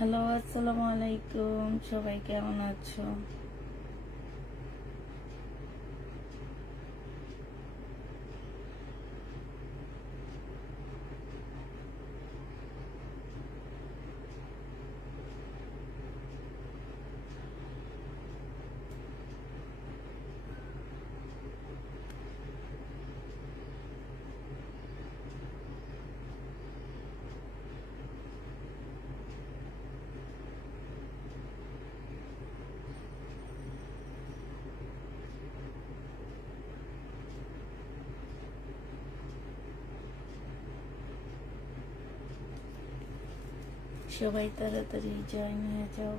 Hello, আসসালামু আলাইকুম। সবাই কেমন আছো? সবাই তাড়াতাড়ি জয়েন হয়ে যাও।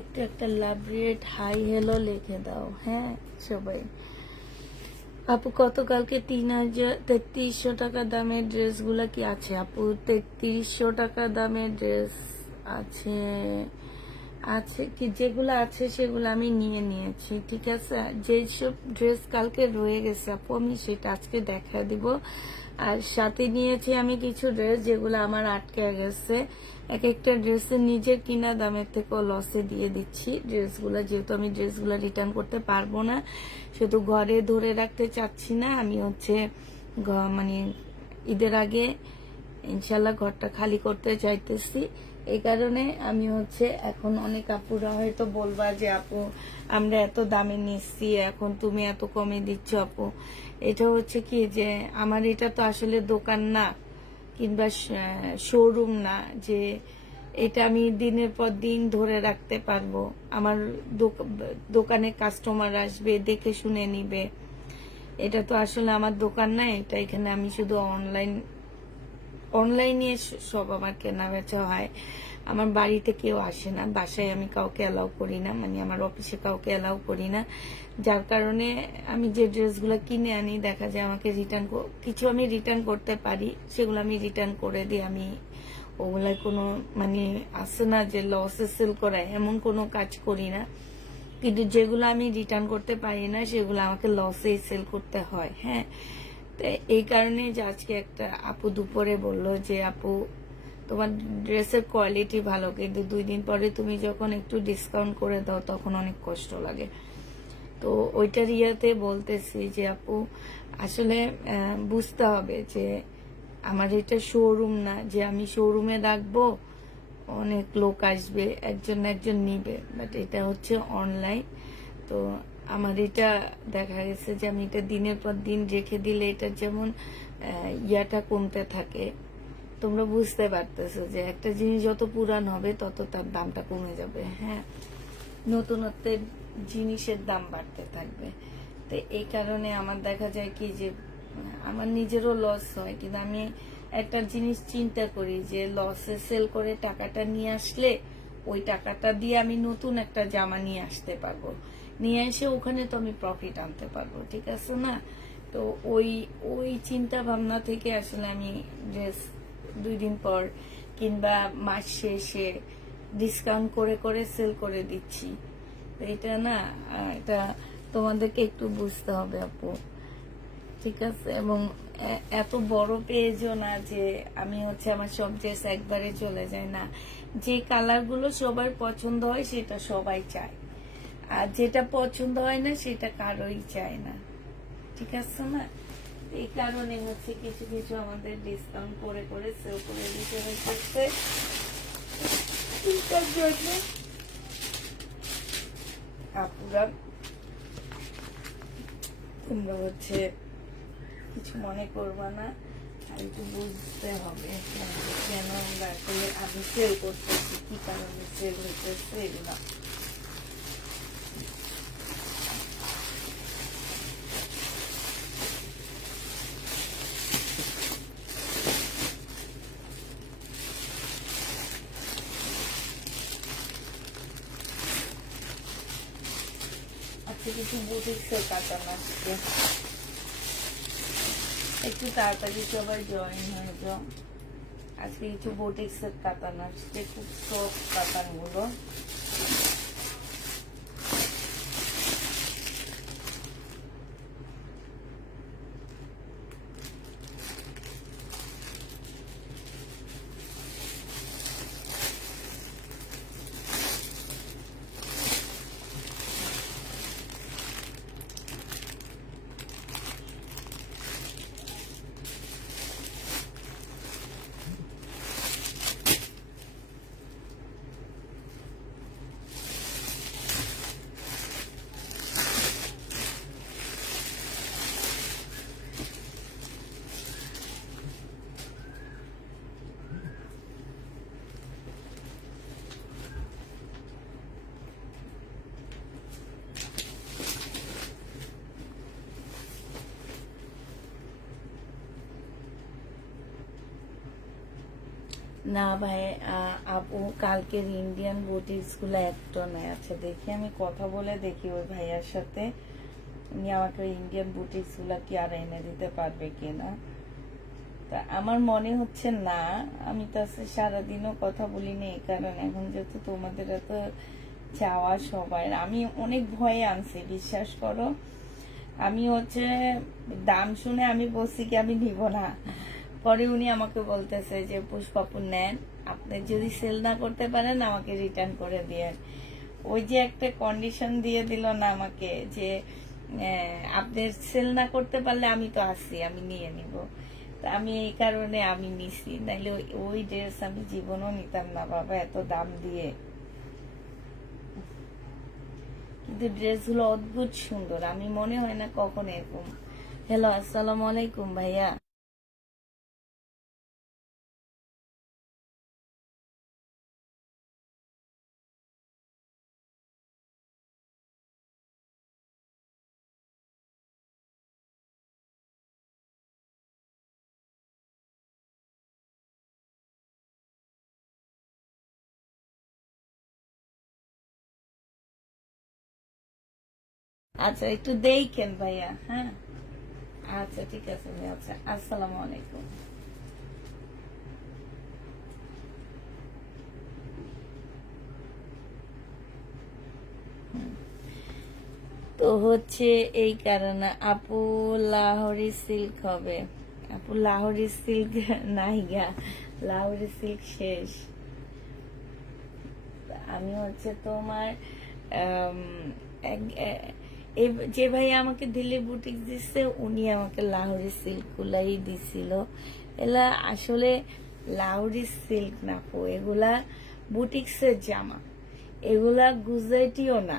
একটু একটা লাভ রেট হাই হ্যালো লিখে দাও। হ্যাঁ সবাই। আপু গতকালকে 3300 টাকা দামের ড্রেসগুলা কি আছে? আপু 3300 টাকা দামের ড্রেস আছে। আছে কি, যেগুলো আছে সেগুলো আমি নিয়ে নিয়েছি, ঠিক আছে। যেসব ড্রেস কালকে রয়ে গেছে আপু আমি সেটা আজকে দেখা দিব। আর সাথে নিয়েছি আমি কিছু ড্রেস যেগুলো আমার আটকে গেছে। এক একটা ড্রেসের নিজের কিনা দামের থেকেও লসে দিয়ে দিচ্ছি ড্রেসগুলো, যেহেতু আমি ড্রেসগুলো রিটার্ন করতে পারবো না। শুধু ঘরে ধরে রাখতে চাচ্ছি না, আমি হচ্ছে মানে ঈদের আগে ইনশাল্লাহ ঘরটা খালি করতে চাইতেছি। এই কারণে আমি হচ্ছে এখন অনেক আপুরা হয়তো বলবা যে আপু আমরা এত দামে নিচ্ছি, এখন তুমি এত কমে দিচ্ছ। আপু এটা হচ্ছে কি যে আমার এটা তো আসলে দোকান না কিংবা শোরুম না যে এটা আমি দিনের পর দিন ধরে রাখতে পারবো। আমার দোকানে কাস্টমার আসবে, দেখে শুনে নিবে। এটা তো আসলে আমার দোকান না, এটা এখানে আমি শুধু অনলাইনে সব আমার কেনা বেচা হয়। আমার বাড়িতে কেউ আসে না, বাসায় আমি কাউকে অ্যালাউ করি না, মানে আমার অফিসে কাউকে অ্যালাউ করি না। যার কারণে আমি যে ড্রেসগুলো কিনে আনি দেখা যায় আমাকে কিছু আমি রিটার্ন করতে পারি, সেগুলো আমি রিটার্ন করে দিই। আমি ওগুলাই কোনো মানে আছে না যে লসে সেল করায়, এমন কোনো কাজ করি না। কিন্তু যেগুলো আমি রিটার্ন করতে পারি না সেগুলো আমাকে লসেই সেল করতে হয়। হ্যাঁ, তো এই কারণে যে আজকে একটা আপু দুপুরে বললো যে আপু তোমার ড্রেসের কোয়ালিটি ভালো, কিন্তু 2 দিন পরে তুমি যখন একটু ডিসকাউন্ট করে দাও তখন অনেক কষ্ট লাগে। তো ওইটার ইয়াতে বলতেছি যে আপু আসলে বুঝতে হবে যে আমার এটা শোরুম না যে আমি শোরুমে রাখবো, অনেক লোক আসবে, একজন না একজন নিবে, বাট এটা হচ্ছে অনলাইন। তো আমার এটা দেখা গেছে যে আমি এটা দিনের পর দিন রেখে দিলে এটা যেমন ইয়াটা কমতে থাকে, তোমরা বুঝতে পারতেছো যে একটা জিনিস যত পুরান হবে তত তার দামটা কমে যাবে। হ্যাঁ, নতুনত্বের জিনিসের দাম বাড়তে থাকবে। তো এই কারণে আমার দেখা যায় কি যে আমার নিজেরও লস হয়, কিন্তু আমি একটা জিনিস চিন্তা করি যে লসে সেল করে টাকাটা নিয়ে আসলে ওই টাকাটা দিয়ে আমি নতুন একটা জামা নিয়ে আসতে পারবো, নিয়ে এসে ওখানে তো আমি প্রফিট আনতে পারবো, ঠিক আছে না? তো ওই ওই চিন্তা ভাবনা থেকে আসলে আমি ড্রেস 2 দিন পর কিংবা মাস শেষে ডিসকাউন্ট করে করে সেল করে দিচ্ছি। তো এটা না, এটা তোমাদেরকে একটু বুঝতে হবে আপু, ঠিক আছে? এবং এত বড় পেজও না যে আমি হচ্ছে আমার সব ড্রেস একবারে চলে যায় না। যে কালার গুলো সবার পছন্দ হয় সেটা সবাই চায়, আর যেটা পছন্দ হয় না সেটা কারোই চায় না, ঠিক আছে না? এই কারণে হচ্ছে কিছু কিছু আমাদের ডিসকাউন্ট করে করে সেল করে দিতে হচ্ছে। এটার জন্য আপুরা তোমরা হচ্ছে কিছু মনে করবা না, আর একটু বুঝতে হবে কেন আমরা আসলে আমি সেল করতেছি, কি কারণে সেল হইতেছে এগুলো। আজকে কিছু বুটিক্সের কাটান আসছে, একটু তাড়াতাড়ি সবাই জয়েন হয়ে যাও। আজকে কিছু বুটিক্সের কাটান আসছে, খুব সফট কাটান গুলো। না ভাই, আপু কালকের ইন্ডিয়ান বুটিক্স গুলো একটা নয়। আচ্ছা দেখি, আমি কথা বলে দেখি ওই ভাইয়ার সাথে, উনি আমাকে ইন্ডিয়ান বুটিক্স গুলা কি আর এনে দিতে পারবে কিনা। তা আমার মনে হচ্ছে না, আমি তো আজকে সারাদিনও কথা বলিনি এই কারণে। এখন যেহেতু তোমাদের এত চাওয়া সবাই, আমি অনেক ভয়ে আনছি, বিশ্বাস করো। আমি হচ্ছে দাম শুনে আমি বলছি কি আমি নিব না, পরে উনি আমাকে বলতেছে যে পুষ্পাপুর নেন, আপনি যদি সেল না করতে পারেন আমাকে রিটার্ন করে দিয়ে। ওই যে একটা কন্ডিশন দিয়ে দিল না আমাকে যে আপনি সেল না করতে পারলে আমি তো আছি, আমি নিয়ে নিব। তা আমি এই কারণে আমি নিছি, নাইলে ওই ড্রেস আমি জীবনও নিতাম না বাবা, এত দাম দিয়ে। কিন্তু ড্রেসগুলো অদ্ভুত সুন্দর, আমি মনে হয় না কখন এরকম। হ্যালো, আসসালামু আলাইকুম ভাইয়া। আচ্ছা একটু দেখেন ভাইয়া, হ্যাঁ। আচ্ছা ঠিক আছে ভাইয়া, আচ্ছা আসসালামু আলাইকুম। তো হচ্ছে এই কারণে আপু লাহোরি সিল্ক হবে। আপু লাহোরি সিল্ক নাই গা, লাহোরি সিল্ক শেষ। আমি হচ্ছে তোমার যে ভাই আমাকে দিল্লি বুটিক দিচ্ছে উনি আমাকে লাহোরি সিল্ক গুলাই দিছিল। এলা আসলে লাহোরি সিল্ক না পো, এগুলা বুটিক্সের জামা, এগুলা গুজরাটিও না।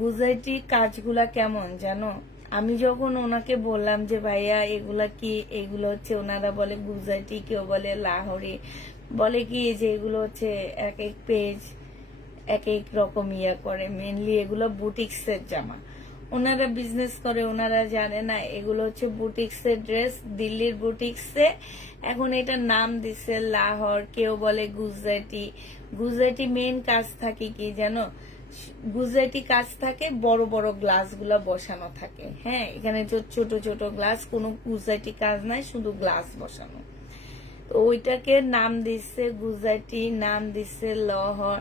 গুজরাটি কাজগুলা কেমন জানো? আমি যখন ওনাকে বললাম যে ভাইয়া এগুলা কি, এগুলো হচ্ছে ওনারা বলে গুজরাটি, কেউ বলে লাহোরি, বলে কি যে এগুলো হচ্ছে এক এক পেজ এক এক রকম ইয়া করে, মেনলি এগুলো বুটিক্সের জামা। ওনারা বিজনেস করে, ওনারা জানে না এগুলো হচ্ছে বুটিক্সের ড্রেস, দিল্লির বুটিক্সে। এখন এটা নাম দিছে লাহোর, কেউ বলে গুজরাটি। গুজরাটি মেন কাজ থাকে কি জানো? গুজরাটি কাজ থাকে বড় বড় গ্লাস গুলা বসানো থাকে। হ্যাঁ, এখানে ছোট ছোট গ্লাস, কোনো গুজরাটি কাজ নাই, শুধু গ্লাস বসানো। তো ওইটাকে নাম দিচ্ছে গুজরাটি, নাম দিচ্ছে লহর।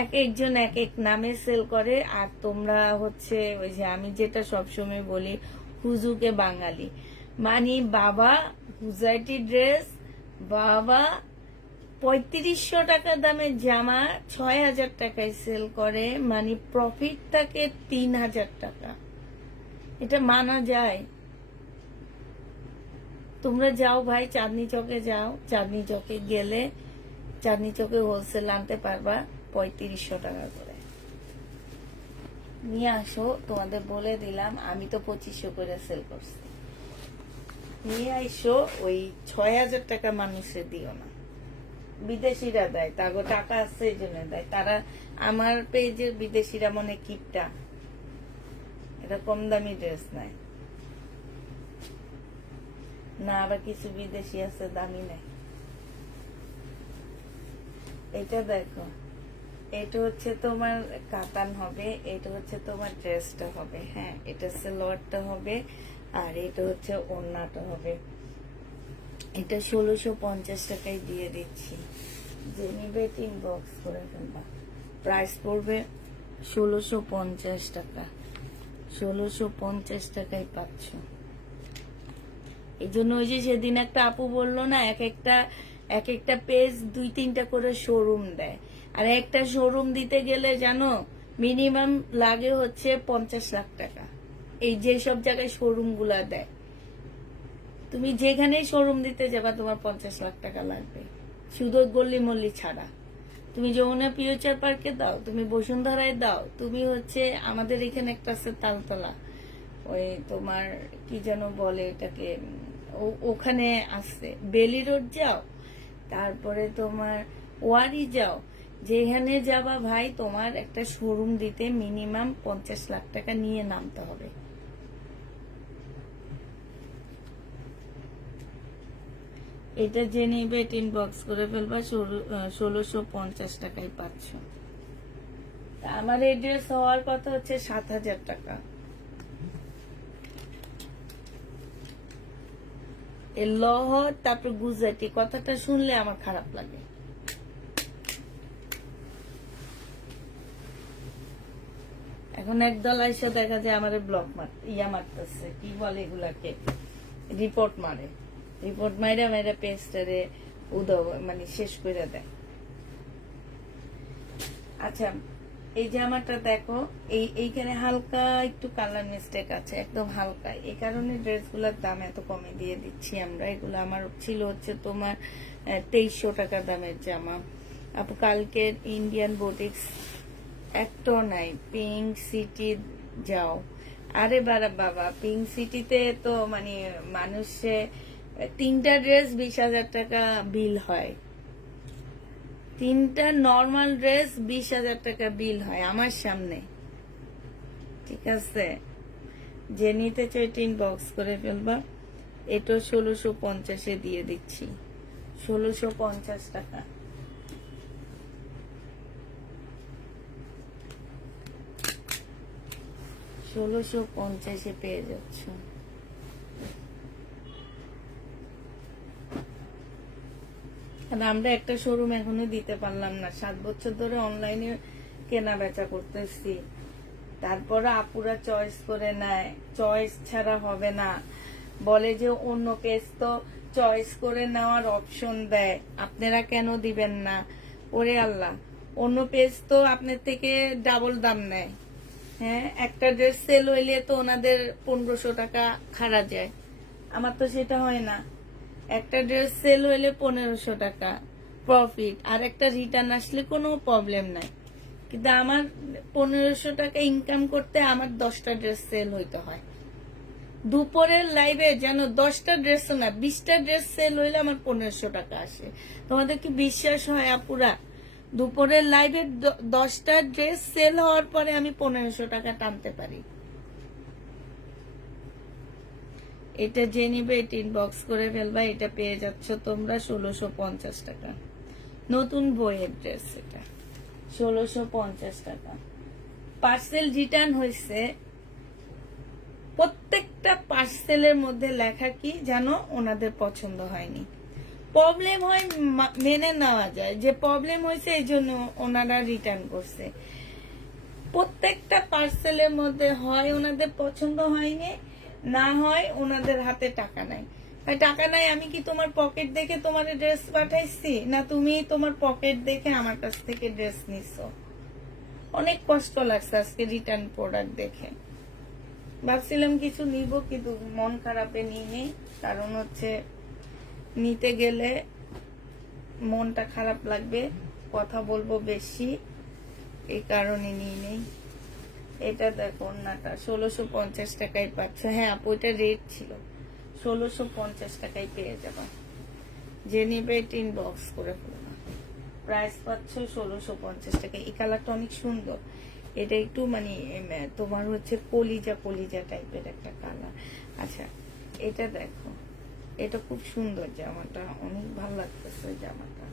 এক একজন এক এক নামে সেল করে। আর তোমরা হচ্ছে ওই যে আমি যেটা সবসময় বলি, হুজুকে বাঙালি মানে বাবা গুজরাটি ড্রেস, বাবা ৩৫০০ টাকা দামের জামা ৬,০০০ টাকায় সেল করে, মানে প্রফিট থাকে ৩,০০০ টাকা। এটা মানা যায়? তোমরা যাও ভাই চাঁদনি চকে যাও, চাঁদনি চকে গেলে চাঁদনি চকে হোলসেল আনতে পারবা ৩৫০০ টাকা করে নিয়ে আসো। তোমাদের বলে দিলাম, আমি তো ২৫০০ করে সেল করছি। নিয়ে আইসো, ওই ৬,০০০ টাকা মানুষের দিও না, বিদেশিরা দেয়, তারপর টাকা আছে এই জন্য দেয়। তারা আমার পেজের বিদেশিরা মনে কিপটা, এটা কম দামি ড্রেস নাই না, আবার কিছু বিদেশি আছে দামি নাই। এটা দেখো, এটা হচ্ছে তোমার কাতান হবে, এটা হচ্ছে তোমার ড্রেসটা হবে। হ্যাঁ, এটা সালোয়ারটা হবে, আর এটা হচ্ছে ওড়নাটা হবে। এটা ১৬৫০ টাকায় দিয়ে দিচ্ছি। যে নিবে ইনবক্স করে ফেলবা। প্রাইস পড়বে ১৬৫০ টাকা। ১৬৫০ টাকায় পাচ্ছ। এই জন্য ওই যে সেদিন একটা আপু বললো না, এক একটা পেজ ২-৩টা করে শোরুম দেয়। আর একটা শোরুম দিতে গেলে জানো মিনিমাম লাগে হচ্ছে ৫০ লাখ টাকা। এই যে সব জায়গায় শোরুম গুলা দেয়, তুমি যেখানে শোরুম দিতে যাবা তোমার ৫০ লাখ টাকা লাগবে, শুধু গল্লি মল্লি ছাড়া। তুমি যমুনা ফিউচার পার্কে দাও, তুমি বসুন্ধরায় দাও, তুমি হচ্ছে আমাদের এখানে একটা আছে তালতলা, ওই তোমার কি যেন বলে এটাকে, ওখানে আসছে বেলি রোড যাও, তারপরে তোমার ওয়ারি যাও, যেখানে যাবা ভাই তোমার একটা শোরুম দিতে মিনিমাম ৫০ লাখ টাকা নিয়ে নামতে হবে। এটা যে নিবে ইনবক্স করে ফেলবা, ১৬৫০ টাকায় পাচ্ছ। আমার এই ড্রেস হওয়ার কথা হচ্ছে ৭,০০০ টাকা। লহর তারপর গুজরাটি কথাটা শুনলে আমার খারাপ লাগে। এখন একদল আইসা দেখা যায় আমার ব্লক মারতেছে, কি বলে এগুলাকে, রিপোর্ট মারে, রিপোর্ট মাইরা মেয়েরা পেজটারে মানে শেষ করে দেয়। আচ্ছা, এই জামাটা দেখো, এইখানে হালকা একটু কালার মিস্টেক আছে, একদম হালকা, এই কারণে ড্রেসগুলোর দাম এত কমে দিয়ে দিচ্ছি আমরা। এগুলো আমার ছিল হচ্ছে তোমার ২৩০০ টাকা দামের জামা। আপু কালকে ইন্ডিয়ান বুটিক্স একটাও নাই, পিঙ্ক সিটি যাও। আরে বাবা, পিঙ্ক সিটিতে তো মানে মানুষে ৩টা ড্রেস ২০,০০০ টাকা বিল হয়, 3টা নর্মাল ড্রেস ২০,০০০ টাকা বিল হয় আমার সামনে। ঠিক আছে, যে নিতে চাই ইনবক্স করে ফেলবা। এটা ১৬৫০ দিয়ে দিচ্ছি, ১৬৫০ টাকা। $১৬৫০ পেয়ে যাচ্ছ। আমরা একটা শোরুম এখনো দিতে পারলাম না, ৭ বছর ধরে অনলাইনে কেনা বেচা করতেছি, তারপরে আপুরা চয়েস করে নেয়, চয়েস ছাড়া হবে না। বলে যে অন্য পেজ তো চয়েস করে নেওয়ার অপশন দেয়, আপনারা কেন দিবেন না? ওরে আল্লাহ, অন্য পেজ তো আপনার থেকে ডাবল দাম নেয়। হ্যাঁ, একটা ড্রেস সেল হইলে তো ওনাদের 1500 টাকা খাড়া যায়, আমার তো সেটা হয় না। একটা ড্রেস সেল হইলে 1500 টাকা প্রফিট, আর একটা রিটার্ন আসলে কোনো প্রবলেম নাই। কিন্তু আমার 1500 টাকা ইনকাম করতে আমার 10টা ড্রেস সেল হইতে হয়। দুপুরের লাইভে যেন 10টা ড্রেস না 20টা ড্রেস সেল হইলে আমার 1500 টাকা আসে। তোমাদের কি বিশ্বাস হয় আপুরা? দুপুরের লাইভে 10টা ড্রেস সেল হওয়ার পরে আমি 1500 টাকা টানতে পারি। এটা যে নিবে এটা ইনবক্স করে ফেলবা। এটা পেয়ে যাচ্ছ তোমরা 1650 টাকা। নতুন বইয়ের ড্রেস, এটা 1650 টাকা। পার্সেল রিটার্ন হয়েছে, প্রত্যেকটা পার্সেলের মধ্যে লেখা কি জানো? ওনাদের পছন্দ হয়নি। প্রবলেম হয় মেনে নেওয়া যায় যে প্রবলেম হয়েছে, এই জন্য ওনারা রিটার্ন করছে। প্রত্যেকটা পার্সেলের মধ্যে হয় ওনাদের পছন্দ হয়নি, না হয় ওনাদের হাতে টাকা নাই। টাকা নাই, আমি কি তোমার পকেট দেখে তোমার ড্রেস পাঠাইছি, না তুমি তোমার পকেট দেখে আমার কাছ থেকে ড্রেস নিছো? অনেক কষ্ট লাগছে আজকে রিটার্ন প্রোডাক্ট দেখে। ভাবছিলাম কিছু নিব, কিন্তু মন খারাপে নিই নেই, কারণ হচ্ছে নিতে গেলে মনটা খারাপ লাগবে, কথা বলবো বেশি, এই কারণে নিই নেই। এটা দেখো, ওড়নাটা 1650 টাকায় পাচ্ছ। হ্যাঁ আপু, এটা রেট ছিল 1650 টাকায় পেয়ে যাবা। যে নিবে ইনবক্স করে ফেলবা। প্রাইস পাচ্ছ 1650 টাকা। এই কালারটা অনেক সুন্দর, এটা একটু মানে তোমার হচ্ছে কলিজা কলিজা টাইপের একটা কালার। আচ্ছা, এটা দেখো, এটা খুব সুন্দর জামাটা, অনেক ভালো লাগতেছে জামাটা।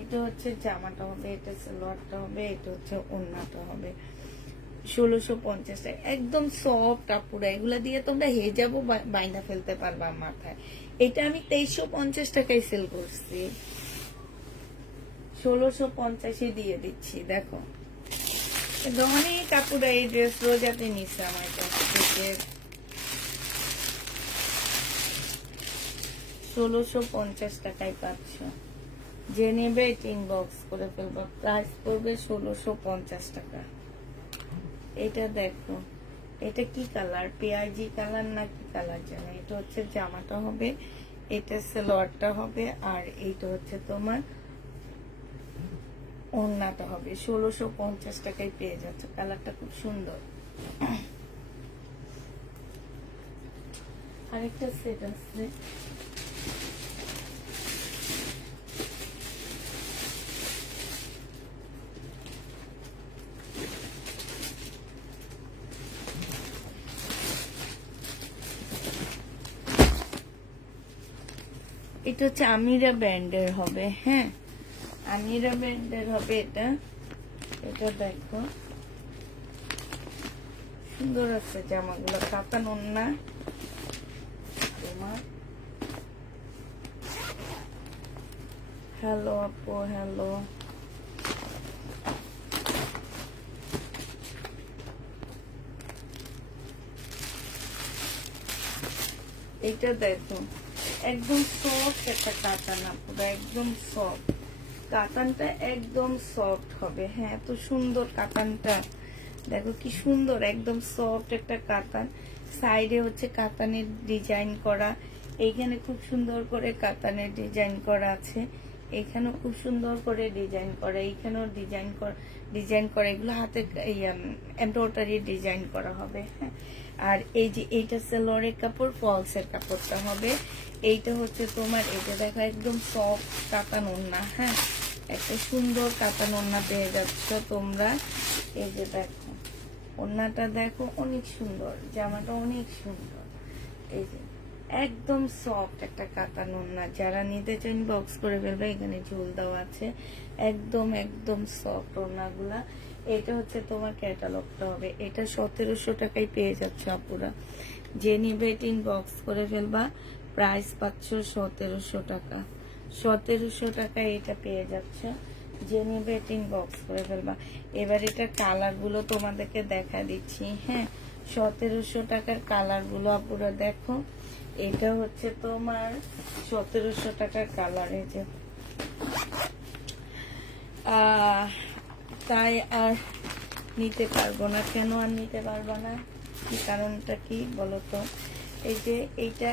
এটা হচ্ছে জামাটা হবে, এটা সালোয়ারটা হবে, এটা হচ্ছে ওড়নাটা হবে। 1650 টাকা, একদম সফট আপুরা। এগুলা দিয়ে তোমরা হেজাবও বাইনা ফেলতে পারবা মাথায়। এটা আমি 2350 টাকায় সেল করছি, 1650 দিয়ে দিচ্ছি। দেখো, অনেক কাপুরা এই ড্রেস রোজাতে নিচ্ছে আমার কাছ থেকে। 1650 টাকায় পাচ্ছ। যে নেবে এটা ইনবক্স করে ফেলবো। প্রাইস পড়বে 1650 টাকা। এটা দেখো, এটা কি কালার? পেঁয়াজি কালার না কি কালার জানো? এটা হচ্ছে জামাটা হবে, এটা সালোয়ারটা হবে, আর এইটা হচ্ছে তোমার ওড়নাটা হবে। 1650 টাকায় পেয়ে যাচ্ছে। কালারটা খুব সুন্দর। আরেকটা সেট আছে, এটা হচ্ছে আমিরা ব্র্যান্ডের হবে। হ্যাঁ, আমিরা ব্র্যান্ডের হবে এটা। এটা দেখো, সুন্দর আছে জামাগুলো, কাতান ওড়না তোমার। হ্যালো আপু, হ্যালো। এইটা দেখো, একদম সফট একটা কাতান আপুরা, একদম সফট কাতানটা, একদম সফট হবে। হ্যাঁ, এত সুন্দর কাতানটা, দেখো কি সুন্দর, একদম সফট একটা কাতান। সাইডে হচ্ছে কাতানের ডিজাইন করা, এইখানে খুব সুন্দর করে কাতানের ডিজাইন করা আছে, এখানেও খুব সুন্দর করে ডিজাইন করা, এইখানেও ডিজাইন করা। এগুলো হাতে এমব্রয়ডারি ডিজাইন করা হবে। হ্যাঁ, আর এই যে এইটা সালোয়ারের কাপড়, ফলসের কাপড়টা হবে। এইটা হচ্ছে তোমার, এইটা দেখো একদম সফট কাতান ওড়না। হ্যাঁ, একটা সুন্দর কাতান ওড়না পেয়ে যাচ্ছ তোমরা। এই যে দেখো, ওড়নাটা দেখো, অনেক সুন্দর, জামাটা অনেক সুন্দর। এই যে একদম সফট একটা কাতান ওড়না। যারা নিতে চান বক্স করে ফেলবে, এখানে ঝুল দেওয়া আছে। একদম একদম সফট ওড়নাগুলা। এটা হচ্ছে তোমার ক্যাটালগটা হবে। এটা 1700 টাকায় পেয়ে যাচ্ছ আপুরা। যে নিবে বক্স করে ফেলবা। প্রাইস পাচ্ছ 1700 টাকা। 1700 টাকায় এটা পেয়ে যাচ্ছ। যে নিবে বক্স করে ফেলবা। এবার এটা কালার গুলো তোমাদেরকে দেখা দিচ্ছি। হ্যাঁ, 1700 টাকার কালার গুলো আপুরা দেখো, এটা হচ্ছে তোমার 1700 টাকার কালার। এই যে তাই আর নিতে পারবো না। কেন আর নিতে পারবো না, কি কারণটা কি বলতো? এই যে এইটা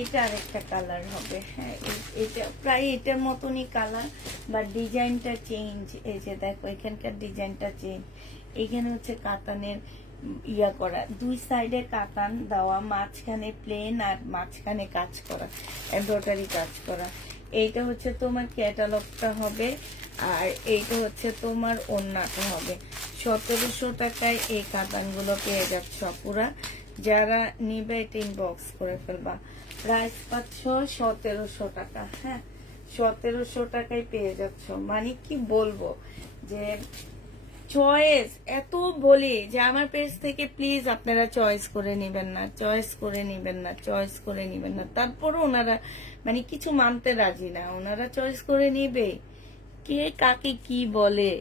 এটা আরেকটা কালার হবে, হ্যাঁ এটা প্রায় এটার মতনই কালার, বা ডিজাইনটা চেঞ্জ। এই যে দেখো এখানকার ডিজাইনটা চেঞ্জ, এখানে হচ্ছে কাতানের ইয়া করা, দুই সাইডে কাতান দেওয়া, মাঝখানে প্লেন আর মাঝখানে কাজ করা, এমব্রয়ডারি কাজ করা। এইটা হচ্ছে তোমার ক্যাটালগটা হবে, আর এইটা হচ্ছে তোমার ওড়নাটা হবে। 1700 টাকায় এই কাতানগুলো পেয়ে যাচ্ছ পুরা। যারা নিবে এটা ইনবক্স করে ফেলবা। প্রাইস পাচ্ছ 1700 টাকা, হ্যাঁ 1700 টাকায় পেয়ে যাচ্ছ। মানে কি বলবো যে চয়েস, এত বলি যে আমার পেজ থেকে প্লিজ আপনারা চয়েস করে নেবেন না, চয়েস করে নেবেন না, চয়েস করে নেবেন না। তারপরও ওনারা মানে কিছু মানতে রাজি না, ওনারা চয়েস করে নিবে। কে কাকে কি বলে,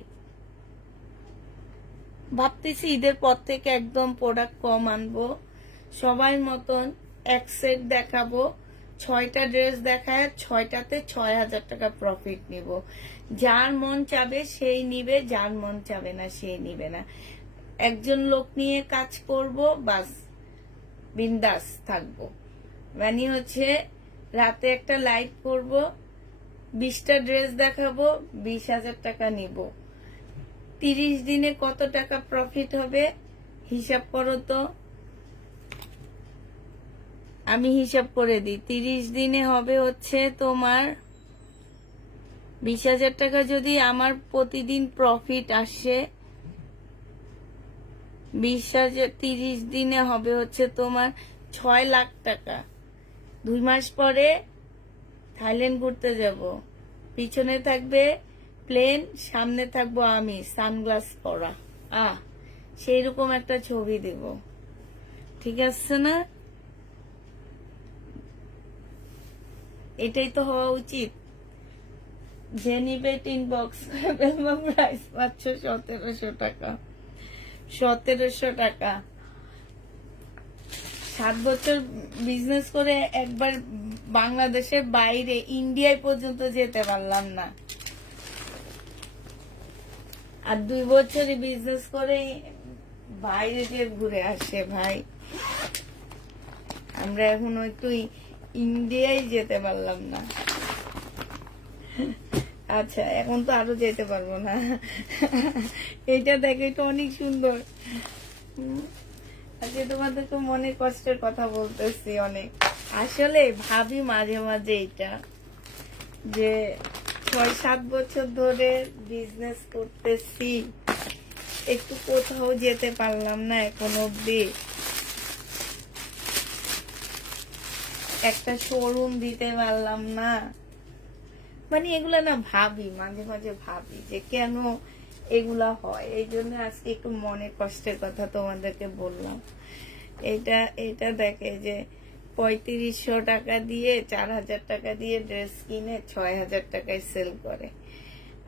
ভাবতেছি ঈদের পর থেকে একদম প্রোডাক্ট কম আনবো, সবাই মতন এক সেট দেখাবো, 6টা ড্রেস দেখায় 6টাতে 6000 টাকা প্রফিট নিব। যার মন চাবে সেই নিবে, যার মন চাবে না সেই নিবে না। একজন লোক নিয়ে কাজ করব, বাস বিন্দাস থাকবো। মানে হচ্ছে রাতে একটা লাইভ করব, 20টা ড্রেস দেখাবো, 20,000 টাকা নিব। 30 দিনে কত টাকা প্রফিট হবে হিসাব করো তো, আমি হিসাব করে দিই। 30 দিনে হবে হচ্ছে তোমার 20,000 টাকা। যদি আমার প্রতিদিন প্রফিট আসে 20,000, 30 দিনে হবে হচ্ছে তোমার 6 লাখ টাকা। 2 মাস পরে থাইল্যান্ড ঘুরতে যাব, পিছনে থাকবে প্লেন, সামনে থাকবো আমি সানগ্লাস পরা, সেই রকম একটা ছবি দেব, ঠিক আছে না? এটাই তো হওয়া উচিত। যে নিবে ইনবক্স করে ফেলবো। প্রাইস পাচ্ছ 1700 টাকা, 1700 টাকা। 7 বছর বিজনেস করে একবার বাংলাদেশের বাইরে ইন্ডিয়ায় পর্যন্ত যেতে পারলাম না, আর 2 বছরই বিজনেস করে বাইরে যে ঘুরে আসে ভাই। আমরা এখন একটু ইন্ডিয়ায় যেতে পারলাম না। আচ্ছা এখন তো আরো যেতে পারবো না। এটা দেখে এটা অনেক সুন্দর। আজকে তোমাদেরকে মনে কষ্টের কথা বলতেছি অনেক। আসলে ভাবি মাঝে মাঝে এটা যে 6-7 বছর ধরে বিজনেস করতেছি, একটু কোথাও যেতে পারলাম না এখন অব্দি, একটা শোরুম দিতে পারলাম না। মানে এগুলা না ভাবি, মাঝে মাঝে ভাবি যে কেন এগুলা হয়। এই জন্য আজকে একটু মনে কষ্টের কথা তোমাদেরকে বললাম। এটা দেখে যে 3500 টাকা দিয়ে 4000 টাকা দিয়ে ড্রেস কিনে 6000 টাকায় সেল করে।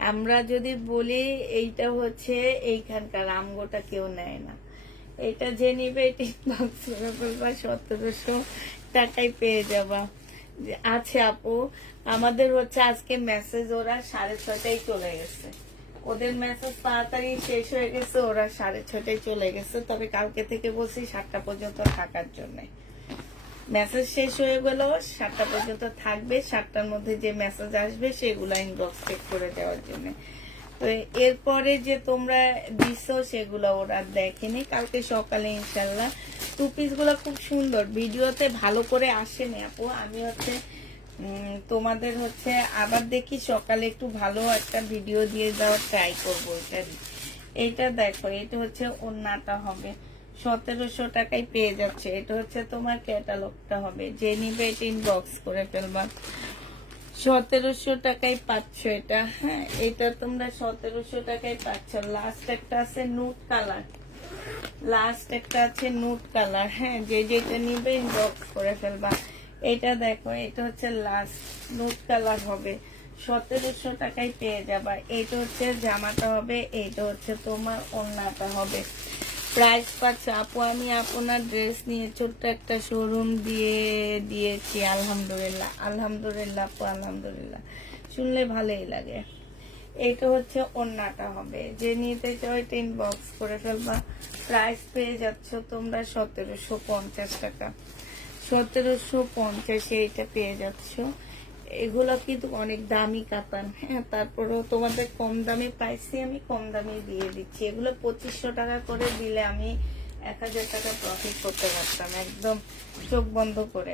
আমরা যদি বলি এইটা হচ্ছে এইখানকার, আমগোটা কেউ নেয় না। এটা যে নিবে এটি 1700 টাকায় পেয়ে যাবা। আছে আপু, আমাদের হচ্ছে আজকে মেসেজ ওরা 6:30টায় চলে গেছে। ওদের মেসেজ তাড়াতাড়ি শেষ হয়ে গেছে, ওরা 6:30টায় চলে গেছে। তবে কালকে থেকে বলছি 7টা পর্যন্ত থাকার জন্য। মেসেজ শেষ হয়ে গেল, 7টা পর্যন্ত থাকবে। 7টার মধ্যে যে মেসেজ আসবে সেগুলো ইনবক্স চেক করে দেওয়ার জন্য। তো এরপরে যে তোমরা দিছো সেগুলো ওরা দেখেনি। কালকে সকালে ইনশাল্লাহ। টু পিস গুলা খুব সুন্দর, ভিডিওতে ভালো করে আসেনি আপু। আমি হচ্ছে তোমাদের হচ্ছে আবার দেখি সকালে একটু ভালো একটা ভিডিও দিয়ে দেওয়ার ট্রাই করবো। এইটা দেখো, এটা হচ্ছে ওড়নাটা হবে, 1700 টাকায় পেয়ে যাচ্ছে। এটা হচ্ছে তোমার ক্যাটালগটা হবে, যে নিবে এটা ইনবক্স করে ফেলবা। 1700 টাকায় পাচ্ছ এটা, হ্যাঁ এটা তোমরা 1700 টাকায় পাচ্ছ। লাস্ট একটা আছে নুট কালার, লাস্ট একটা আছে নুট কালার, হ্যাঁ যে যেটা নিবে ইনবক্স করে ফেলবা। এটা দেখো, এটা হচ্ছে লাস্ট নুট কালার হবে, 1700 টাকায় পেয়ে যাবা। এইটা হচ্ছে জামাটা হবে, এইটা হচ্ছে তোমার ওড়নাটা হবে। প্রাইস পাচ্ছে আপু। আমি আপনার ড্রেস নিয়ে ছোট্ট একটা শোরুম দিয়েছি, আলহামদুলিল্লাহ। আলহামদুলিল্লাহ আপু, আলহামদুলিল্লাহ, শুনলে ভালোই লাগে। এটা হচ্ছে ওড়নাটা হবে, যে নিতে চাও এটা ইনবক্স করে ফেলবা। প্রাইস পেয়ে যাচ্ছ তোমরা 1750 টাকা। 1750 এইটা পেয়ে যাচ্ছ। এগুলো কিন্তু অনেক দামি কাতান, হ্যাঁ, তারপরেও তোমাদের কম দামে প্রাইসে আমি কম দামে দিয়ে দিচ্ছি। এগুলো 2500 টাকা করে দিলে আমি 1000 টাকা প্রফিট করতে পারতাম একদম চোখ বন্ধ করে।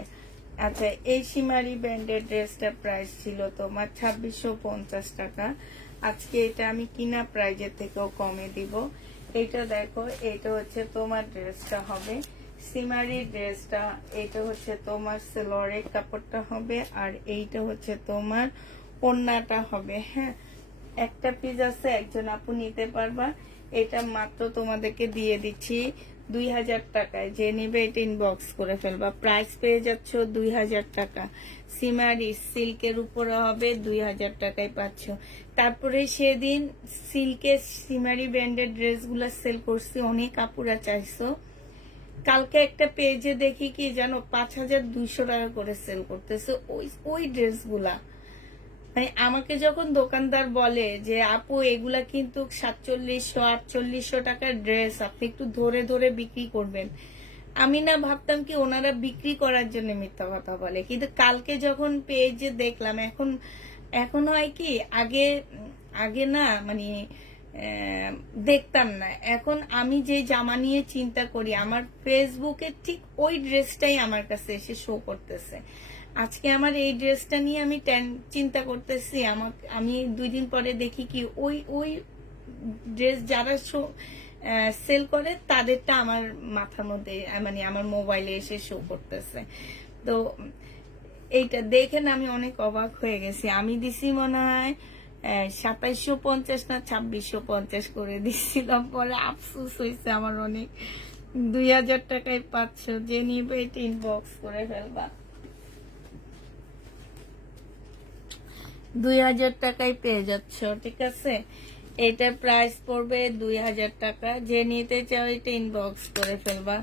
আচ্ছা, এই সীমারি ব্র্যান্ডের ড্রেসটা প্রাইস ছিল তোমার 2650 টাকা। আজকে এটা আমি কিনা প্রাইজের থেকেও কমে দিব। এটা দেখো, এটা হচ্ছে তোমার ড্রেসটা হবে সিমারি ড্রেসটা। এটা হচ্ছে তোমার সেলোয়ারের কাপড়টা হবে, আর এইটা হচ্ছে তোমার ওড়নাটা হবে। হ্যাঁ, একটা পিস আছে, একজন আপু নিতে পারবা। এটা মাত্র তোমাদেরকে দিয়ে দিচ্ছি 2000 টাকায়। যে নিবে এটা ইনবক্স করে ফেলবা। প্রাইস পেয়ে যাচ্ছ 2000 টাকা। সিমারি সিল্কের উপরে হবে, 2000 টাকায় পাচ্ছ। তারপরে সেদিন সিল্কের সিমারি ব্র্যান্ডের ড্রেসগুলো সেল করছি, অনেক আপুরা চাইছো। কালকে একটা পেজে দেখি কি জানো, 5200 টাকা করে সেল করতেছে ওই ড্রেসগুলা। মানে আমাকে যখন দোকানদার বলে যে আপু এগুলা কিন্তু 4700 4800 টাকার ড্রেস, আপনি একটু ধরে ধরে বিক্রি করবেন, আমি না ভাবতাম কি ওনারা বিক্রি করার জন্য মিথ্যা কথা বলে। কিন্তু কালকে যখন পেজে দেখলাম, এখন এখন হয় কি, আগে আগে না মানে দেখতাম না। এখন আমি যে জামা নিয়ে চিন্তা করি, আমার ফেসবুকে ঠিক ওই ড্রেসটাই আমার কাছে এসে শো করতেছে। আজকে আমার এই ড্রেসটা নিয়ে আমি চিন্তা করতেছি, আমি 2 দিন পরে দেখি কি ওই ওই ড্রেস যারা সেল করে তাদেরটা আমার মাথার মধ্যে মানে আমার মোবাইলে এসে শো করতেছে। তো এইটা দেখে না আমি অনেক অবাক হয়ে গেছি। আমি দিছি মনে হয় 2750 না 2650 করে দিচ্ছিলাম, পরে আফসোস হয়েছে আমার অনেক। 2000 টাকায় পাচ্ছ, যে নিবে এটা ইনবক্স করে ফেলবা। 2000 টাকায় পেয়ে যাচ্ছ, ঠিক আছে। এটার প্রাইস পড়বে 2000 টাকা। যে নিতে চাও এটা ইনবক্স করে ফেলবা।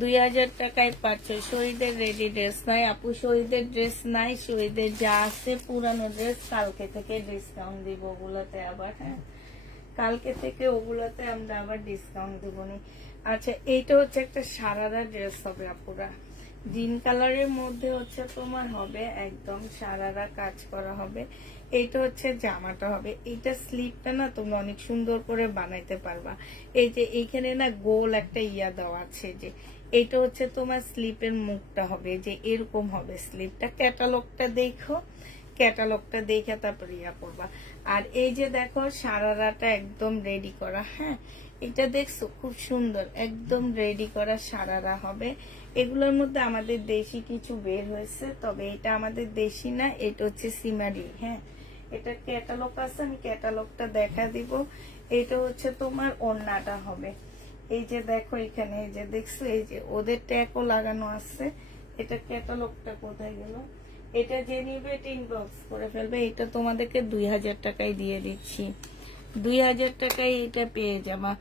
2000 টাকায় পাচ্ছ। শহীদের রেডি ড্রেস নাই আপু, শহীদের ড্রেস নাই। শহীদের যা আছে পুরানো ড্রেস, কালকে থেকে ডিসকাউন্ট দিব ওগুলোতে আবার। হ্যাঁ, কালকে থেকে ওগুলোতে আমরা আবার ডিসকাউন্ট দিব নি। আচ্ছা, এইটা হচ্ছে একটা সারারা ড্রেস হবে আপুরা, গ্রিন কালারের মধ্যে হচ্ছে তোমার হবে একদম সারারা কাজ করা হবে। এইটা হচ্ছে জামাটা হবে। এইটা স্লিপটা না তোমরা অনেক সুন্দর করে বানাইতে পারবা। এই যে এইখানে না গোল একটা ইয়া দেওয়া আছে, যে এইটা হচ্ছে তোমার স্লিপের মুখটা হবে, যে এরকম হবে স্লিপটা। ক্যাটালগটা দেখো, ক্যাটালগটা দেখে তারপর ইয়া করবা। আর এই যে দেখো সারারাটা একদম রেডি করা। হ্যাঁ, এটা দেখছো খুব সুন্দর, একদম রেডি করা সারারা হবে। এগুলোর মধ্যে আমাদের দেশি কিছু বের হয়েছে, তবে এটা আমাদের দেশি না, এটা হচ্ছে সিমারি। হ্যাঁ, এটা ক্যাটালগ আছে, আমি ক্যাটালগটা দেখা দিব। এটা হচ্ছে তোমার ওড়নাটা হবে। এই যে দেখো এখানে, এই যে দেখছো, এই যে ওদের ট্যাগও লাগানো আছে। এটা ক্যাটালগটা কোথায় গেল? এটা যে নিবে এটা ইনবক্স করে ফেলবে। এটা তোমাদেরকে 2000 টাকায় দিয়ে দিচ্ছি। 2000 টাকায় এটা পেয়ে যাবা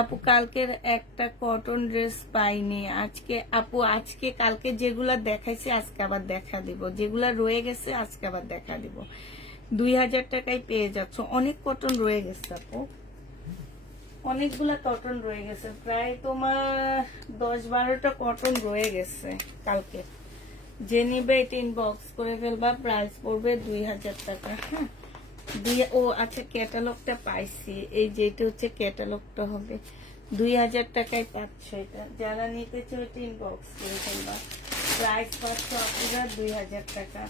আপু। কালকের একটা কটন ড্রেস পাইনি আজকে আপু। আজকে কালকে যেগুলা দেখাইছে আজকে আবার দেখা দিব, যেগুলা রয়ে গেছে আজকে আবার দেখা দিব। 2000 টাকায় পেয়ে যাচ্ছ। অনেক কটন রয়ে গেছে আপু, অনেকগুলা কটন রয়ে গেছে, প্রায় তোমার 10-12টা কটন রয়ে গেছে কালকে। যে নিবে এটা ইনবক্স করে ফেলবা। প্রাইস পড়বে 2000 টাকা। হ্যাঁ, ও আচ্ছা, ক্যাটালগটা পাইছি, এই যে এটা হচ্ছে ক্যাটালগটা হবে। 2000 টাকায় পাচ্ছ এটা। যারা নিতে চাও এটা ইনবক্স করে ফেলবা। প্রাইস পাচ্ছ আপনারা 2000 টাকা।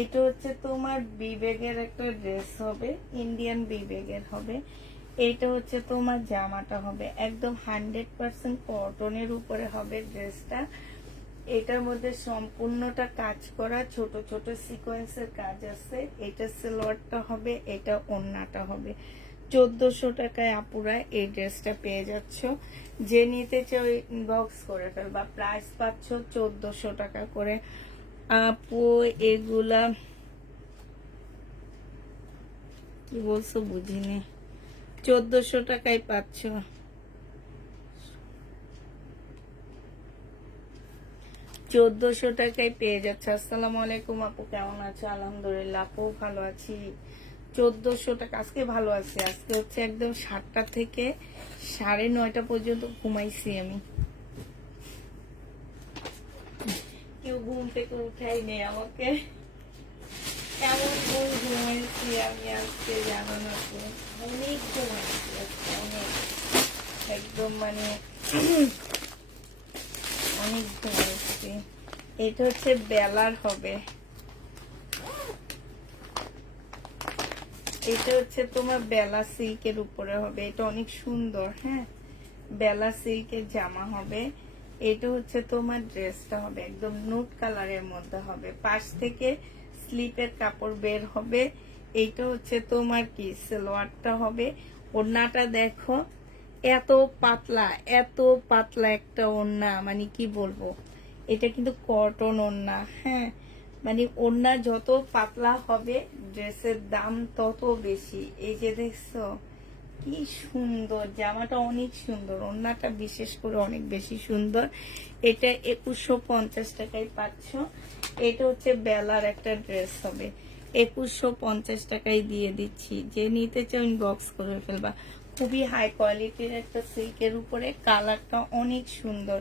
এটা হচ্ছে তোমার বিবেগের একটা ড্রেস হবে, ইন্ডিয়ান বিবেগের হবে। এইটা হচ্ছে তোমার জামাটা হবে, একদম 100% কটনের উপরে হবে ড্রেসটা। এটার মধ্যে সম্পূর্ণটা কাজ করা, ছোট ছোট সিকোয়েন্সের কাজ আছে। এটা সালোয়ারটা হবে, এটা ওড়নাটা হবে। 1400 টাকায় আপুরা এই ড্রেসটা পেয়ে যাচ্ছ। যে নিতে চাও ইনবক্স করে ফেলবা। প্রাইস পাচ্ছ 1400 টাকা করে আপু। এগুলা কি বলছো বুঝিনি। 1400 টাকায় পাচ্ছ। 1400 টাকায় পেয়ে যাচ্ছে। আসসালামু আলাইকুম আপু, কেমন আছো? আলহামদুলিল্লাহ আপু ভালো আছি। 1400 টাকা। আজকে ভালো আছি। আজকে হচ্ছে একদম 7টা থেকে 9:30 পর্যন্ত ঘুমাইছি আমি। কেউ ঘুম থেকে উঠাই নেই আমাকে। এমন ঘুমাইছি আমি আজকে, জানো না তো, অনেক ঘুমাইছি আজকে, অনেক, একদম মানে অনেক ঘুমাইছি। এটা হচ্ছে বেলার হবে, এটা হচ্ছে তোমার বেলা সিল্কের উপরে হবে। এটা অনেক সুন্দর। হ্যাঁ, বেলা সিল্কের জামা হবে। এটা হচ্ছে তোমার ড্রেসটা হবে একদম নুট কালারের মধ্যে হবে। পাশ থেকে স্লিপের কাপড় বের হবে। এইটা হচ্ছে তোমার কি সালোয়ারটা হবে। ওড়নাটা দেখো, এত পাতলা, এত পাতলা একটা ওড়না, মানে কি বলবো, এটা কিন্তু কটন ওড়না। হ্যাঁ, মানে ওড়না যত পাতলা হবে ড্রেসের দাম তত বেশি। এই যে দেখছো কি সুন্দর জামাটা, অনেক সুন্দর। ওড়নাটা বিশেষ করে অনেক বেশি সুন্দর। এটা 2150 টাকায় পাচ্ছ। এটা হচ্ছে বেলার একটা ড্রেস হবে, 2150 টাকায় দিয়ে দিচ্ছি। যে নিতে চাও ইনবক্স করে ফেলবা। খুবই হাই কোয়ালিটির একটা সিল্কের উপরে, কালারটা অনেক সুন্দর।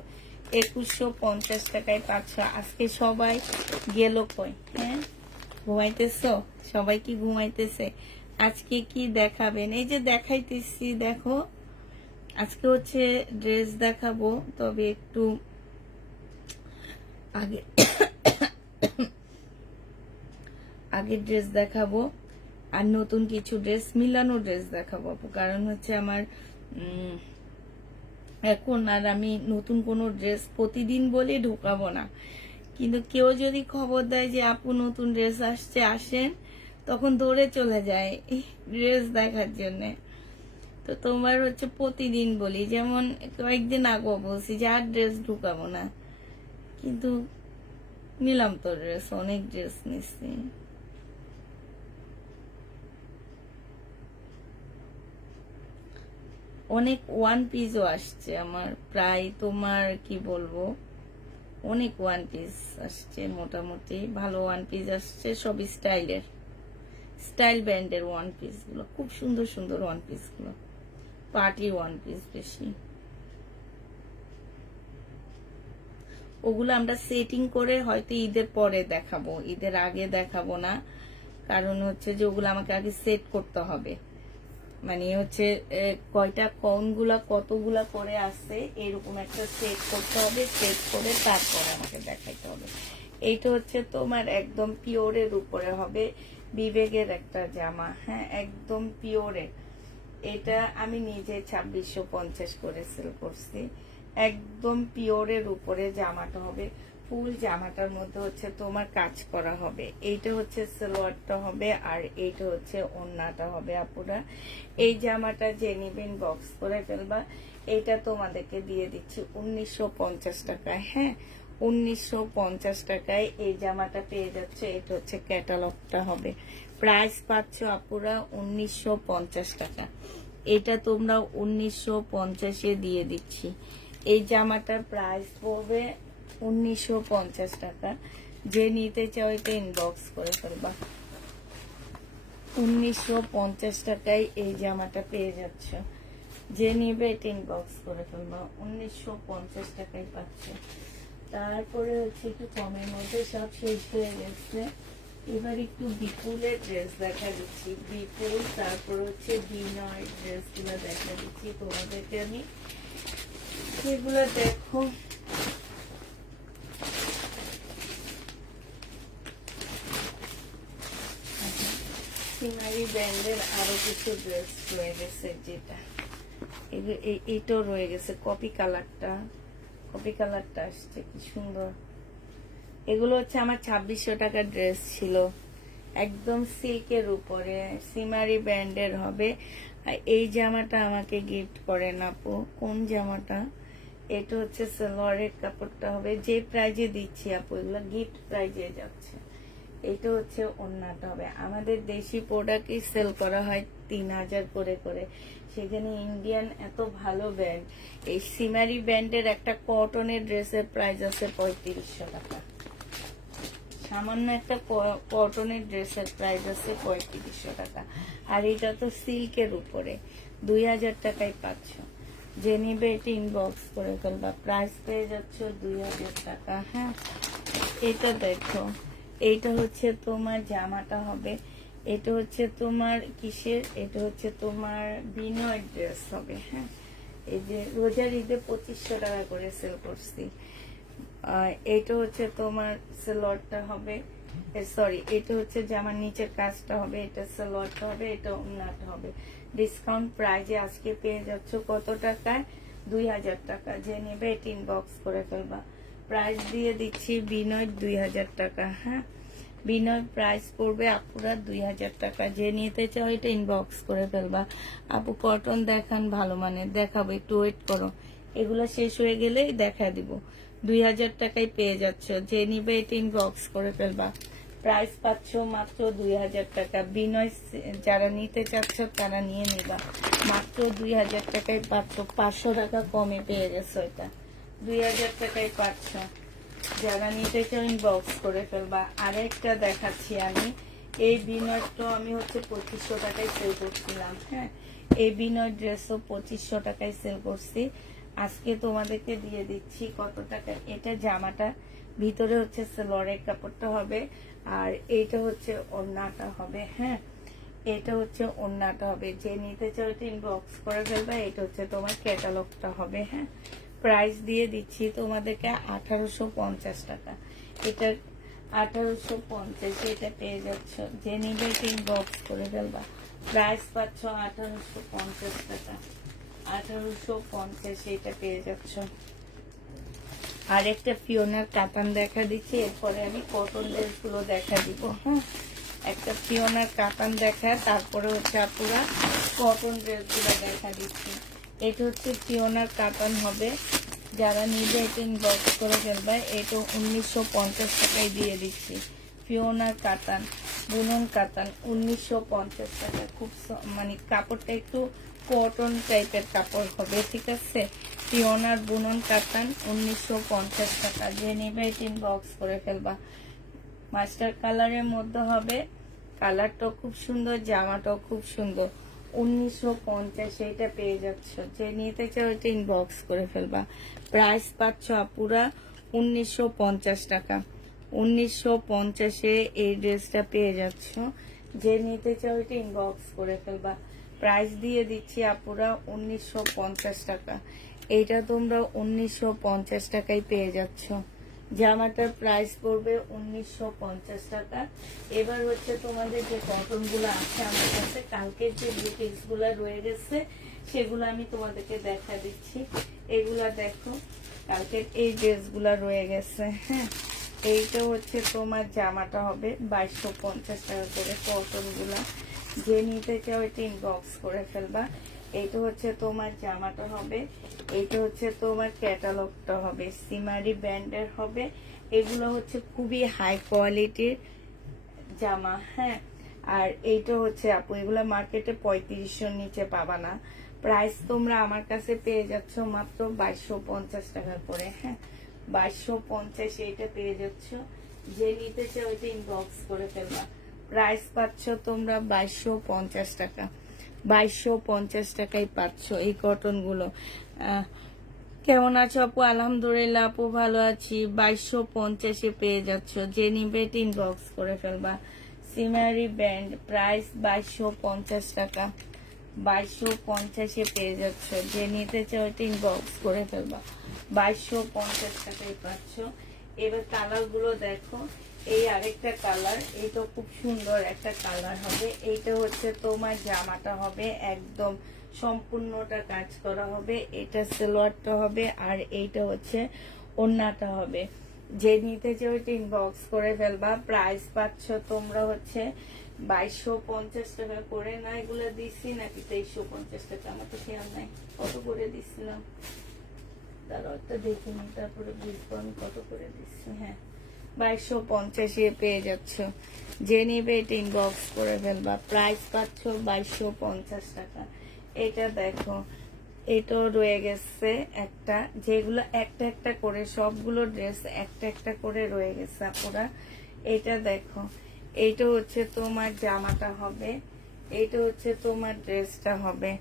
2150 টাকায় পাচ্ছ। আজকে সবাই গেল কই? হ্যাঁ, ঘুমাইতেছো? সবাই কি ঘুমাইতেছে? আজকে কি দেখাবেন? এই যে দেখাইতেছি, দেখো আজকে হচ্ছে ড্রেস দেখাবো, তবে একটু আগে আগের ড্রেস দেখাবো আর নতুন কিছু ড্রেস, মিলানো ড্রেস দেখাবো আপু। কারণ হচ্ছে আমার এখন আর আমি নতুন কোনো ড্রেস প্রতিদিন বলে ঢোকাবো না। কিন্তু কেউ যদি খবর দেয় যে আপু নতুন ড্রেস আসছে, আসেন, তখন দৌড়ে চলে যায় ড্রেস দেখার জন্য। তো তোমার হচ্ছে প্রতিদিন বলি, যেমন কয়েকদিন আগে বলছি যে আর ড্রেস ঢুকাবো না, কিন্তু নিলাম তো ড্রেস, অনেক ড্রেস নিচ্ছি। অনেক ওয়ান পিসও আসছে আমার, প্রায় তোমার কি বলবো, অনেক ওয়ান পিস আসছে, মোটামুটি ভালো ওয়ান পিস আসছে, সব স্টাইলের, স্টাইল ব্র্যান্ডের ওয়ান পিস গুলো, খুব সুন্দর সুন্দর ওয়ান পিস গুলো, পার্টি ওয়ান পিস বেশি। ওগুলো আমরা সেটিং করে হয়তো ঈদের পরে দেখাবো, ঈদের আগে দেখাবো না। কারণ হচ্ছে যে ওগুলো আমাকে আগে সেট করতে হবে, মানে হচ্ছে কয়টা কোনগুলা কতগুলা করে আসছে এরকম একটা সেট করতে হবে। সেট করে তারপরে আমাকে দেখাইতে হবে। এইটা হচ্ছে তোমার একদম পিওরের উপরে হবে, বিবেকের একটা জামা। হ্যাঁ, একদম পিওরে। এটা আমি নিজে 2650 করে সেল করছি। একদম পিওরের উপরে জামাটা হবে। ফুল জামাটার মধ্যে হচ্ছে তোমার কাজ করা হবে। এইটা হচ্ছে সালোয়ারটা হবে, আর এইটা হচ্ছে ওড়নাটা হবে। আপুরা এই জামাটা যে নিবেন বক্স করে ফেলবা। এইটা তোমাদেরকে দিয়ে দিচ্ছি 1950 টাকায়। হ্যাঁ, 1950 টাকায় এই জামাটা পেয়ে যাচ্ছে। এটা হচ্ছে ক্যাটালগটা হবে। প্রাইস পাচ্ছ আপুরা 1950 টাকা। এটা তোমরা 1950-এ দিয়ে দিচ্ছি। এই জামাটার প্রাইস পড়বে 1950 টাকা। যে নিতে চাও এটা ইনবক্স করে ফেলবা। 1950 টাকায় এই জামাটা পেয়ে যাচ্ছ। যে নিবে এটা ইনবক্স করে ফেলবা। 1950 টাকায় পাচ্ছে। তারপরে হচ্ছে একটু কমের মধ্যে সব শেষ হয়ে গেছে। এবার একটু বিপুলের ড্রেস দেখা দিচ্ছি। বিপুল, তারপর হচ্ছে বিনয় ড্রেস গুলো দেখা দিচ্ছি তোমাদেরকে আমি। সেগুলো দেখো, সিনারি ব্র্যান্ডের আরো কিছু ড্রেস রয়ে গেছে, যেটা এইটাও রয়ে গেছে। কপি কালারটা, কপি কালারটা আসছে কি সুন্দর। এগুলো হচ্ছে আমার 2600 টাকার ড্রেস ছিল, একদম সিল্কের উপরে, সিমারি ব্র্যান্ডের হবে। আর এই জামাটা আমাকে গিফট করেন আপু। কোন জামাটা? এটা হচ্ছে সালোয়ারের কাপড়টা হবে। যে প্রাইজে দিচ্ছি আপু, এগুলো গিফট প্রাইজে যাচ্ছে। এটা হচ্ছে ওড়নাটা হবে। আমাদের দেশি প্রোডাক্টই সেল করা হয় 3000 করে করে, সেখানে ইন্ডিয়ান এত ভালো ব্র্যান্ড। এই সিমারি ব্র্যান্ডের একটা কটনের ড্রেসের প্রাইস আছে 3500 টাকা। সামান্য একটা কটনের ড্রেসের প্রাইস আছে 3500 টাকা। আর এটা তো সিল্কের উপরে 2000 টাকায় পাচ্ছ। যে নিবে এটা ইনবক্স করে ফেলবা, প্রাইস পেয়ে যাচ্ছ 2000 টাকা। হ্যাঁ, এটা দেখো, এইটা হচ্ছে তোমার জামাটা হবে, এটা হচ্ছে তোমার কিসের, এটা হচ্ছে তোমার বিনয় ড্রেস হবে। হ্যাঁ, এই যে রোজার ঈদে 2500 টাকা করে সেল করছি। এটা হচ্ছে তোমার সালোয়ারটা হবে, সরি এটা হচ্ছে জামার নিচের কাজটা হবে, এটা সালোয়ারটা হবে, এটা ওড়নাটা হবে। ডিসকাউন্ট প্রাইজে আজকে পেয়ে যাচ্ছ কত টাকায়? 2000 টাকা। যে নেবে এটা ইনবক্স করে ফেলবা, প্রাইস দিয়ে দিচ্ছি বিনয় 2000 টাকা। হ্যাঁ, বিনয় প্রাইস পড়বে আপুরা 2000 টাকা। যে নিতে চাও এটা ইনবক্স করে ফেলবা। আপু কটন দেখান ভালো মানের, দেখাবো, একটু ওয়েট করো, এগুলো শেষ হয়ে গেলেই দেখা দিব। 2000 টাকায় পেয়ে যাচ্ছ। যে নিবে এটা ইনবক্স করে ফেলবা, প্রাইস পাচ্ছ মাত্র 2000 টাকা। বিনয় যারা নিতে চাচ্ছ তারা নিয়ে নিবা, মাত্র 2000 টাকায় পাচ্ছ। 500 টাকা কমে পেয়ে গেছো, এটা 2000 টাকায় পাচ্ছ। যারা নিতে চাও ইনবক্স করে ফেলবা। আরেকটা দেখাচ্ছি আমি, এই বিনয়টা আমি হচ্ছে 2500 টাকায় সেল করছিলাম। হ্যাঁ, এই বিনয় ড্রেসও 2500 টাকায় সেল করছি। আজকে তোমাদেরকে দিয়ে দিচ্ছি কত টাকা। এটা জামাটা ভিতরে হচ্ছে সালোয়ারের কাপড়টা হবে, আর এইটা হচ্ছে ওড়নাটা হবে। হ্যাঁ, এটা হচ্ছে ওড়নাটা হবে। যে নিতে চাও এটা ইনবক্স করে ফেলবা। এটা হচ্ছে তোমার ক্যাটালগটা হবে। হ্যাঁ, প্রাইস দিয়ে দিচ্ছি তোমাদেরকে 1850 টাকা। এটা 1850, এটা পেয়ে যাচ্ছ। যে নিবে এটা ইনবক্স করে ফেলবা, প্রাইস পাচ্ছ 1850 টাকা। 1850 এটা পেয়ে যাচ্ছ। আর একটা ফিওনার কাতান দেখা দিচ্ছি, এরপরে আমি কটন ড্রেসগুলো দেখা দিব। হ্যাঁ, একটা ফিওনার কাতান দেখা, তারপরে হচ্ছে আপুরা কটন ড্রেসগুলো দেখা দিচ্ছি। এটা হচ্ছে ফিওনার কাতান হবে। যারা নিবে এটা ইনবক্স করে ফেলবে। এটা 1950 টাকায় দিয়ে দিচ্ছি। ফিওনার কাতান, বুনন কাতান 1950 টাকা। খুব মানে কাপড়টা একটু কটন টাইপের কাপড় হবে, ঠিক আছে। ফিওনার বুনন কাতান 1950 টাকা। যে নিবে এটা ইনবক্স করে ফেলবা। মাস্টার কালারের মধ্যে হবে, কালারটাও খুব সুন্দর, জামাটাও খুব সুন্দর। 1950 এটা পেয়ে যাচ্ছ। যে নিতে চাও এটা ইনবক্স করে ফেলবা, প্রাইস পাচ্ছ আপুরা 1950 টাকা। 1950-এ এই ড্রেসটা পেয়ে যাচ্ছ। যে নিতে চাও এটা ইনবক্স করে ফেলবা, প্রাইস দিয়ে দিচ্ছি আপুরা 1950 টাকা। এইটা তোমরা 1950 টাকায় পেয়ে যাচ্ছ। জামাটার প্রাইস পড়বে 1950 টাকা। এবার হচ্ছে তোমাদের যে কটন গুলো আছে আমার কাছে, কালকের যে বুটিক্স গুলা রয়ে গেছে সেগুলো আমি তোমাদেরকে দেখা দিচ্ছি। এগুলা দেখো, কালকের এই ড্রেস গুলা রয়ে গেছে। হ্যাঁ, এইটা হচ্ছে তোমার জামাটা হবে 2250 টাকা করে কটন গুলা। যে নিতে চাও এটা ইনবক্স করে ফেলবা। এইটা হচ্ছে তোমার জামাটা হবে, এইটা হচ্ছে তোমার ক্যাটালগটা হবে, সিমারি ব্র্যান্ডের হবে। এগুলো হচ্ছে খুবই হাই কোয়ালিটির জামা। হ্যাঁ, আর এইটা হচ্ছে আপু, এগুলো মার্কেটে 3500-র নিচে পাবা না। প্রাইস তোমরা আমার কাছে পেয়ে যাচ্ছ মাত্র 2250 টাকা করে। হ্যাঁ, 2250 এইটা পেয়ে যাচ্ছ। যে নিতে চাও ওইটা ইনবক্স করে ফেলবা, প্রাইস পাচ্ছ তোমরা 2250 টাকা। 2250 টাকায় পাচ্ছ এই কটন গুলো। কেমন আছো আপু? আলহামদুলিল্লাহ আপু ভালো আছি। 2250-এ পেয়ে যাচ্ছ। যে নিবে ইনবক্স করে ফেলবা। সিমারি ব্যান্ড প্রাইস 2250 টাকা। 2250-এ পেয়ে যাচ্ছ। যে নিতে চাও এটা ইনবক্স করে ফেলবা, 2250 টাকায় পাচ্ছ। এবার কালার গুলো দেখো, এই আরেকটা কালার, এইটা খুব সুন্দর একটা কালার হবে। এইটা হচ্ছে তোমার জামাটা হবে, একদম সম্পূর্ণটা কাজ করা হবে। এটা সালোয়ারটা হবে, আর এইটা হচ্ছে ওড়নাটা হবে। যে নিতে চাও এটা ইনবক্স করে ফেলবা। প্রাইস পাচ্ছ তোমরা হচ্ছে 2250 টাকা করে। না এগুলো দিচ্ছি নাকি 2350 টাকা, আমার তো খেয়াল নাই কত করে দিচ্ছিলাম, তারও একটা দেখিনি, তারপরে বুঝবো আমি কত করে দিচ্ছি। হ্যাঁ, 2250-এ পেয়ে যাচ্ছ। যে নিবে এটা ইনবক্স করে ফেলবা, প্রাইস পাচ্ছ 2250 টাকা। এটা দেখো, এটাও রয়ে গেছে একটা, যেগুলো একটা একটা করে সবগুলো ড্রেস একটা একটা করে রয়ে গেছে আপুরা। এটা দেখো, এইটা হচ্ছে তোমার জামাটা হবে, এইটা হচ্ছে তোমার ড্রেসটা হবে,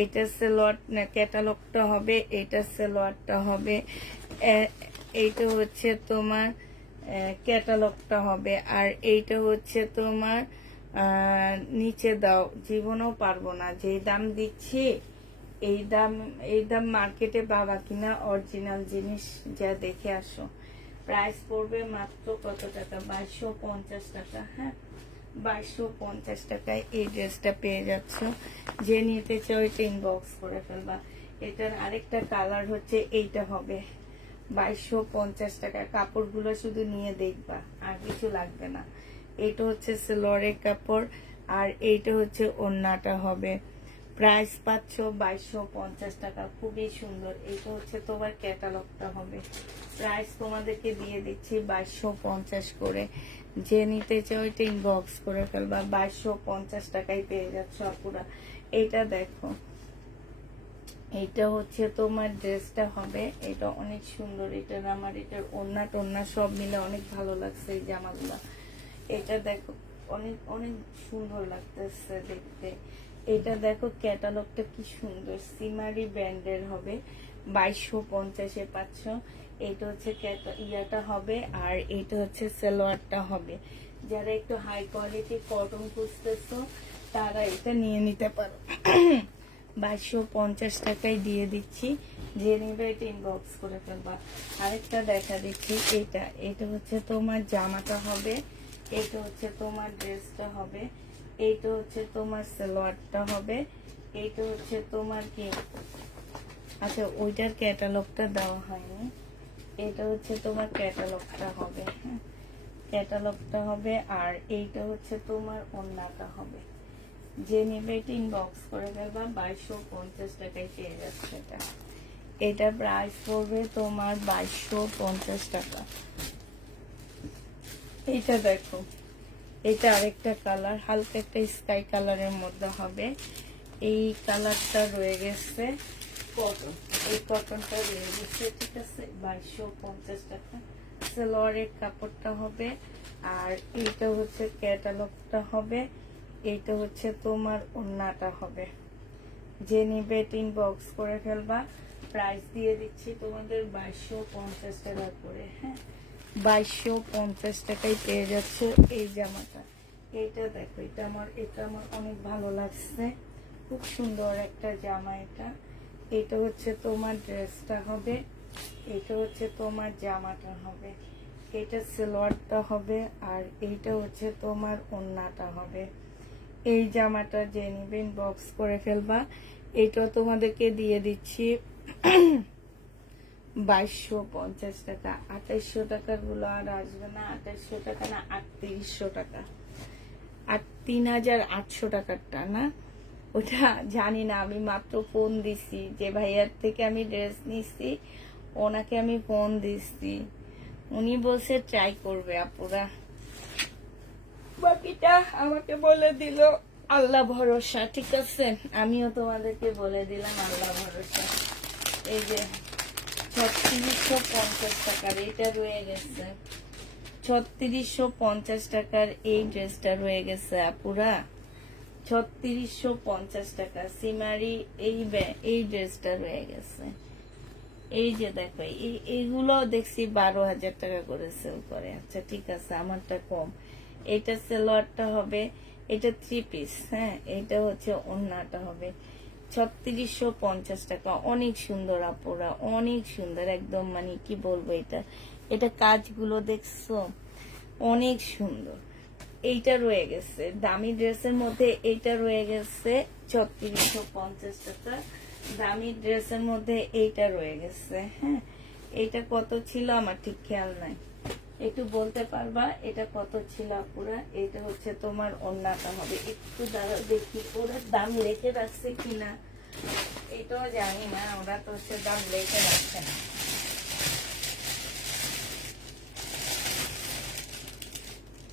এইটা সেলোয়ার ক্যাটালগটা হবে, এইটা সেলোয়ারটা হবে, এইটা হচ্ছে তোমার ক্যাটালগটা হবে, আর এইটা হচ্ছে তোমার নিচে দাও, জীবনেও পারবো না, যেই দাম দিচ্ছি এই দাম মার্কেটে পাবা কিনা, অরিজিনাল জিনিস যা দেখে আসো। প্রাইস পড়বে মাত্র কত টাকা, 2250 টাকা। হ্যাঁ, 2250 টাকায় এই ড্রেসটা পেয়ে যাচ্ছ। যে নিতে চাও এটা ইনবক্স করে ফেলবা। এটার আরেকটা কালার হচ্ছে এইটা হবে 2250 টাকা। কাপড়গুলো শুধু নিয়ে দেখবা, আর কিছু লাগবে না। এটা হচ্ছে সেলোয়ারের কাপড়, আর এইটা হচ্ছে ওড়নাটা হবে। প্রাইস পাচ্ছ 2250 টাকা, খুবই সুন্দর। এটা হচ্ছে তোমার ক্যাটালগটা হবে। প্রাইস তোমাদেরকে দিয়ে দিচ্ছি 2250 করে। যে নিতে চাও এটা ইনবক্স করে ফেলবা, 2250 টাকায় পেয়ে যাচ্ছ আপুরা। এটা দেখো, এটা হচ্ছে তোমার ড্রেসটা হবে, এটা অনেক সুন্দর। এটার আমার এটার ওড়না টোন্না সব মিলে অনেক ভালো লাগছে এই জামাগুলা। এটা দেখো, অনেক অনেক সুন্দর লাগতেছে দেখতে। এটা দেখো, ক্যাটালগটা কি সুন্দর, সিমারি ব্র্যান্ডের হবে, 2250-এ পাচ্ছ। এটা হচ্ছে ইয়াটা হবে, আর এটা হচ্ছে সালোয়ারটা হবে। যারা একটু হাই কোয়ালিটি কটন খুঁজতেছো তারা এটা নিয়ে নিতে পারো। 2250 টাকায় দিয়ে দিচ্ছি, যে নিবে এটা ইনবক্স করে ফেলবা। আরেকটা দেখা দিচ্ছি, এটা হচ্ছে তোমার জামাটা হবে, এটা হচ্ছে তোমার ড্রেসটা হবে, এইটা হচ্ছে তোমার সালোয়ারটা হবে, এইটা হচ্ছে তোমার কি, আচ্ছা ওইটার ক্যাটালগটা দেওয়া হয়নি। এটা হচ্ছে তোমার ক্যাটালগটা হবে, হ্যাঁ ক্যাটালগটা হবে, আর এইটা হচ্ছে তোমার ওড়নাটা হবে। যে নেবে এটা ইনবক্স করে ফেলবা, 2250 টাকায় পেয়ে যাচ্ছে এটা। এটা প্রাইস পড়বে তোমার 2250 টাকা। এটা দেখো, এটা আরেকটা কালার, হালকা একটা স্কাই কালারের মধ্যে হবে। এই কালারটা রয়ে গেছে কটন, এই কটনটা রয়ে গেছে, ঠিক আছে, 2250 টাকা। সালোয়ারের কাপড়টা হবে, আর এইটা হচ্ছে ক্যাটালগটা হবে, এইটা হচ্ছে তোমার ওড়নাটা হবে। যে নিবে ইনবক্স করে ফেলবা। প্রাইস দিয়ে দিচ্ছি তোমাদের 2250 টাকা করে। হ্যাঁ, 2250 টাকায় পেয়ে যাচ্ছে এই জামাটা। এটা দেখো, এটা আমার অনেক ভালো লাগছে, খুব সুন্দর একটা জামা এটা। এটা হচ্ছে তোমার ড্রেসটা হবে, এটা হচ্ছে তোমার জামাটা হবে, এটা সালোয়ারটা হবে, আর এইটা হচ্ছে তোমার ওড়নাটা হবে। এই জামাটা যে নিবে ইনবক্স করে ফেলবা। এটা তোমাদেরকে দিয়ে দিচ্ছি 2250 টাকা। 2800 টাকার গুলো আর আসবে না, 2800 টাকা না, 3800 টাকা, আর 3800 টাকারটা না, ওটা জানি না। আমি মাত্র ফোন দিছি, যে ভাইয়ার থেকে আমি ড্রেস নিছি ওনাকে আমি ফোন দিছি, উনি বলছে ট্রাই করবে আপুরা। বাকিটা আমাকে বলে দিল আল্লাহ ভরসা, ঠিক আছে, আমিও তোমাদেরকে বলে দিলাম আল্লাহ ভরসা। এই যে 3650 টাকার এটা রয়ে গেছে, 3650 টাকার এই ড্রেসটা রয়ে গেছে আপুরা, 3650 টাকা। সিমারি এই ড্রেসটা রয়ে গেছে। এই যে দেখো, এইগুলো দেখছি 12,000 টাকা করে সেল করে। আচ্ছা ঠিক আছে, আমারটা কম। এটা সালোয়ারটা হবে, এটা 3 পিস, হ্যাঁ, এটা হচ্ছে ওড়নাটা হবে। 3650 টাকা, অনেক সুন্দর আপুরা, অনেক সুন্দর একদম, মানে কি বলবো, এটা কাজগুলো দেখছো অনেক সুন্দর। এইটা রয়ে গেছে দামি ড্রেসের মধ্যে, এইটা রয়ে গেছে 3650 টাকা। দামি ড্রেসের মধ্যে এইটা রয়ে গেছে। হ্যাঁ, এইটা কত ছিল আমার ঠিক খেয়াল নাই, একটু বলতে পারবা এটা কত ছিল আপুরা? এটা হচ্ছে তোমার ওড়নাটা হবে, একটু দাঁড়া দেখি ওরা দাম লেখে রাখছে কিনা, এটাও জানি না, ওরা তো হচ্ছে দাম লেখে রাখছে না।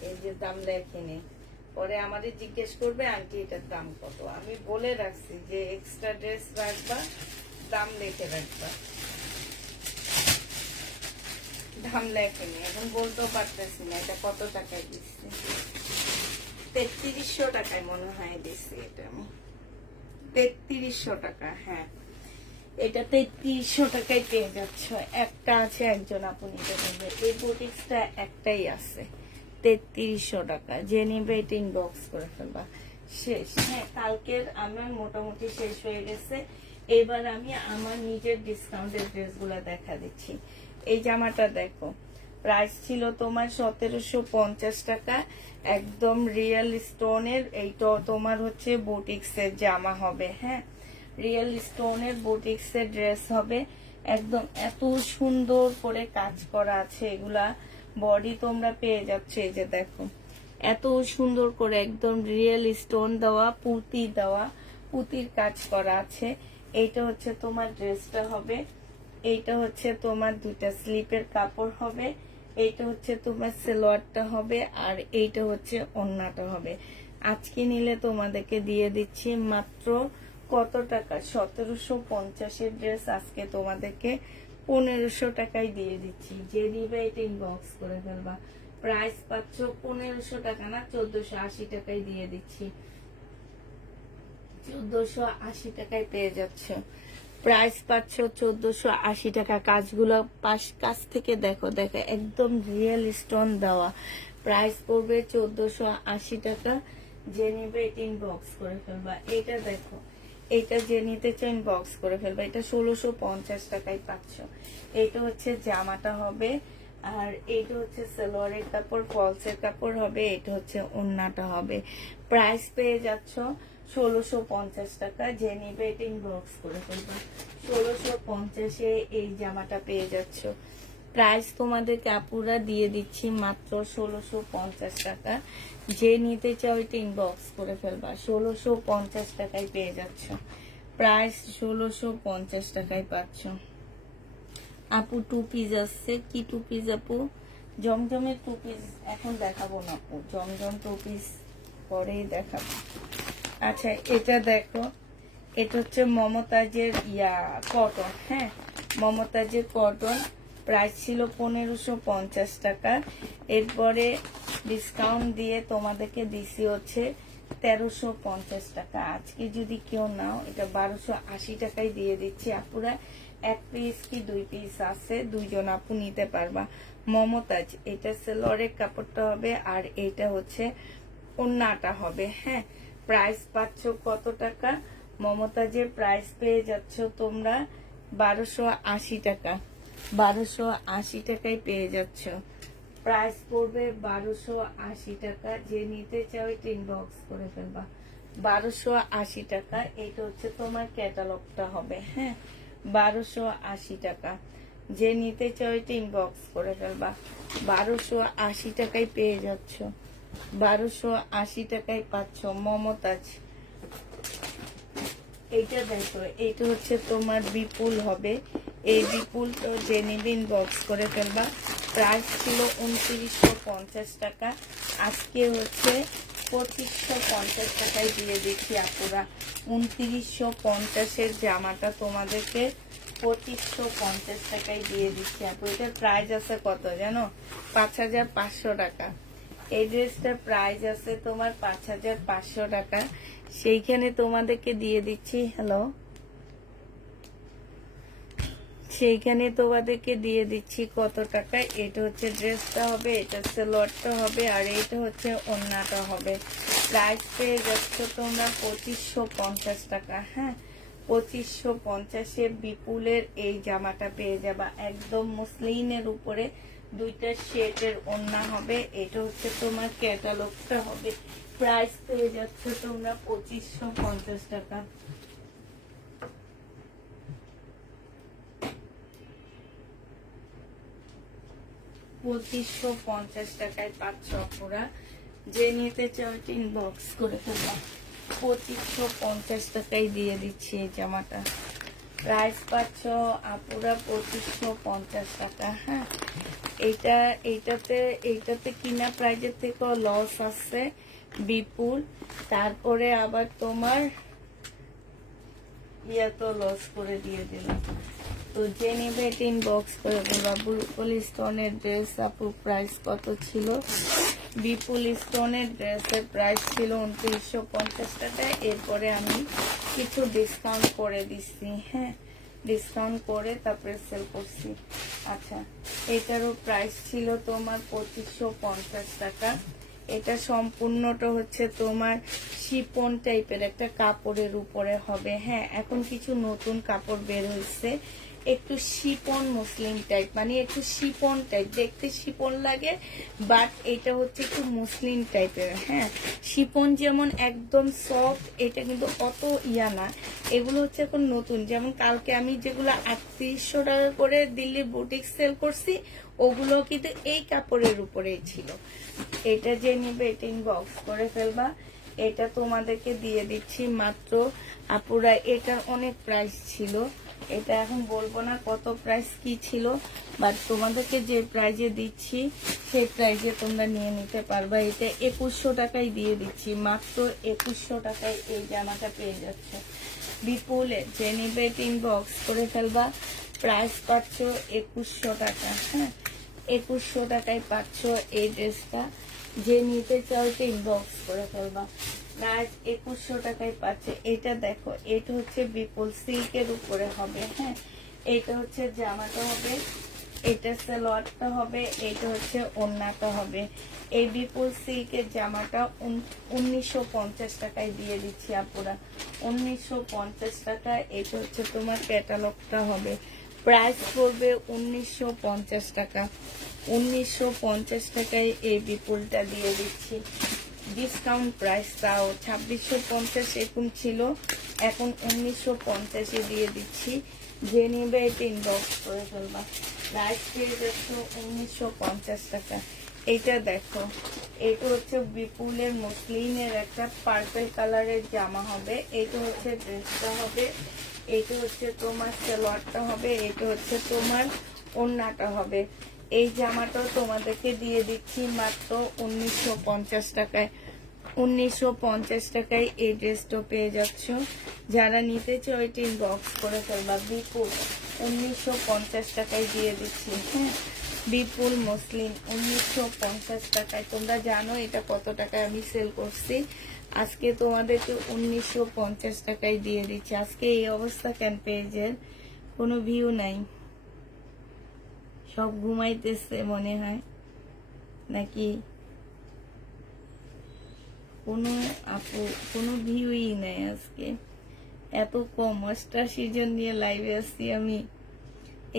এই যে দাম লেখেনি, পরে আমাদের জিজ্ঞেস করবে আন্টি এটার দাম কত। আমি বলে রাখছি যে এক্সট্রা ড্রেস রাখবা, দাম লিখে রাখবা। দাম লেখেনি, এখন বলতেও পারতেছি না এটা কত টাকায় দিচ্ছি। 3300 টাকায় মনে হয় দিচ্ছি এটা আমি। 3300 টাকা, হ্যাঁ এটা 3300 টাকায় পেয়ে যাচ্ছ। একটা আছে, একজন আপু নিতে পারবে। এই বুটিক্সটা একটাই আছে, 3300 টাকা। যে নিবে এটা ইনবক্স করে ফেলবা। শেষ, হ্যাঁ কালকের আমার মোটামুটি শেষ হয়ে গেছে। এবার আমি আমার নিজের ডিসকাউন্টের ড্রেসগুলো দেখা দিচ্ছি। এই জামাটা দেখো, প্রাইস ছিল তোমার 1750 টাকা, একদম রিয়েল স্টোনের। এইটা তোমার হচ্ছে বুটিক্সের জামা হবে, হ্যাঁ রিয়েল স্টোনের বুটিক্সের ড্রেস হবে। একদম এত সুন্দর করে কাজ করা আছে, এগুলা বডি তোমরা পেয়ে যাচ্ছ। এই যে দেখো এত সুন্দর করে একদম রিয়েল স্টোন দেওয়া, পুঁতি দেওয়া, পুঁতির কাজ করা আছে। এইটা হচ্ছে তোমার ড্রেসটা হবে, এইটা হচ্ছে তোমার দুইটা স্লিপের কাপড় হবে, এইটা হচ্ছে তোমার সালোয়ারটা হবে, আর এইটা হচ্ছে ওড়নাটা হবে। আজকে নিলে তোমাদেরকে দিয়ে দিচ্ছি মাত্র কত টাকা, 1750 ড্রেস আজকে তোমাদেরকে 1500 টাকায় দিয়ে দিচ্ছি। যে দিবে এটা ইনবক্স করে ফেলবা। প্রাইস পাচ্ছ 1500 টাকা না, 1480 টাকায় দিয়ে দিচ্ছি। 1480 টাকায় পেয়ে যাচ্ছ। প্রাইস পাচ্ছ 1480 টাকা। কাজগুলো কাছ থেকে দেখো, দেখো একদম রিয়েল স্টোন দেওয়া। প্রাইস পড়বে 1480 টাকা। যে নিবে এটা ইনবক্স করে ফেলবা। এটা দেখো, এটা যে নিতে চাও ইনবক্স করে ফেলবা। এটা 1650 টাকায় পাচ্ছ। এটা হচ্ছে জামাটা হবে, আর এইটা হচ্ছে সালোয়ারের কাপড়, ফলসের কাপড় হবে, এটা হচ্ছে ওড়নাটা হবে। প্রাইস পেয়ে যাচ্ছ 1650 টাকা। যে নিবে এটা ইনবক্স করে ফেলবা। 1650-এ এই জামাটা পেয়ে যাচ্ছ। প্রাইস তোমাদেরকে আপুরা দিয়ে দিচ্ছি মাত্র 1650 টাকা। যে নিতে চাও এটা ইনবক্স করে ফেলবা। 1650 টাকায় পেয়ে যাচ্ছ। প্রাইস 1650 টাকায় পাচ্ছ। আপু টু পিস আসছে। কি টু পিস আপু? জমজমের টু পিস এখন দেখাবো না আপু, জমজম টু পিস পরেই দেখাবো। আচ্ছা এটা দেখো, এটা হচ্ছে মমতাজের কটন, হ্যাঁ মমতাজের কটন। প্রাইস ছিল 1550 টাকা। এরপরে ডিসকাউন্ট দিয়ে তোমাদেরকে দিছি হচ্ছে 1350 টাকা। আজকে যদি কেউ নাও এটা 1280 টাকায় দিয়ে দিচ্ছি আপুরা। এক পিস কি দুই পিস আছে, দুইজন আপু নিতে পারবা। মমতাজ, এটা সেলরের কাপড়টা হবে, আর এটা হচ্ছে ওড়নাটা হবে, হ্যাঁ। প্রাইস পাচ্ছ কত টাকা? মমতাজের প্রাইস পেয়ে যাচ্ছ তোমরা 1280 টাকা। 1280 টাকায় পেয়ে যাচ্ছ। প্রাইস পড়বে 1280 টাকা। যে নিতে চাও এটা ইনবক্স করে ফেলবা। 1280 টাকা। এটা হচ্ছে তোমার ক্যাটালগটা হবে, হ্যাঁ 1280 টাকা। যে নিতে চাও এটা ইনবক্স করে ফেলবা। 1280 টাকায় পেয়ে যাচ্ছ। 1280 টাকায় পাচ্ছ মমতাজ। এইটা দেখো, এইটা হচ্ছে তোমার বিপুল হবে। এই বিপুল যে নিবে ইনবক্স করে ফেলবা। প্রাইস ছিল 2950 টাকা, আজকে হচ্ছে 2550 টাকায় দিয়ে দিচ্ছি আপুরা। 2950-এর জামাটা তোমাদেরকে 2550 টাকায় দিয়ে দিচ্ছি আপু। এটার প্রাইস আছে কত জানো? 5500 টাকা। এই ড্রেসটার প্রাইস আছে তোমার 5500 টাকা। সেইখানে তোমাদেরকে দিয়ে দিচ্ছি, হ্যালো, সেইখানে তোমাদেরকে দিয়ে দিচ্ছি কত টাকায়। এটা হচ্ছে ড্রেসটা হবে, এটা সালোয়ারটা হবে, আর এটা হচ্ছে ওড়নাটা হবে। প্রাইস পেয়ে যাচ্ছ তোমরা 2550 টাকা, হ্যাঁ 2550-এ বিপুলের এই জামাটা পেয়ে যাবা। একদম মুসলিনের উপরে দুইটা শেডের ওড়না হবে। এটা হচ্ছে তোমার ক্যাটালগটা হবে। প্রাইস পেয়ে যাচ্ছ তোমরা 2550 টাকা। 2550 টাকায় পাচ্ছ আপুরা। যে নিতে চাও ইনবক্স করে ফেলবা। 2550 টাকায় দিয়ে দিচ্ছি এই জামাটা। প্রাইস পাচ্ছ আপুরা 2550 টাকা, হ্যাঁ। এইটাতে কিনা প্রাইজের থেকেও লস আছে, বিপুল। তারপরে আবার তোমার ইয়া তো লস করে দিয়ে দিলাম। তো যে নেবে এটা ইনবক্স করে বলবা। বিপুল স্টোনের ড্রেস আপু প্রাইস কত ছিল? বিপুল স্টোনের ড্রেসের প্রাইস ছিল 2950 টাকা। এরপরে আমি কিছু ডিসকাউন্ট করে দিচ্ছি, হ্যাঁ ডিসকাউন্ট করে তারপরে সেল করছি। আচ্ছা, এটারও প্রাইস ছিল তোমার 2550 টাকা। এটা সম্পূর্ণটা হচ্ছে তোমার শিপন টাইপের একটা কাপড়ের উপরে হবে, হ্যাঁ এখন কিছু নতুন কাপড় বের হয়েছে একটু শিপন মুসলিম টাইপ, মানে একটু শিপন টাইপ, দেখতে শিপন লাগে বাট এটা হচ্ছে একটু মুসলিম টাইপের। হ্যাঁ, শিপন যেমন একদম সফট, এটা কিন্তু অত ইয়া না। এগুলো হচ্ছে এখন নতুন, যেমন কালকে আমি যেগুলো 3800 টাকা করে দিল্লির বুটিক সেল করছি ওগুলো কিন্তু এই কাপড়ের উপরেই ছিল। এটা যে নিবে এটা ইনবক্স করে ফেলবা। এটা তোমাদেরকে দিয়ে দিচ্ছি মাত্র আপুরা, এটার অনেক প্রাইস ছিল, এটা এখন বলবো না কত প্রাইস কি ছিল, বাট তোমাদেরকে যে প্রাইজে দিচ্ছি সেই প্রাইজে তোমরা নিয়ে নিতে পারবা। এটা 2100 টাকায় দিয়ে দিচ্ছি, মাত্র 2100 টাকায় এই জামাটা পেয়ে যাচ্ছে। বিপুলে যে নিবে ইনবক্স করে ফেলবা। প্রাইস পাচ্ছ 2100 টাকা, হ্যাঁ 2100 টাকায় পাচ্ছ এই ড্রেসটা। যে নিতে চাও তো ইনবক্স করে ফেলবা। প্রাইস 2100 টাকায় পাচ্ছে। এটা দেখো, এটা হচ্ছে বিপুল সিল্কের উপরে হবে, হ্যাঁ এটা হচ্ছে জামাটা হবে, এটা সালোয়ারটা হবে, এটা হচ্ছে ওড়নাটা হবে। এই বিপুল সিল্কের জামাটা 1950 টাকায় দিয়ে দিচ্ছি আপুরা, 1950 টাকা। এটা হচ্ছে তোমার ক্যাটালগটা হবে, প্রাইস পড়বে 1950 টাকা। 1950 টাকায় এই বিপুলটা দিয়ে দিচ্ছি, ডিসকাউন্ট প্রাইস, তাও 2650 এরকম ছিল, এখন 1950-এ দিয়ে দিচ্ছি। যে নেবে এটা ইনবক্স করে ফেলবা। প্রাইস পেয়ে যাচ্ছ 1950 টাকা। এইটা দেখো, এটা হচ্ছে বিপুলের মসলিনের একটা পার্পল কালারের জামা হবে, এটা হচ্ছে ড্রেসটা হবে, এটা হচ্ছে তোমার সালোয়ারটা হবে, এটা হচ্ছে তোমার ওড়নাটা হবে। এই জামাটাও তোমাদেরকে দিয়ে দিচ্ছি মাত্র 1950 টাকায়। 1950 টাকায় এই ড্রেসটা পেয়ে যাচ্ছ। যারা নিতে চাও এটা ইনবক্স করে ফেলবা। বিপুল 1950 টাকায় দিয়ে দিচ্ছি, হ্যাঁ বিপুল মসলিন 1950 টাকায়। তোমরা জানো এটা কত টাকায় আমি সেল করছি, আজকে তোমাদেরকে 1950 টাকায় দিয়ে দিচ্ছি। আজকে এই অবস্থা কেন, পেজের কোনো ভিউ নাই, সব ঘুমাইতেছে মনে হয় নাকি, কোনো আপু কোনো ভিউই নাই আজকে, এত কম। 88 জন নিয়ে লাইভে আসছি আমি।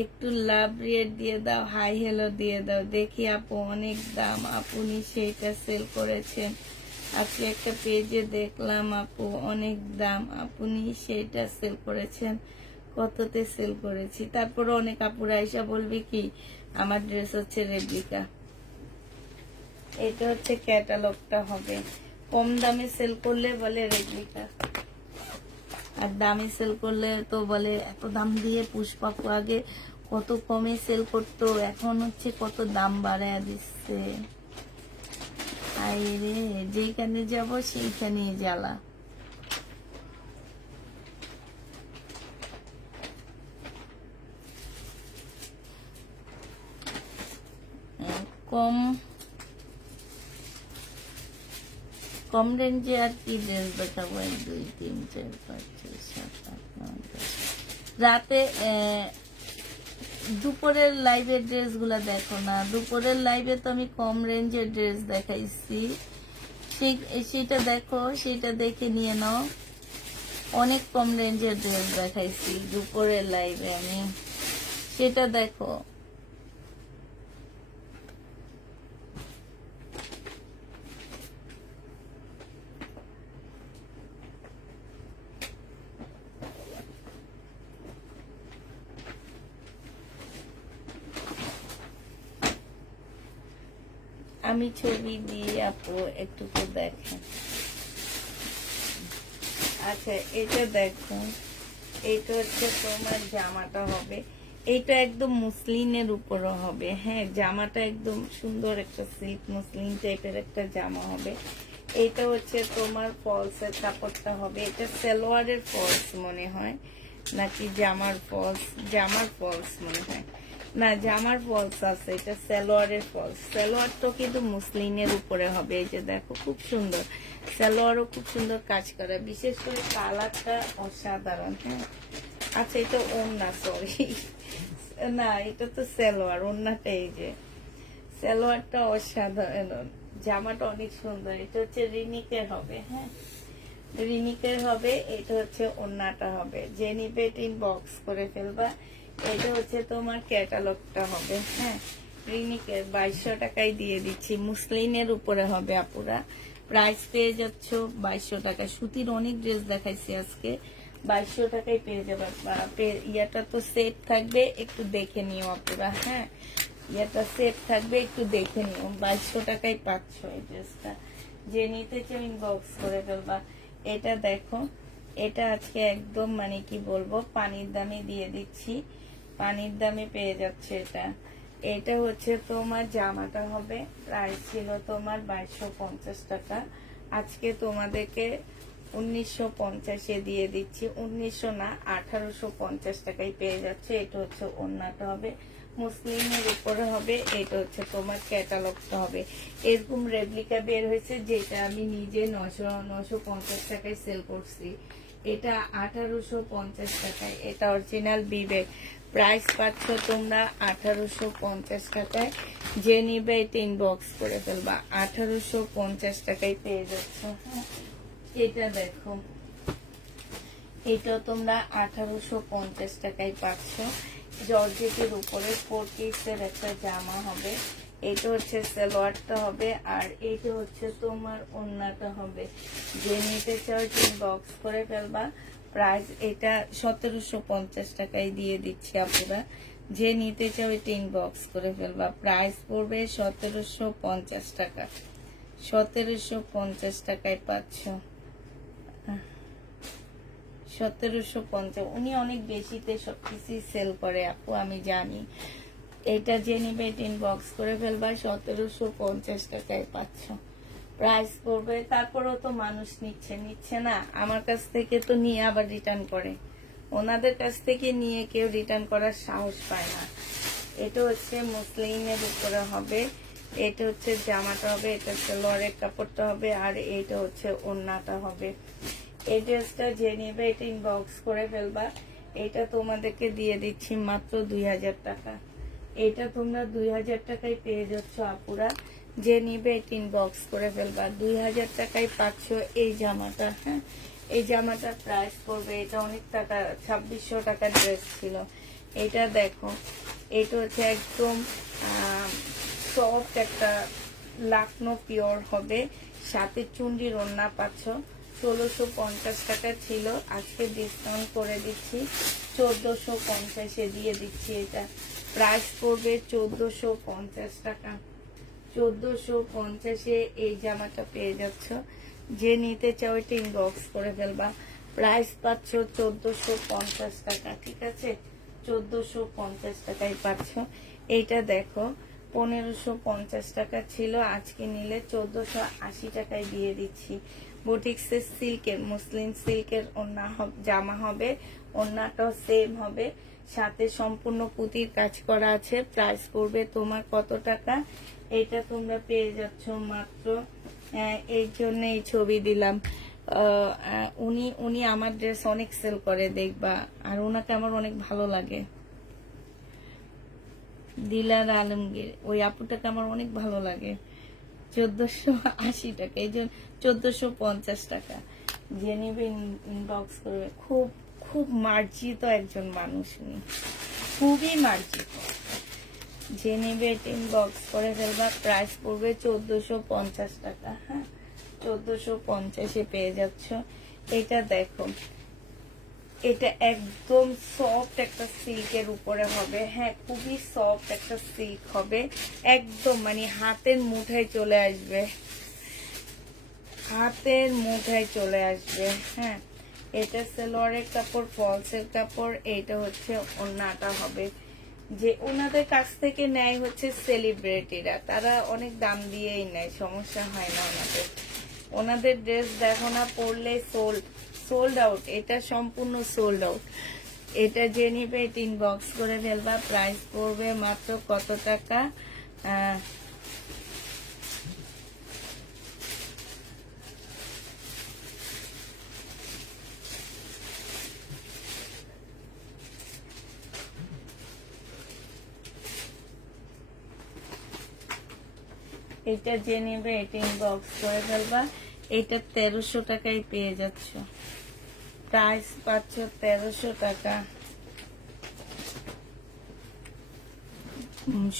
একটু লাভ রেট দিয়ে দাও, হাই হ্যালো দিয়ে দাও। দেখি আপু অনেক দাম, আপনি সেইটা সেল করেছেন, আজকে একটা পেজে দেখলাম আপু অনেক দাম, আপনি সেইটা সেল করেছেন, কততে সেল করেছি। তারপরে অনেক আপুরা এসে বলবে কি আমার ড্রেস হচ্ছে রেপ্লিকা। এটা হচ্ছে ক্যাটালগটা হবে, কম দামে সেল করলে বলে রেপ্লিকা, আর দামে সেল করলে তো বলে এত দাম দিয়ে। পুষ্পাপু আগে কত কমে সেল করতো, এখন হচ্ছে কত দাম বাড়ায় দিচ্ছে। আরে যেখানে যাব সেইখানে জ্বালা। কম কম রেঞ্জে আর কি ড্রেস দেখাবো? 1 2 3 4 5 6 7 8 9 10। রাতে দুপুরের লাইভের ড্রেস গুলা দেখো না, দুপুরের লাইভে তো আমি কম রেঞ্জের ড্রেস দেখাইছি, সেটা দেখো, সেটা দেখে নিয়ে নাও। অনেক কম রেঞ্জের ড্রেস দেখাইছি দুপুরের লাইভে আমি, সেটা দেখো। আমি ছবি দিয়ে আপু একটু দেখেন। আচ্ছা এটা দেখো, এটা হচ্ছে তোমার জামাটা হবে, এটা একদম মুসলিনের উপরে হবে, হ্যাঁ জামাটা একদম সুন্দর একটা সিল্ক মুসলিন টাইপের একটা জামা হবে। এইটা হচ্ছে তোমার ফলসের কাপড়টা হবে, এটা সালোয়ারের ফলস মনে হয় নাকি জামার ফলস, জামার ফলস মনে হয়, না জামার ফলস আছে, এটা সালোয়ারের ফলস। সালোয়ারটা কিন্তু মুসলিনের উপরে হবে, এই যে দেখো খুব সুন্দর, সালোয়ারও খুব সুন্দর কাজ করা, বিশেষ করে কালারটা অসাধারণ। হ্যাঁ আচ্ছা এটা ওড়না, সরি না এটা তো সালোয়ার, ওড়নাটা এই যে সালোয়ারটা অসাধারণ, জামাটা অনেক সুন্দর। এটা হচ্ছে রিনিকের হবে, হ্যাঁ রিনিকের হবে, এটা হচ্ছে ওড়নাটা হবে, যে নিবে ইনবক্স করে ফেলবা। এটা হচ্ছে তোমার ক্যাটালগটা হবে, হ্যাঁ রিনিকের 2200 টাকায় দিয়ে দিচ্ছি, মুসলিনের উপরে হবে আপুরা, প্রাইস পেয়ে যাচ্ছ 2200 টাকা। সুতির অনেক ড্রেস দেখাইছি আজকে, 2200 টাকায় পেয়ে যাবে। ইয়াটা তো সেট থাকবে, একটু দেখে নিও আপুরা, হ্যাঁ এটা সেট থাকবে, একটু দেখে নিও, 2200 টাকায় পাচ্ছ এই ড্রেসটা, যে নিতে চাও ইনবক্স করে ফেলবা। এটা দেখো, এটা আজকে একদম মানে কি বলবো পানির দামে দিয়ে দিচ্ছি, পানির দামে পেয়ে যাচ্ছে এটা। এটা হচ্ছে তোমার জামাটা হবে, প্রাইস ছিল তোমার 2250 টাকা, আজকে তোমাদেরকে 1950-এ দিয়ে দিচ্ছি, 1900 না 1850 টাকায় পেয়ে যাচ্ছে। এটা হচ্ছে ওড়নাটা হবে, মুসলিমের উপরে হবে, এটা হচ্ছে তোমার ক্যাটালগটা হবে। এরকম রেপ্লিকা বের হয়েছে যেটা আমি নিজে 950 টাকায় সেল করছি, এটা 1850 টাকায়, এটা অরিজিনাল বিবেক, প্রাইস পাচ্ছ তোমরা 1850 টাকায়, যে নিবে এটা ইনবক্স করে ফেলবা, 1850 টাকায় পেয়ে যাচ্ছ। হ্যাঁ এটা দেখো, এটা তোমরা 1850 টাকায় পাচ্ছ, জর্জেটের উপরে 4 পিসের একটা জামা হবে, এটা হচ্ছে সালোয়ারটা হবে, আর এটা হচ্ছে তোমার ওড়নাটা হবে, যে নিতে চাও ইনবক্স করে ফেলবা। প্রাইস এটা 1750 টাকায় দিয়ে দিচ্ছি আপুরা, যে নিতে চাও এটা ইনবক্স করে ফেলবা, প্রাইস পড়বে 1750 টাকা, 1750 টাকায় পাচ্ছ, 1750। উনি অনেক বেশিতে সবকিছু সেল করে আপু, আমি জানি, এটা যে নিবে ইনবক্স করে ফেলবা, 1750 টাকায় পাচ্ছ, প্রাইস পড়বে। তারপরেও তো মানুষ নিচ্ছে না, আমার কাছ থেকে তো নিয়ে আবার রিটার্ন করে, ওনাদের কাছ থেকে নিয়ে কেউ রিটার্ন করার সাহস পায় না। এটা হচ্ছে মুসলিনের উপরে হবে, এটা হচ্ছে জামাটা হবে, এটা সালোয়ারের কাপড়টা হবে, আর এটা হচ্ছে ওড়নাটা হবে। এই ড্রেসটা যে নেবে এটা ইনবক্স করে ফেলবা, এটা তোমাদেরকে দিয়ে দিচ্ছি মাত্র 2000 টাকা, এটা তোমরা 2000 টাকায় পেয়ে যাচ্ছ আপুরা, যে নিবে এটা ইনবক্স করে ফেলবা, 2000 টাকায় পাচ্ছ এই জামাটা। হ্যাঁ এই জামাটার প্রাইস পড়বে, এটা অনেক টাকা, 2600 টাকার ড্রেস ছিল। এটা দেখো, এটা হচ্ছে একদম সফট একটা লাকনো পিওর হবে, সাথে চুন্ডির ওড়না পাচ্ছ, 1650 টাকা ছিল, আজকে ডিসকাউন্ট করে দিচ্ছি 1450-এ দিয়ে দিচ্ছি, এটা প্রাইস পড়বে 1450 টাকা, 1450-এ এই জামাটা পেয়ে যাচ্ছ, যে নিতে চাও এটা ইনবক্স করে ফেলবা, প্রাইস পাচ্ছ 1450 টাকা, ঠিক আছে 1450 টাকায় পাচ্ছ। এইটা দেখো 1550 টাকা ছিল, আজকে নিলে 1480 টাকায় দিয়ে দিচ্ছি, বুটিক্সের সিল্কের, মুসলিম সিল্কের ওড়না জামা হবে, ওড়নাটাও সেম হবে, সাথে সম্পূর্ণ পুঁতির কাজ করা আছে, প্রাইস পড়বে তোমার কত টাকা, এটা তোমরা পেয়ে যাচ্ছ মাত্র, এই জন্য এই ছবি দিলাম, উনি আমার ড্রেস অনেক সেল করে দেখবা, আর ওনাকে আমার অনেক ভালো লাগে, দিলার আলমগীর, ওই আপুটাকে আমার অনেক ভালো লাগে, 1480 টাকা, এই জন্য 1450 টাকা, যে নিবে ইনবক্স করবে। খুব খুব মার্জিত একজন মানুষ উনি, খুবই মার্জিত, যে নিবে ইনবক্স করে ফেলবা, প্রাইস পড়বে 1450 টাকা। হ্যাঁ 1450-এ পেয়ে যাচ্ছ। এটা দেখো, এটা একদম সফট একটা সিল্কের উপরে হবে, হ্যাঁ খুবই সফট একটা সিল্ক হবে, একদম মানে হাতের মুঠায় চলে আসবে, হাতের মুঠায় চলে আসবে। হ্যাঁ এটা সালোয়ারের কাপড়, ফলসের কাপড়, এইটা হচ্ছে ওড়নাটা হবে, যে ওনাদের কাছ থেকে নেয় হচ্ছে সেলিব্রিটিরা, তারা অনেক দাম দিয়েই নেয়, সমস্যা হয় না ওনাদের, ওনাদের ড্রেস দেখো না, পরলে সোল্ড আউট, এটা সম্পূর্ণ সোল্ড আউট। এটা যে নিবে এটা ইনবক্স করে ফেলবা। প্রাইস পড়বে মাত্র কত টাকা, এটা যে নেবে এটা ইনবক্স করে ফেলবা। এটা 1300 টাকায় পেয়ে যাচ্ছ, প্রাইস পাচ্ছ 1300 টাকা।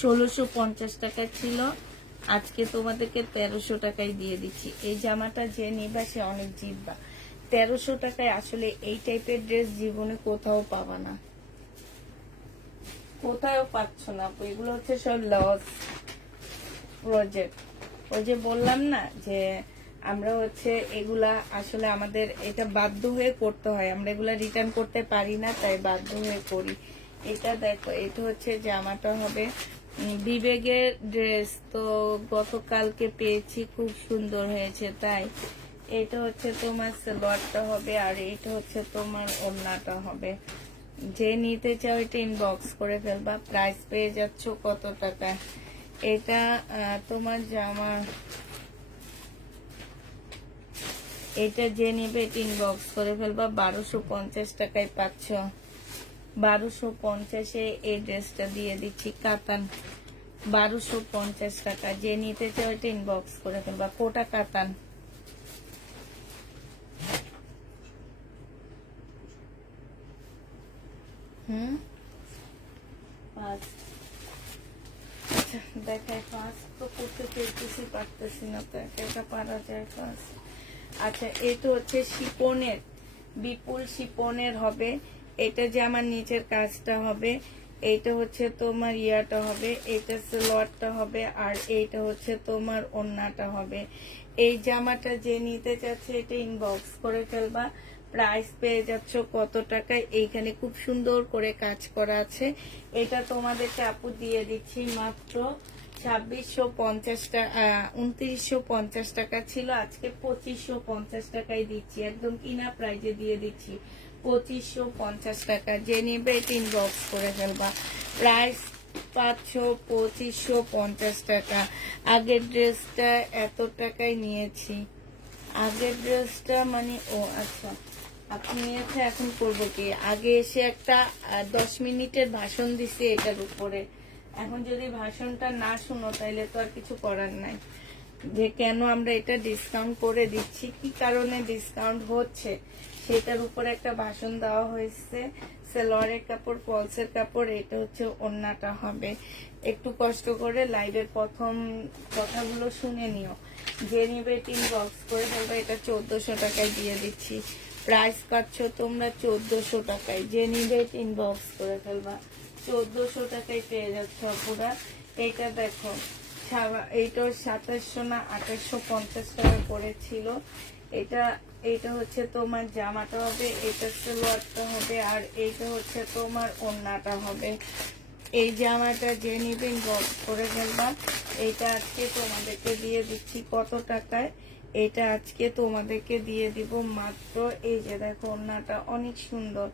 1650 টাকা ছিল, আজকে তোমাদেরকে 1300 টাকায় দিয়ে দিচ্ছি। এই জামাটা যে নিবা সে অনেক জিতবা। 1300 টাকায় আসলে এই টাইপের ড্রেস জীবনে কোথাও পাবা না, কোথাও পাচ্ছ না। এগুলো হচ্ছে সব লস প্রজেক্ট। ওই যে বললাম না যে আমরা হচ্ছে এগুলা আসলে আমাদের এটা বাধ্য হয়ে করতে হয়, আমরা এগুলা রিটার্ন করতে পারি না, তাই বাধ্য হয়ে করি। এটা দেখো, এটা হচ্ছে জামাটা হবে বিবেকের ড্রেস, তো গতকালকে পেয়েছি, খুব সুন্দর হয়েছে। তাই এটা হচ্ছে তোমার সালোয়ারটা হবে, আর এটা হচ্ছে তোমার ওড়নাটা হবে। যে নিতে চাও এটা ইনবক্স করে ফেলবা। প্রাইস পেয়ে যাচ্ছ কত টাকা, এটা তোমার জামা, এটা যে নিবে এটা ইনবক্স করে ফেলবা। 1250 টাকায় পাচ্ছ, 1250-এ এই ড্রেসটা দিয়ে দিচ্ছি কাতান। 1250 টাকা, যে নিতে চাও এটা ইনবক্স করে ফেলবা। কোটা কাতান। আচ্ছা দেখাই, ফার্স্ট তো করতে চাইতেছি, পারতেছি না, তো একা একা পারা যায় ফার্স্ট। আচ্ছা, এটা হচ্ছে শিপনের, বিপুল শিপনের হবে। এটা যে আমার নিচের কাজটা হবে, এইটা হচ্ছে তোমার ইয়াটা হবে, এটা সালোয়ারটা হবে, আর এইটা হচ্ছে তোমার ওড়নাটা হবে। এই জামাটা যে নিতে চাচ্ছে এটা ইনবক্স করে ফেলবা। প্রাইস পেয়ে যাচ্ছ কত টাকায়, এইখানে খুব সুন্দর করে কাজ করা আছে। এটা তোমাদেরকে আপু দিয়ে দিচ্ছি মাত্র 2650 টাকা, 2950 টাকা ছিল, আজকে 2550 টাকায় দিচ্ছি, একদম কিনা প্রাইজে দিয়ে দিচ্ছি 2550 টাকা। যে নিবে এটা ইনবক্স করে ফেলবা। প্রাইস পাচ্ছ 2550 টাকা। আগের ড্রেসটা এত টাকায় নিয়েছি, আগের ড্রেসটা মানে, ও আচ্ছা আপনি নিয়েছে, এখন করবো কি, আগে এসে একটা 10 মিনিটের ভাষণ দিছি এটার উপরে। এখন যদি ভাষণটা না শুনো তাইলে তো আর কিছু করার নাই, যে কেন আমরা এটা ডিসকাউন্ট করে দিচ্ছি, কি কারণে ডিসকাউন্ট হচ্ছে সেটার উপরে একটা ভাষণ দেওয়া হয়েছে। সেলোয়ারের কাপড়, পলসের কাপড়, এটা হচ্ছে ওড়নাটা হবে। একটু কষ্ট করে লাইভের প্রথম কথাগুলো শুনে নিও। যে নিবে ইনবক্স করে ফেলবে। এটা 1400 টাকায় দিয়ে দিচ্ছি, প্রাইস পাচ্ছ তোমরা 1400 টাকায়। যে নিবে ইনবক্স করে ফেলবা, 1400 টাকায় পেয়ে যাচ্ছ পুরা। এইটা দেখো, এইটা 2700 না 2850 টাকা করেছিল। এটা হচ্ছে তোমার জামাটা হবে, এটা সালোয়ারটা হবে, আর এইটা হচ্ছে তোমার ওড়নাটা হবে। এই জামাটা যে নিবে ইনবক্স করে ফেলবা। এইটা আজকে তোমাদেরকে দিয়ে দিচ্ছি কত টাকায়, এটা আজকে তোমাদেরকে দিয়ে দিব মাত্র, এই যে দেখো ওড়নাটা অনেক সুন্দর,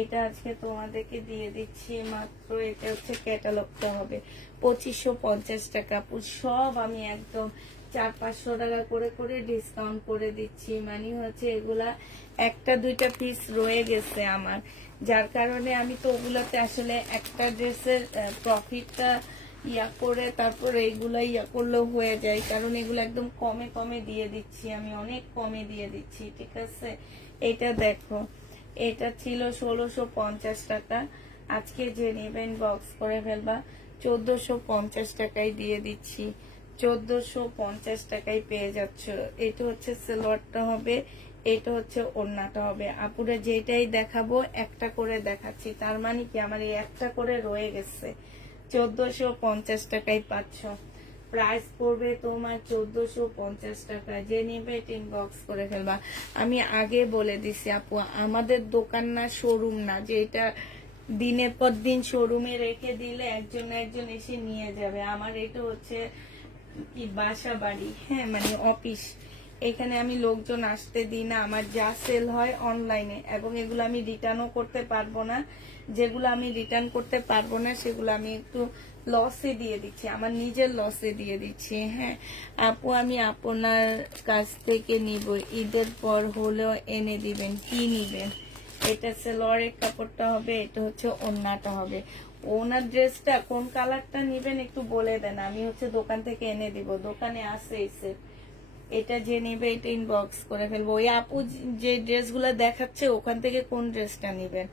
এটা আজকে তোমাদেরকে দিয়ে দিচ্ছি মাত্র, এটা হচ্ছে ক্যাটালগটা হবে 2550 টাকা। সব আমি একদম 400-500 টাকা করে করে ডিসকাউন্ট করে দিচ্ছি, মানে হচ্ছে এগুলা একটা দুইটা পিস রয়ে গেছে আমার, যার কারণে আমি তো ওগুলাতে আসলে একটা ড্রেসের প্রফিটটা ইয়া করে তারপর এইগুলা ইয়া করলেও হয়ে যায়, কারণ এগুলো একদম কমে কমে দিয়ে দিচ্ছি, আমি অনেক কমে দিয়ে দিচ্ছি, ঠিক আছে। এটা দেখো, এটা ছিল 1650 টাকা, আজকে যে নেবেন বক্স করে ফেলবা, 1450 টাকায় দিয়ে দিচ্ছি, 1450 টাকায় পেয়ে যাচ্ছ। এটা হচ্ছে সালোয়ারটা হবে, এটা হচ্ছে ওড়নাটা হবে। আপুরে যেটাই দেখাবো একটা করে দেখাচ্ছি, তার মানে কি আমার এই একটা করে রয়ে গেছে। 1450 টাকায় পাচ্ছ, প্রাইস পড়বে তোমার 1450 টাকা। যে নিবে ইনবক্স করে ফেলবা। আমি আগে বলে দিছি আপু, আমাদের দোকান না, শোরুম না, যে এটা দিনের পর দিন শোরুমে রেখে দিলে একজন একজন এসে নিয়ে যাবে। আমার এটা হচ্ছে কি বাসা বাড়ি, হ্যাঁ মানে অফিস। এখানে আমি লোকজন আসতে দিই না, আমার যা সেল হয় অনলাইনে, এবং এগুলো আমি রিটার্নও করতে পারবো না। যেগুলো আমি রিটার্ন করতে পারবো না সেগুলো আমি একটু লসে দিয়ে দিচ্ছি, আমার নিজের লসে দিয়ে দিচ্ছি। হ্যাঁ আপু, আমি আপনার কাছ থেকে নিব, ঈদের পর হলেও এনে দিবেন। কি নিবেন? এটা সেলোয়ারের কাপড়টা হবে, এটা হচ্ছে ওড়নাটা হবে। ওনার ড্রেসটা কোন কালারটা নিবেন একটু বলে দেন, আমি হচ্ছে দোকান থেকে এনে দিব, দোকানে আছে এসে। এটা যে নিবে এটা ইনবক্স করে ফেলবো। ওই আপু যে ড্রেসগুলো দেখাচ্ছে ওখান থেকে কোন ড্রেসটা নিবেন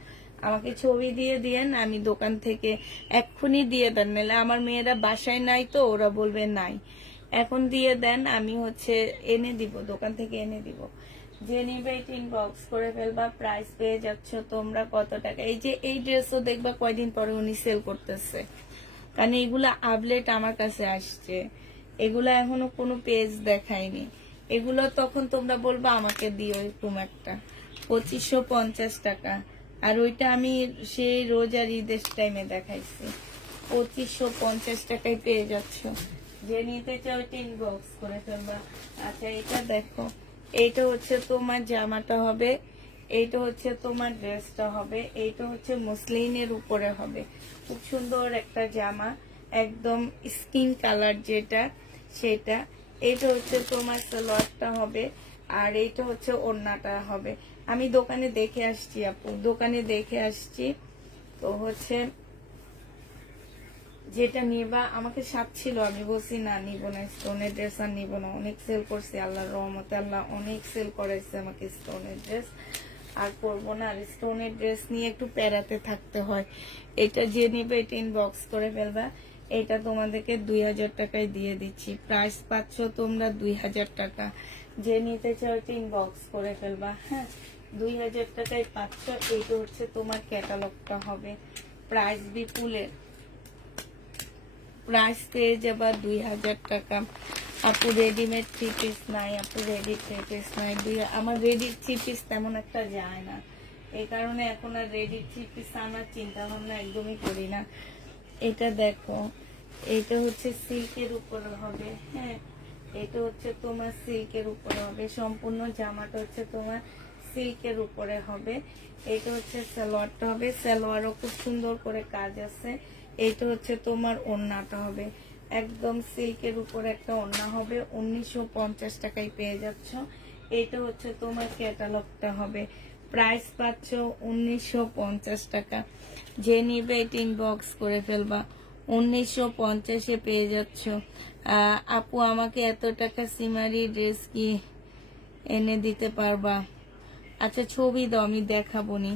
আমাকে ছবি দিয়ে দিয়েন, আমি দোকান থেকে এক্ষুনি দিয়ে দেন, নাহলে আমার মেয়েরা বাসায় নাই তো ওরা বলবে নাই। এখন দিয়ে দেন, আমি হচ্ছে এনে দিব, দোকান থেকে এনে দিব। যে নিবে এটা ইনবক্স করে ফেলবা। প্রাইস পেয়ে যাচ্ছ তোমরা কত টাকা। এই যে এই ড্রেসও দেখবা কয়দিন পরে উনি সেল করতেছে, কারণ এগুলা আপডেট আমার কাছে আসছে, এগুলা এখনো কোনো পেজ দেখায়নি। এগুলো তখন তোমরা বলবা আমাকে দিও এরকম একটা। 2550 টাকা। আর ওইটা আমি সেই রোজার ঈদের টাইমে দেখাইছি, 2550 টাকায় পেয়ে যাচ্ছ। যে নিতে চাও ওইটা ইনবক্স করে ফেলবা। আচ্ছা এটা দেখো, এইটা হচ্ছে তোমার জামাটা হবে, এইটা হচ্ছে তোমার ড্রেসটা হবে, এইটা হচ্ছে মসলিনের উপরে হবে। খুব সুন্দর একটা জামা, একদম স্কিন কালার যেটা সেটা। এইটা হচ্ছে তোমার সালোয়ারটা হবে, আর এইটা হচ্ছে ওড়নাটা হবে। আমি দোকানে দেখে আসছি আপু, দোকানে দেখে আসছি। তো হচ্ছে যেটা নিবা, আমাকে সাত ছিল, আমি বলছি না নিব না, স্টোনের ড্রেস আর নিব না, অনেক সেল করছি আল্লাহর রহমতে, আল্লাহ অনেক সেল করাইছে আমাকে স্টোনের ড্রেস, আর করবো না। আর স্টোনের ড্রেস নিয়ে একটু প্যারাতে থাকতে হয়। এটা যে নিবে এটা ইনবক্স করে ফেলবা। এটা তোমাদেরকে 2000 টাকায় দিয়ে দিচ্ছি, প্রাইস পাচ্ছ তোমরা 2000 টাকা। যে নিতে চাও এটা ইনবক্স করে ফেলবা। হ্যাঁ 2000 টাকায় পাচ্ছ। এইটা হচ্ছে তোমার ক্যাটালগটা হবে, প্রাইস বিপুলের, প্রাইস পেয়ে যাবা 2000 টাকা। আপু রেডিমেড থ্রি পিস নাই, আপু রেডি থ্রি পিস নাই, আমার রেডি থ্রি পিস তেমন একটা যায় না, এই কারণে এখন আর রেডি থ্রি পিস আনার চিন্তা ভাবনা একদমই করি না। এটা দেখো, এটা হচ্ছে সিল্কের উপরে হবে। হ্যাঁ এটা হচ্ছে তোমার সিল্কের উপরে হবে, সম্পূর্ণ জামাটা হচ্ছে তোমার সিল্কের উপরে হবে। এটা হচ্ছে সালোয়ারটা হবে, সালোয়ারও খুব সুন্দর করে কাজ আছে। এইটা হচ্ছে তোমার ওড়নাটা হবে, একদম সিল্কের উপরে একটা ওড়না হবে, 1950 টাকায় পেয়ে যাচ্ছ। এইটা হচ্ছে তোমার ক্যাটালগটা হবে, প্রাইস পাচ্ছ 1950 টাকা। যে নিবে এটা ইনবক্স করে ফেলবা। 1950-এ পেয়ে যাচ্ছ। আপু আমাকে এত টাকা সিমারি ড্রেস কি এনে দিতে পারবা? আচ্ছা ছবি দাও, আমি দেখাবো নি।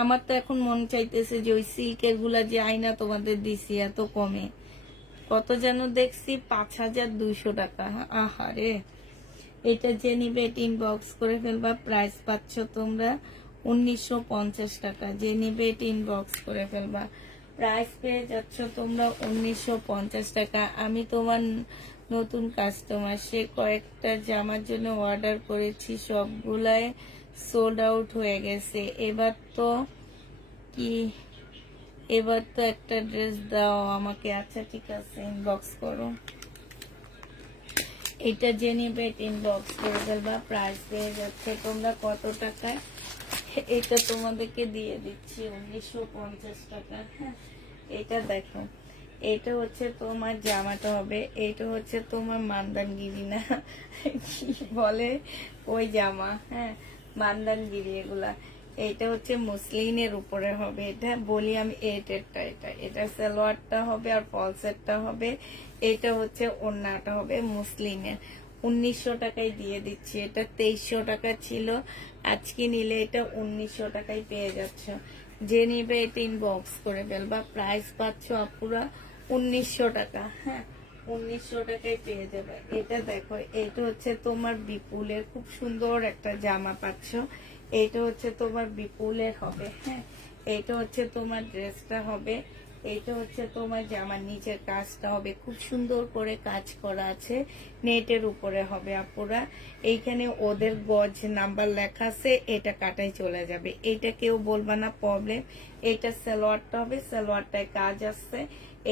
আমার তো এখন মন চাইতেছে যে ওই সিল্কের গুলা যে আইনা তোমাদের দিছি এত কমে, কত যেন দেখছি 5200 টাকা। আহারে, এটা যে নিবে এটা ইনবক্স করে ফেলবা। প্রাইস পাচ্ছ তোমরা 1950 টাকা। যে নিবে এটা ইনবক্স করে ফেলবা। প্রাইস পেয়ে যাচ্ছ তোমরা 1950 টাকা। আমি তোমার নতুন কাস্টমার, সে কয়েকটা জামার জন্য অর্ডার করেছি, সবগুলাই সোল্ড আউট হয়ে গেছে। এবার তো কি, এবার তো একটা ড্রেস দাও আমাকে। আচ্ছা ঠিক আছে, ইনবক্স করো। এটা যে নিবে এটা ইনবক্স করে ফেলবা। প্রাইস পেয়ে যাচ্ছে তোমরা কত টাকায়, এটা তোমাদেরকে দিয়ে দিচ্ছি 1950 টাকা। হ্যাঁ এটা দেখো, এটা হচ্ছে তোমার জামাটা হবে, এটা হচ্ছে তোমার মান্দানগিরি না কি বলে ওই জামা, হ্যাঁ মান্দানগিরি এগুলা। এটা হচ্ছে মসলিনের উপরে হবে, এটা বলি আমি এটা এটা সালোয়ারটা হবে আর ফলসেটটা হবে। এটা হচ্ছে ওড়নাটা হবে মসলিনের। 1900 টাকায় দিয়ে দিচ্ছি, এটা 2300 টাকা ছিল, আজকে নিলে এটা 1900 টাকায় পেয়ে যাচ্ছ। যে নিবে এটা ইনবক্স করে ফেলবা। প্রাইস পাচ্ছ আপুরা 1900 টাকা। হ্যাঁ 1900 টাকায় পেয়ে যাবে। এটা দেখো, এটা হচ্ছে তোমার বিপুলের, খুব সুন্দর একটা জামা পাচ্ছ। এটা হচ্ছে তোমার বিপুলের হবে। হ্যাঁ এটা হচ্ছে তোমার ড্রেসটা হবে, এইটা হচ্ছে তোমার জামার নিচের কাজটা হবে খুব সুন্দর করে কাজ করা আছে, নেটের উপরে হবে আপুরা। এইখানে ওদের গজ নাম্বার লেখা আছে, এটা কাটাই চলে যাবে, এটা কেউ বলবা না প্রবলেম। এটা সালোয়ারটা হবে, সালোয়ারটায় কাজ আছে।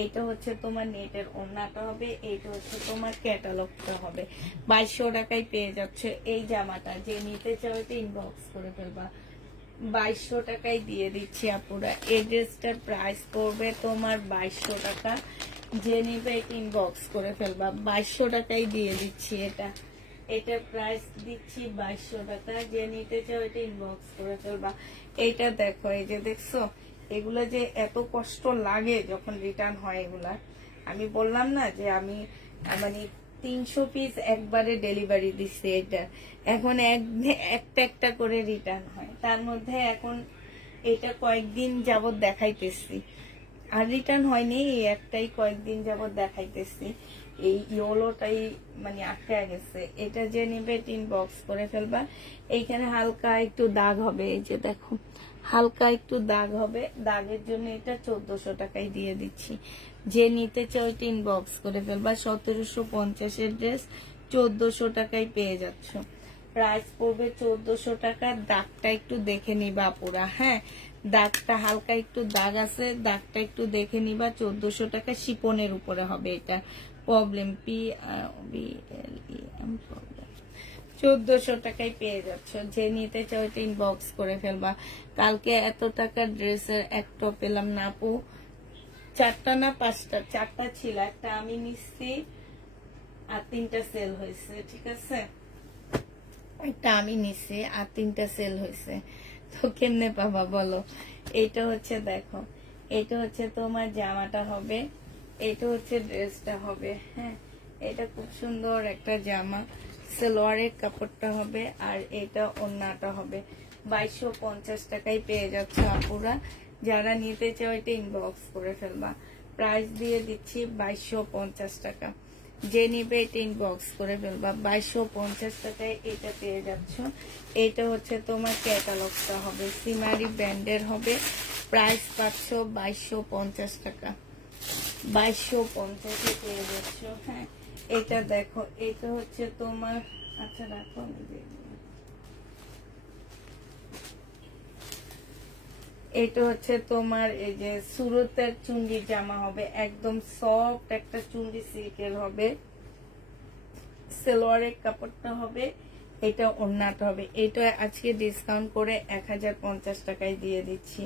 এইটা হচ্ছে তোমার নেটের ওড়নাটা হবে, এইটা হচ্ছে তোমার ক্যাটালগটা হবে। 2200 টাকায় পেয়ে যাচ্ছে এই জামাটা। যে নিতে চাও এটা ইনবক্স করে ফেলবা। 2200 টাকায় দিয়ে দিচ্ছি আপুরা। এই ড্রেসটার প্রাইস পড়বে তোমার 2200 টাকা। যে নিবে ইনবক্স করে ফেলবা। 2200 টাকায় দিয়ে দিচ্ছি এটা। এটার প্রাইস দিচ্ছি 2200 টাকা। যে নিতে চাও এটা ইনবক্স করে ফেলবা। এইটা দেখো, এই যে দেখছো, এগুলা যে এত কষ্ট লাগে যখন রিটার্ন হয় এগুলা। আমি বললাম না যে আমি মানে 300 পিস একবারে ডেলিভারি দিচ্ছে এটা। এখন একটা একটা করে রিটার্ন হয়, তার মধ্যে এখন এটা কয়েকদিন যাবত দেখাইতেছি, আর রিটার্ন হয়নি, এই একটাই কয়েকদিন যাবত দেখাইতেছি। এই ইয়োলোটাই মানে আটকে গেছে। এটা যে নেবে ইনবক্স করে ফেলবা। এইখানে হালকা একটু দাগ হবে, এই যে দেখো হালকা একটু দাগ হবে, দাগের জন্য এটা 1400 টাকায় দিয়ে দিচ্ছি। যে নিতে চাও এটা ইনবক্স করে ফেলবা। 1750 ড্রেস 1400 টাকায় পেয়ে যাচ্ছ। প্রাইস পড়বে 1400 টাকা। দাগটা একটু দেখে নিবা পুরা, হ্যাঁ দাগটা হালকা একটু দাগ আছে, দাগটা একটু দেখে নিবা। 1400 টাকা শিপনের উপরে হবে এটা। প্রবলেম PRBLEM প্রবলেম 1400 টাকায় পেয়ে যাচ্ছ। যে নিতে চাও এটা ইনবক্স করে ফেলবা। কালকে এত টাকার ড্রেসের একটা পেলাম না আপু, 4টা না 5টা, 4টা ছিল, একটা আমি নিচ্ছি আর 3টা সেল হয়েছে, ঠিক আছে, একটা আমি নিচ্ছি আর 3টা সেল হয়েছে। তো কেমনে পাবা বলো। এটা হচ্ছে দেখো, এটা হচ্ছে তোমার জামাটা হবে, এটা হচ্ছে ড্রেসটা হবে, হ্যাঁ এটা খুব সুন্দর একটা জামা। সালোয়ারের কাপড়টা হবে আর এটা ওড়নাটা হবে। 2250 টাকায় পেয়ে যাচ্ছে আপুরা। যারা নিতে চাও এটা ইনবক্স করে ফেলবা। প্রাইস দিয়ে দিচ্ছি 2250 টাকা। যে নিবে এটা ইনবক্স করে ফেলবা। 2250 টাকায় এটা পেয়ে যাচ্ছ। এটা হচ্ছে তোমার ক্যাটালগটা হবে, সিমারি ব্র্যান্ডের হবে। প্রাইস পাচ্ছ 2250 টাকা। 2250 পেয়ে যাচ্ছ, হ্যাঁ। এটা দেখো, এটা হচ্ছে তোমার, আচ্ছা রাখো আমি দেখবো। এটা হচ্ছে তোমার এই যে সুরতের চুন্ডি জামা হবে, একদম সফট একটা চুন্ডি সিল্কের হবে। সালোয়ারের কাপড়টা হবে, এটা ওড়নাটা হবে। এটা আজকে ডিসকাউন্ট করে 1050 টাকায় দিয়ে দিচ্ছি।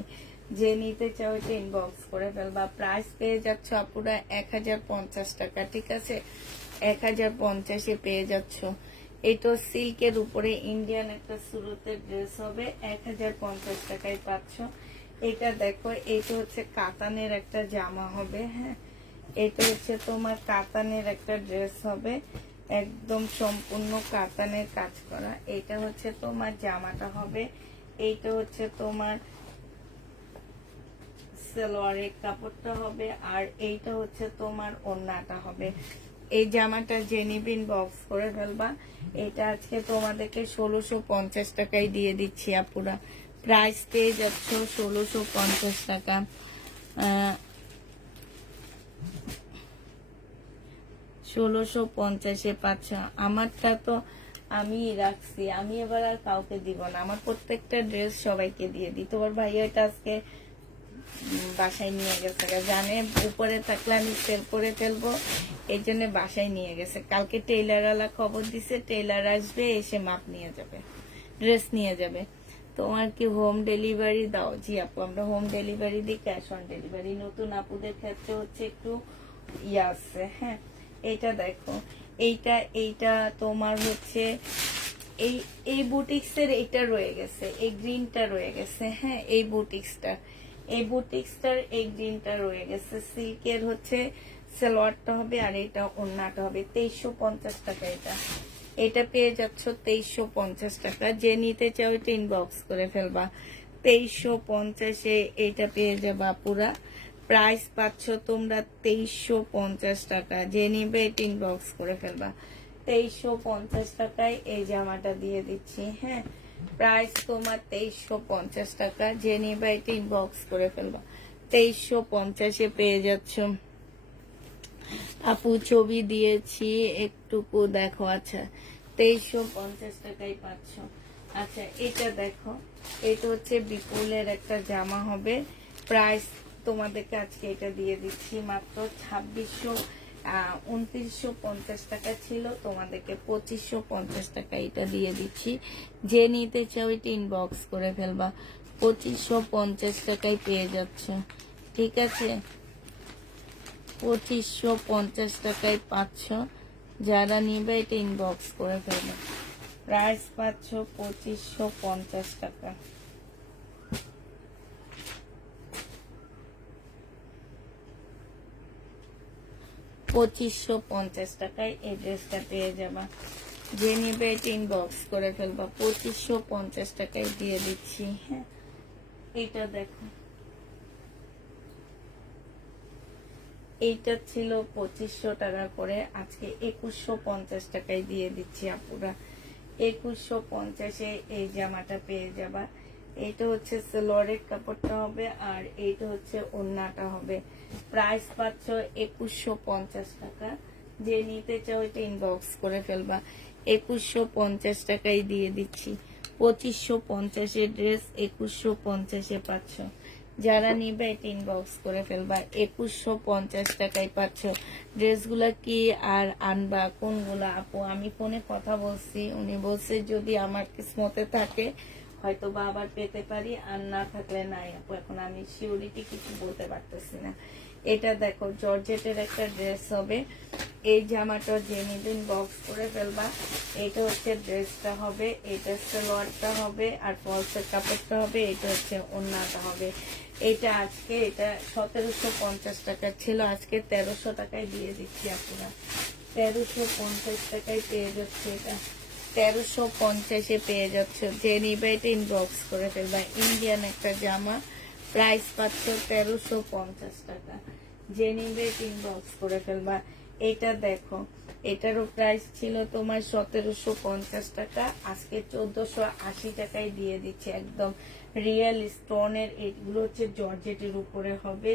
যে নিতে চাও এটা ইনবক্স করে ফেলবা। প্রাইস পেয়ে যাচ্ছ আপুরা 1050 টাকা, ঠিক আছে, 1050-এ পেয়ে যাচ্ছ। এটা সিল্কের উপরে ইন্ডিয়ান একটা সুরতের ড্রেস হবে, 1050 টাকায় পাচ্ছ। এটা দেখো, এটা হচ্ছে কাতানের একটা জামা হবে, হ্যাঁ এটা হচ্ছে তোমার কাতানের একটা ড্রেস হবে, একদম সম্পূর্ণ কাতানের কাজ করা। এটা হচ্ছে তোমার জামাটা হবে, এইটা হচ্ছে তোমার সালোয়ারের কাপড়টা হবে, আর এইটা হচ্ছে তোমার ওড়নাটা হবে। এই জামাটা জেনিবিন বক্স করে ফেলবা। এটা আজকে তোমাদেরকে 1650 টাকায় দিয়ে দিচ্ছি আপুরা। প্রাইস পেয়ে যাচ্ছ 1650 টাকা। 1650-এ পাচ্ছ। আমারটা তো আমি রাখছি, আমি এবার আর কাউকে দিব না। আমার প্রত্যেকটা ড্রেস সবাইকে দিয়ে দিই। তোমার ভাইয়াটা আজকে বাসায় নিয়ে গেছে, জানে উপরে থাকলে আমি সেল করে ফেলবো, এই জন্য বাসায় নিয়ে গেছে। কালকে টেইলারওয়ালা খবর দিছে, টেইলার আসবে, এসে মাপ নিয়ে যাবে, ড্রেস নিয়ে যাবে। তোমার কি হোম ডেলিভারি দাও? জি আপু, আমরা হোম ডেলিভারি দিই, ক্যাশ অন ডেলিভারি। নতুন আপুদের ক্ষেত্রে হচ্ছে একটু ইয়ে আছে, হ্যাঁ। এটা দেখো, এইটা এইটা তোমার হচ্ছে এই এই বুটিক্সের এইটা রয়ে গেছে, এই গ্রিনটা রয়ে গেছে, হ্যাঁ এই বুটিক্সটার এই গ্রিনটা রয়ে গেছে। সিল্কের হচ্ছে সালোয়ারটা হবে আর এটা ওড়নাটা হবে। 2350 টাকা এটা। এটা পেয়ে যাচ্ছ 2350 টাকা। যে নিতে চাও এটা ইনবক্স করে ফেলবা। 2350-এ এটা পেয়ে যাবা পুরা। প্রাইস পাচ্ছ তোমরা 2350 টাকা। যে নিবে এটা ইনবক্স করে ফেলবা। 2350 টাকায় এই জামাটা দিয়ে দিচ্ছি, হ্যাঁ প্রাইস তোমার 2350 টাকা। যে নিবে এটা ইনবক্স করে ফেলবা। 2350 পেয়ে যাচ্ছ আপু। ছবি দিয়েছি একটুকু দেখো। আচ্ছা 2350 টাকায় পাচ্ছ। আচ্ছা এটা দেখো, এটা হচ্ছে বিপুলের একটা জামা হবে। প্রাইস তোমাদেরকে আজকে এটা দিয়ে দিচ্ছি মাত্র 2950 টাকা ছিল, তোমাদেরকে 2550 টাকা এটা দিয়ে দিচ্ছি। যে নিতে চাও এটা ইনবক্স করে ফেলবা, 2550 টাকায় পেয়ে যাচ্ছ। ঠিক আছে, 2550 টাকায় পাচ্ছ। যারা নিবে এটা ইনবক্স করে ফেলবে। প্রাইস পাচ্ছ 2550 টাকা। টাকায় এই ড্রেসটা পেয়ে যাবা। যে নিবে এটা ইনবক্স করে ফেলবা, 2550 টাকায় দিয়ে দিচ্ছি। হ্যাঁ এইটা দেখো, এইটা ছিল 2500 টাকা করে, আজকে 2150 টাকায় দিয়ে দিচ্ছি আপুরা। 2150-এ এই জামাটা পেয়ে যাবা। এইটা হচ্ছে সালোয়ারের কাপড়টা হবে আর এইটা হচ্ছে ওড়নাটা হবে। প্রাইস পাচ্ছ 2150 টাকা। যে নিতে চাও এটা ইনবক্স করে ফেলবা, 2150 টাকায় দিয়ে দিচ্ছি। 2550-এর ড্রেস 2150-এ পাচ্ছ। যারা নিবে এটা ইনবক্স করে ফেলবা, 2150 টাকায় পাচ্ছ। ড্রেসগুলা কি আর আনবা কোনগুলা আপু? আমি ফোনে কথা বলছি, উনি বলছে যদি আমার কিসমতে থাকে হয়তো বা আবার পেতে পারি, আর না থাকলে নাই আপু। এখন আমি সিউরিটি কিছু বলতে পারতেছি না। এটা দেখো জর্জেটের একটা ড্রেস হবে। এই জামাটা যে নিবেন বক্স করে ফেলবা। এটা হচ্ছে ড্রেসটা হবে, এটা সালোয়ারটা হবে আর ফলসের কাপড়টা হবে, এটা হচ্ছে ওড়নাটা হবে। এটা আজকে এটা 1750 টাকা ছিল, আজকে 1300 টাকায় দিয়ে দিচ্ছি আপনারা। 1350 টাকায় পেয়ে যাচ্ছে এটা। 1350-এ পেয়ে যাচ্ছ। যে নিবে এটা ইনবক্স করে ফেলবা। ইন্ডিয়ান একটা জামা, প্রাইস পাচ্ছ 1350 টাকা। যে নিবে এটা ইনবক্স করে ফেলবা। এটা দেখো, এটারও প্রাইস ছিল তোমার 1750 টাকা, আজকে 1480 টাকায় দিয়ে দিচ্ছে। একদম রিয়েল স্টোনের, এগুলো হচ্ছে জর্জেটের উপরে হবে।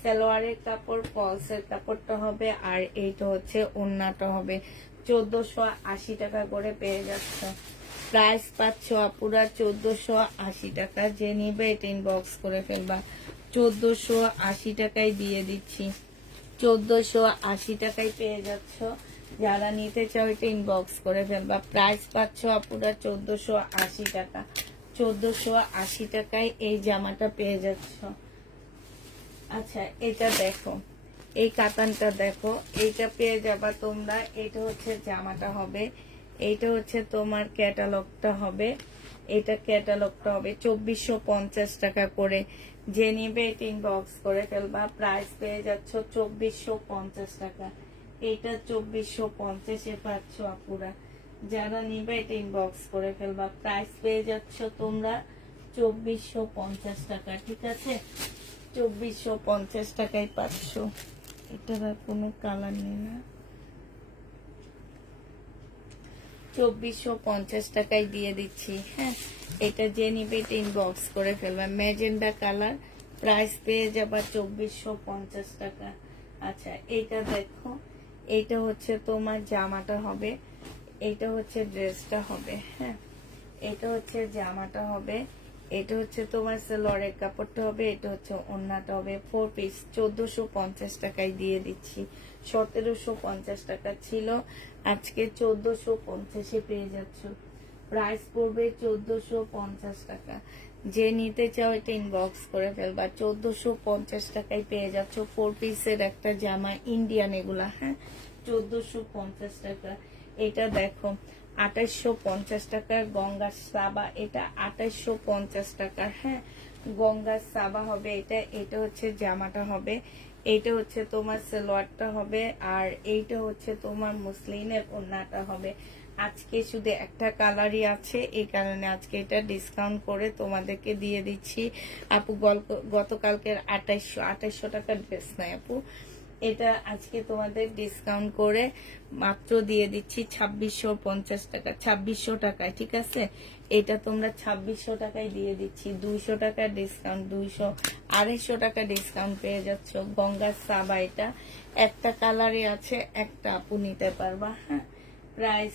সালোয়ারের কাপড় ফলসের কাপড়টা হবে আর এইটা হচ্ছে ওড়নাটা হবে। 1480 টাকা করে পেয়ে যাচ্ছ। প্রাইস পাচ্ছ আপুরা 1480 টাকা। যে নিবে এটা ইনবক্স করে ফেলবা, 1480 টাকায় দিয়ে দিচ্ছি। 1480 টাকায় পেয়ে যাচ্ছ। যারা নিতে চাও এটা ইনবক্স করে ফেলবা। প্রাইস পাচ্ছ আপুরা 1480 টাকা। 1480 টাকায় এই জামাটা পেয়ে যাচ্ছ। আচ্ছা এটা দেখো, এই কাতানটা দেখো, এইটা পেয়ে যাবা তোমরা। এটা হচ্ছে জামাটা হবে, এইটা হচ্ছে তোমার ক্যাটালগটা হবে। এটা ক্যাটালগটা হবে 2450 টাকা করে। যে নিবে এটা ইনবক্স করে ফেলবা। প্রাইস পেয়ে যাচ্ছ 2450 টাকা। এটা 2450-এ পাচ্ছ আপুরা। যারা নিবে এটা ইনবক্স করে ফেলবা। প্রাইস পেয়ে যাচ্ছ তোমরা 2450 টাকা। ঠিক আছে, 2450 টাকায় পাচ্ছ। এটার আর কোনো কালার নেই না। 2450 টাকায় দিয়ে দিচ্ছি। হ্যাঁ এটা যে নিবে এটা ইনবক্স করে ফেলবা। ম্যাজেন্ডা কালার, প্রাইস পেয়ে যাবা 2450 টাকা। আচ্ছা এইটা দেখো, এইটা হচ্ছে তোমার জামাটা হবে, এইটা হচ্ছে ড্রেসটা হবে। হ্যাঁ এটা হচ্ছে জামাটা হবে, এটা হচ্ছে তোমার সালোয়ারের কাপড়টা হবে, এটা হচ্ছে ওড়নাটা হবে। 4 পিস 1450 টাকায় দিয়ে দিচ্ছি। 1750 টাকা ছিল, আজকে 1450-এ পেয়ে যাচ্ছ। প্রাইস পড়বে 1450 টাকা। যে নিতে চাও এটা ইনবক্স করে ফেলবা। 1450 টাকায় পেয়ে যাচ্ছ 4 পিসের একটা জামা, ইন্ডিয়ান এগুলা। হ্যাঁ 1450 টাকা। এটা দেখো 2850 টাকার গঙ্গার সাবা, এটা 2850 টাকার। হ্যাঁ গঙ্গার সাবা হবে এটা। এটা হচ্ছে জামাটা হবে, এইটা হচ্ছে তোমার সালোয়ারটা হবে আর এইটা হচ্ছে তোমার মুসলিনের ওড়নাটা হবে। আজকে শুধু একটা কালারই আছে, এই কারণে আজকে এটা ডিসকাউন্ট করে তোমাদেরকে দিয়ে দিচ্ছি আপু। গতকালকের 2800 টাকার ড্রেস নাই আপু, এটা আজকে তোমাদের ডিসকাউন্ট করে মাত্র দিয়ে দিচ্ছি 2650 টাকা, 2600 টাকায়, ঠিক আছে। এটা তোমরা 2600 টাকায় দিয়ে দিচ্ছি, 200 টাকা ডিসকাউন্ট, 200 টাকা ডিসকাউন্ট পেয়ে যাচ্ছ। গঙ্গার সাবা, এটা একটা কালারে আছে, একটা আপু নিতে পারবা, হ্যাঁ। প্রাইস,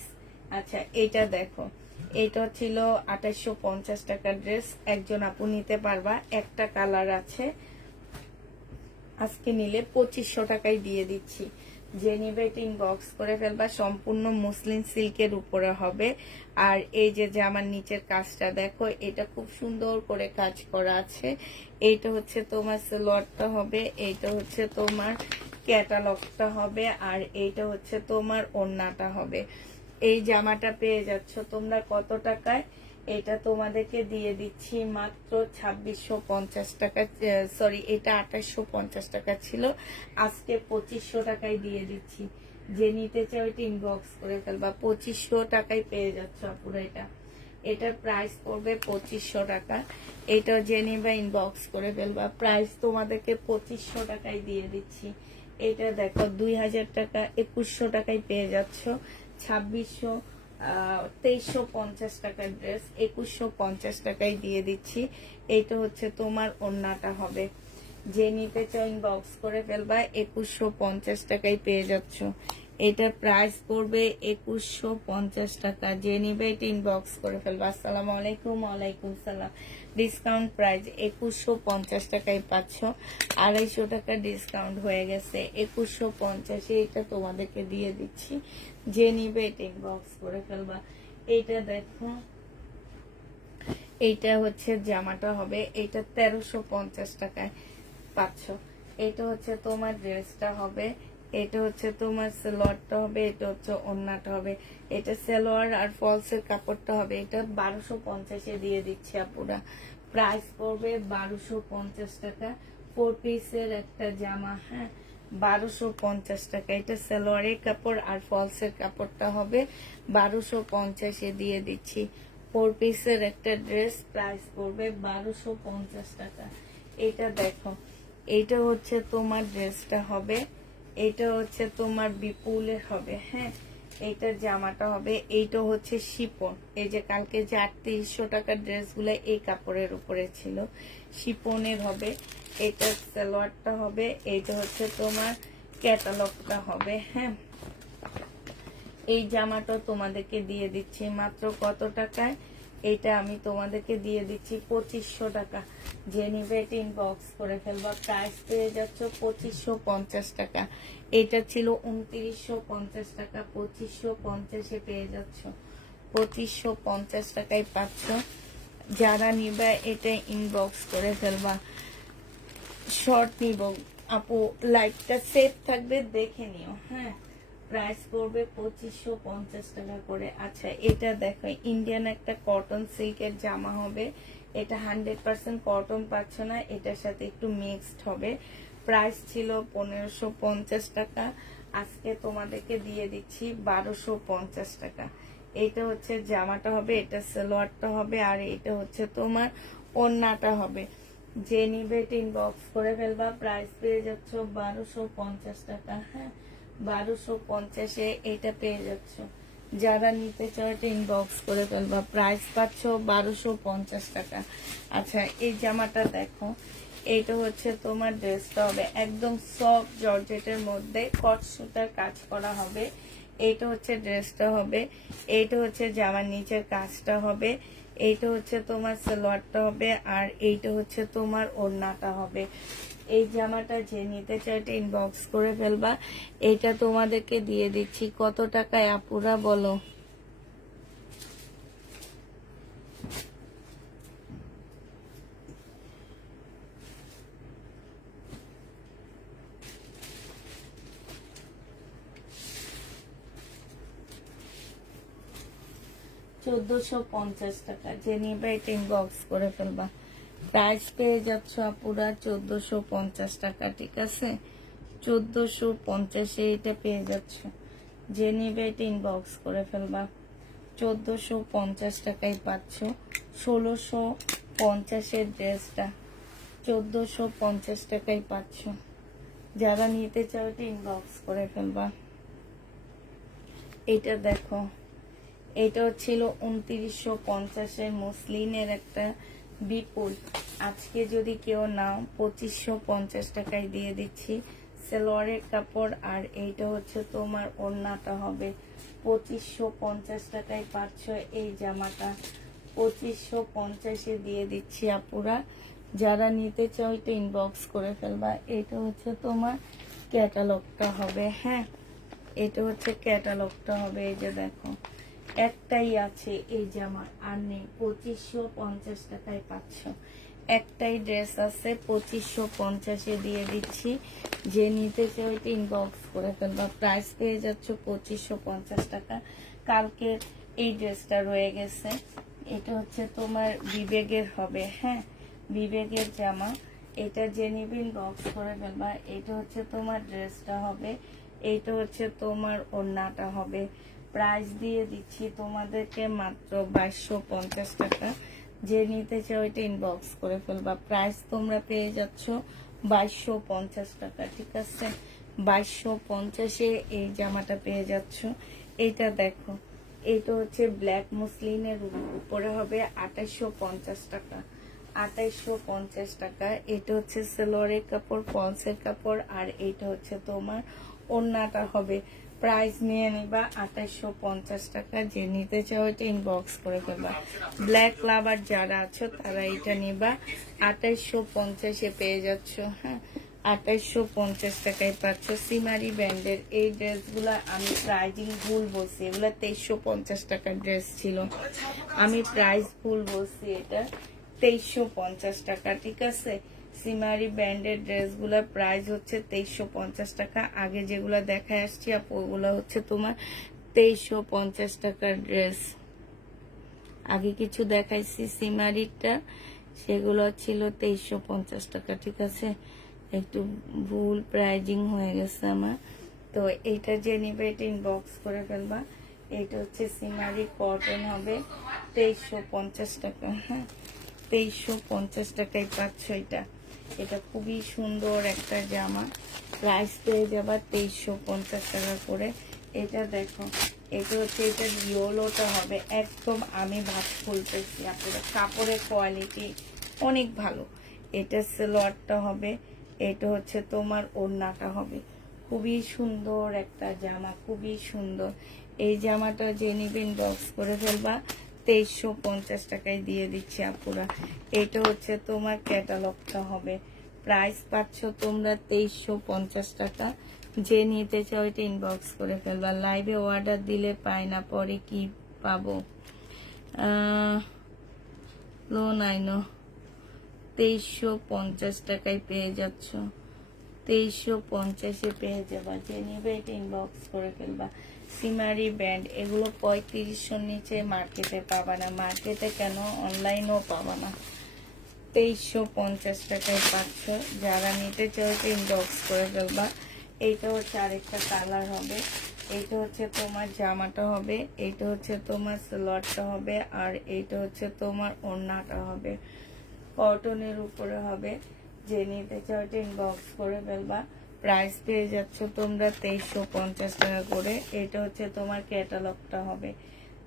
আচ্ছা এটা দেখো, এটা ছিল 2850 টাকার ড্রেস, একজন আপু নিতে পারবা, একটা কালার আছে, আজকে নিলে 2500 টাকায় দিয়ে দিচ্ছি। যে নিবে ইনবক্স করে ফেলবা, সম্পূর্ণ মুসলিম সিল্কের উপরে হবে। আর এই যে জামার নিচের কাজটা দেখো, এটা খুব সুন্দর করে কাজ করা আছে। এইটা হচ্ছে তোমার সালোয়ারটা হবে, এইটা হচ্ছে তোমার ক্যাটালগটা হবে, আর এইটা হচ্ছে তোমার ওড়নাটা হবে। এই জামাটা পেয়ে যাচ্ছ তোমরা কত টাকায়? এটা তোমাদেরকে দিয়ে দিচ্ছি মাত্র 2650 টাকা, সরি এটা 2850 টাকা ছিল, আজকে 2500 টাকায় দিয়ে দিচ্ছি। যে নিতে চাও এটা ইনবক্স করে ফেলবা, 2500 টাকায় পেয়ে যাচ্ছ পুরো। এটার প্রাইস পড়বে 2500 টাকা। এটা যে নিবা ইনবক্স করে ফেলবা, প্রাইস তোমাদেরকে 2500 টাকায় দিয়ে দিচ্ছি। এটা দেখো 2000 টাকা, 2100 টাকায় পেয়ে যাচ্ছ। 2350 টাকার ড্রেস 2150 টাকায় দিয়ে দিচ্ছি। এইটা হচ্ছে তোমার ওড়নাটা হবে। যে নিতে চাও ইনবক্স করে ফেলবা, 2150 টাকায় পেয়ে যাচ্ছ। এটার প্রাইস পড়বে 2150 টাকা। যে নিবে এটা ইনবক্স করে ফেলবা। আসসালামু আলাইকুম। ওয়ালাইকুম সালাম। ডিসকাউন্ট প্রাইস 2150 টাকায় পাচ্ছ, 250 টাকা ডিসকাউন্ট হয়ে গেছে, 2150 এটা তোমাদেরকে দিয়ে দিচ্ছি। যে নিবে এটা ইনবক্স করে ফেলবা। এইটা দেখো, এইটা হচ্ছে জামাটা হবে, এটা 1350 টাকায় পাচ্ছ। এটা হচ্ছে তোমার ড্রেসটা হবে, এটা হচ্ছে তোমার সালোয়ারটা হবে, এটা হচ্ছে ওড়নাটা হবে। এটা সালোয়ার আর ফলসের কাপড়টা হবে, এটা 1250 দিয়ে দিচ্ছি আপুরা। প্রাইস পড়বে 1250 টাকা। 4 পিসের একটা জামা, হ্যাঁ, 1250 টাকা। এটা সালোয়ারের কাপড় আর ফলসের কাপড়টা হবে, 1250 দিয়ে দিচ্ছি। 4 পিসের একটা ড্রেস, প্রাইস পড়বে 1250 টাকা। এটা দেখো, এইটা হচ্ছে তোমার ড্রেসটা হবে, এটা হচ্ছে তোমার বিপুলের হবে, হ্যাঁ। এইটার জামাটা হবে, এইটা হচ্ছে শিপন। এই যে কালকে যে 3800 টাকার ড্রেসগুলো এই কাপড়ের উপরে ছিল, শিপনের হবে। এটা সালোয়ারটা হবে, এইটা হচ্ছে তোমার ক্যাটালগটা হবে, হ্যাঁ। এই জামাটা তোমাদেরকে দিয়ে দিচ্ছি মাত্র কত টাকায়? এটা আমি তোমাদেরকে দিয়ে দিচ্ছি 2500 টাকা। যে নিবে এটা ইনবক্স করে ফেলবা, প্রাইস পেয়ে যাচ্ছ 2550 টাকা। এটা ছিল 2950 টাকা, 2550 পেয়ে যাচ্ছ, 2550 টাকায় পাচ্ছ। যারা নিবে এটা ইনবক্স করে ফেলবা। শর্ট নিব আপু, লাইটটা সেফ থাকবে, দেখে নিও, হ্যাঁ। প্রাইস পড়বে 2550 টাকা করে। আচ্ছা এটা দেখো, ইন্ডিয়ান একটা কটন সিল্কের জামা হবে, এটা 100% কটন পাচ্ছ না, এটার সাথে একটু মিক্সড হবে। প্রাইস ছিল 1550 টাকা, আজকে তোমাদেরকে দিয়ে দিচ্ছি 1250 টাকা। এটা হচ্ছে জামাটা হবে, এটা সালোয়ারটা হবে, আর এটা হচ্ছে তোমার ওড়নাটা হবে। যে নিবে ইনবক্স করে ফেলবা, প্রাইস পেয়ে যাচ্ছ 1250 টাকা, হ্যাঁ। 1250 এটা পেয়ে যাচ্ছ। যারা নিতে চাও এটা ইনবক্স করে ফেলবা, প্রাইস পাচ্ছ 1250 টাকা। আচ্ছা এই জামাটা দেখো, এইটা হচ্ছে তোমার ড্রেসটা হবে একদম সফট জর্জেটের মধ্যে কট সুতার কাজ করা হবে। এইটা হচ্ছে ড্রেসটা হবে, এইটা হচ্ছে জামার নিচের কাজটা হবে, এইটা হচ্ছে তোমার সালোয়ারটা হবে, আর এইটা হচ্ছে তোমার ওড়নাটা হবে। এই জামাটা যে নিতে চাই এটা ইনবক্স করে ফেলবা। এটা তোমাদেরকে দিয়ে দিচ্ছি কত টাকায় আপুরা বলো? $1450 টাকা। যে নিবে এটা ইনবক্স করে ফেলবা, প্রাইস পেয়ে যাচ্ছ আপুরা 1450 টাকা, ঠিক আছে। 1450 এটা পেয়ে যাচ্ছ। যে নিবে এটা ইনবক্স করে ফেলবা, 1450 টাকায় পাচ্ছ। 1650 ড্রেসটা 1450 টাকায় পাচ্ছ। যারা নিতে চাও এটা ইনবক্স করে ফেলবা। এটা দেখো, এটা ছিল 2950 মসলিনের একটা বিপুল। আজকে যদি কেউ নাও 2550 টাকায় দিয়ে দিচ্ছি সালোয়ারের কাপড়। আর এইটা হচ্ছে তোমার ওড়নাটা হবে 2550 টাকায় পাচ্ছ এই জামাটা। 2550-এ দিয়ে দিচ্ছি আপুরা। যারা নিতে চাও এটা ইনবক্স করে ফেলবা। এটা হচ্ছে তোমার ক্যাটালগটা হবে। হ্যাঁ, এটা হচ্ছে ক্যাটালগটা হবে। এই যে দেখো, একটাই আছে এই জামার, আর নেই। 2550 টাকায় পাচ্ছ। একটাই ড্রেস আছে, 2550-এ দিয়ে দিচ্ছি। যে নিতে চাও এটা ইনবক্স করে ফেলবা। প্রাইস পেয়ে যাচ্ছ 2550 টাকা। কালকে এই ড্রেসটা রয়ে গেছে। এটা হচ্ছে তোমার বিবেকের হবে। হ্যাঁ, বিবেকের জামা। এটা যে নিবে ইনবক্স করে ফেলবা। এটা হচ্ছে তোমার ড্রেসটা হবে, এইটা হচ্ছে তোমার ওড়নাটা হবে। প্রাইস দিয়ে দিচ্ছি তোমাদেরকে মাত্র 2250 টাকা। যে নিতে চাও এটা ইনবক্স করে ফেলবা। প্রাইস তোমরা পেয়ে যাচ্ছ 2250 টাকা। ঠিক আছে, 2250-এ এই জামাটা পেয়ে যাচ্ছ। এটা দেখো, এটা হচ্ছে ব্ল্যাক মুসলিনের উপরে হবে 2850 টাকা। 2850 টাকা। এটা হচ্ছে সালোয়ারের কাপড়, ফলসের কাপড়। আর এটা হচ্ছে তোমার ওড়নাটা হবে। প্রাইস নিয়ে নিবা 2850 টাকা। যে নিতে চাও এটা ইনবক্স করে ফেলবা। ব্ল্যাক লাভার যারা আছো তারা এটা নিবা। 2850-এ পেয়ে যাচ্ছ। হ্যাঁ, 2850 টাকায় পাচ্ছ সিমারি ব্যান্ডের এই ড্রেসগুলা। আমি প্রাইজিং ভুল বলছি, এগুলা 2350 টাকার ড্রেস ছিল। আমি প্রাইস ভুল বলছি, এটা 2350 টাকা। ঠিক আছে, সিমারি ব্যান্ডের ড্রেসগুলোর প্রাইস হচ্ছে 2350 টাকা। আগে যেগুলো দেখায় আসছি আপু, ওগুলো হচ্ছে তোমার 2350 টাকার ড্রেস। আগে কিছু দেখাইছি সিমারিটা, সেগুলো ছিল 2350 টাকা। ঠিক আছে, একটু ভুল প্রাইজিং হয়ে গেছে আমার। তো এইটা যে নিবে এটা ইনবক্স করে ফেলবা। এটা হচ্ছে সিমারি কটন হবে 2350 টাকা। হ্যাঁ, 2350 টাকায় পাচ্ছ এটা। এটা খুবই সুন্দর একটা জামা। প্রাইস পেয়ে যাবা 2350 টাকা করে। এটা দেখো, এটা হচ্ছে, এটা ইয়েলোটা হবে একদম। আমি ভাত খুলতেছি আপনাদের, কাপড়ের কোয়ালিটি অনেক ভালো। এটা সালোয়ারটা হবে, এটা হচ্ছে তোমার ওড়নাটা হবে। খুবই সুন্দর একটা জামা, খুবই সুন্দর। এই জামাটা যে নিবেন বক্স করে ফেলবা। 2350 টাকায় দিয়ে দিচ্ছি আপুরা। এটা হচ্ছে তোমার ক্যাটালগটা হবে। প্রাইস পাচ্ছ তোমরা 2350 টাকা। যে নিতে চাও এটা ইনবক্স করে ফেলবা। লাইভে অর্ডার দিলে পাই না, পরে কি পাবো? লোন আইনো 2350 টাকায় পেয়ে যাচ্ছ। 2350-এ পেয়ে যাবা। যে নিবে এটা ইনবক্স করে ফেলবা। সিমারি ব্যান্ড, এগুলো 3500-র নিচে মার্কেটে পাবা না। মার্কেটে কেন, অনলাইনেও পাবা না। 2350 টাকায় পাচ্ছ। যারা নিতে চাও এটা ইনবক্স করে ফেলবা। এইটা হচ্ছে আরেকটা কালার হবে। এইটা হচ্ছে তোমার জামাটা হবে, এইটা হচ্ছে তোমার সালোয়ারটা হবে। আর এইটা হচ্ছে তোমার ওড়নাটা হবে, কটনের উপরে হবে। যে নিতে চাও এটা ইনবক্স করে ফেলবা। প্রাইস পেয়ে যাচ্ছ তোমরা 2350 টাকা করে। এটা হচ্ছে তোমার ক্যাটালগটা হবে।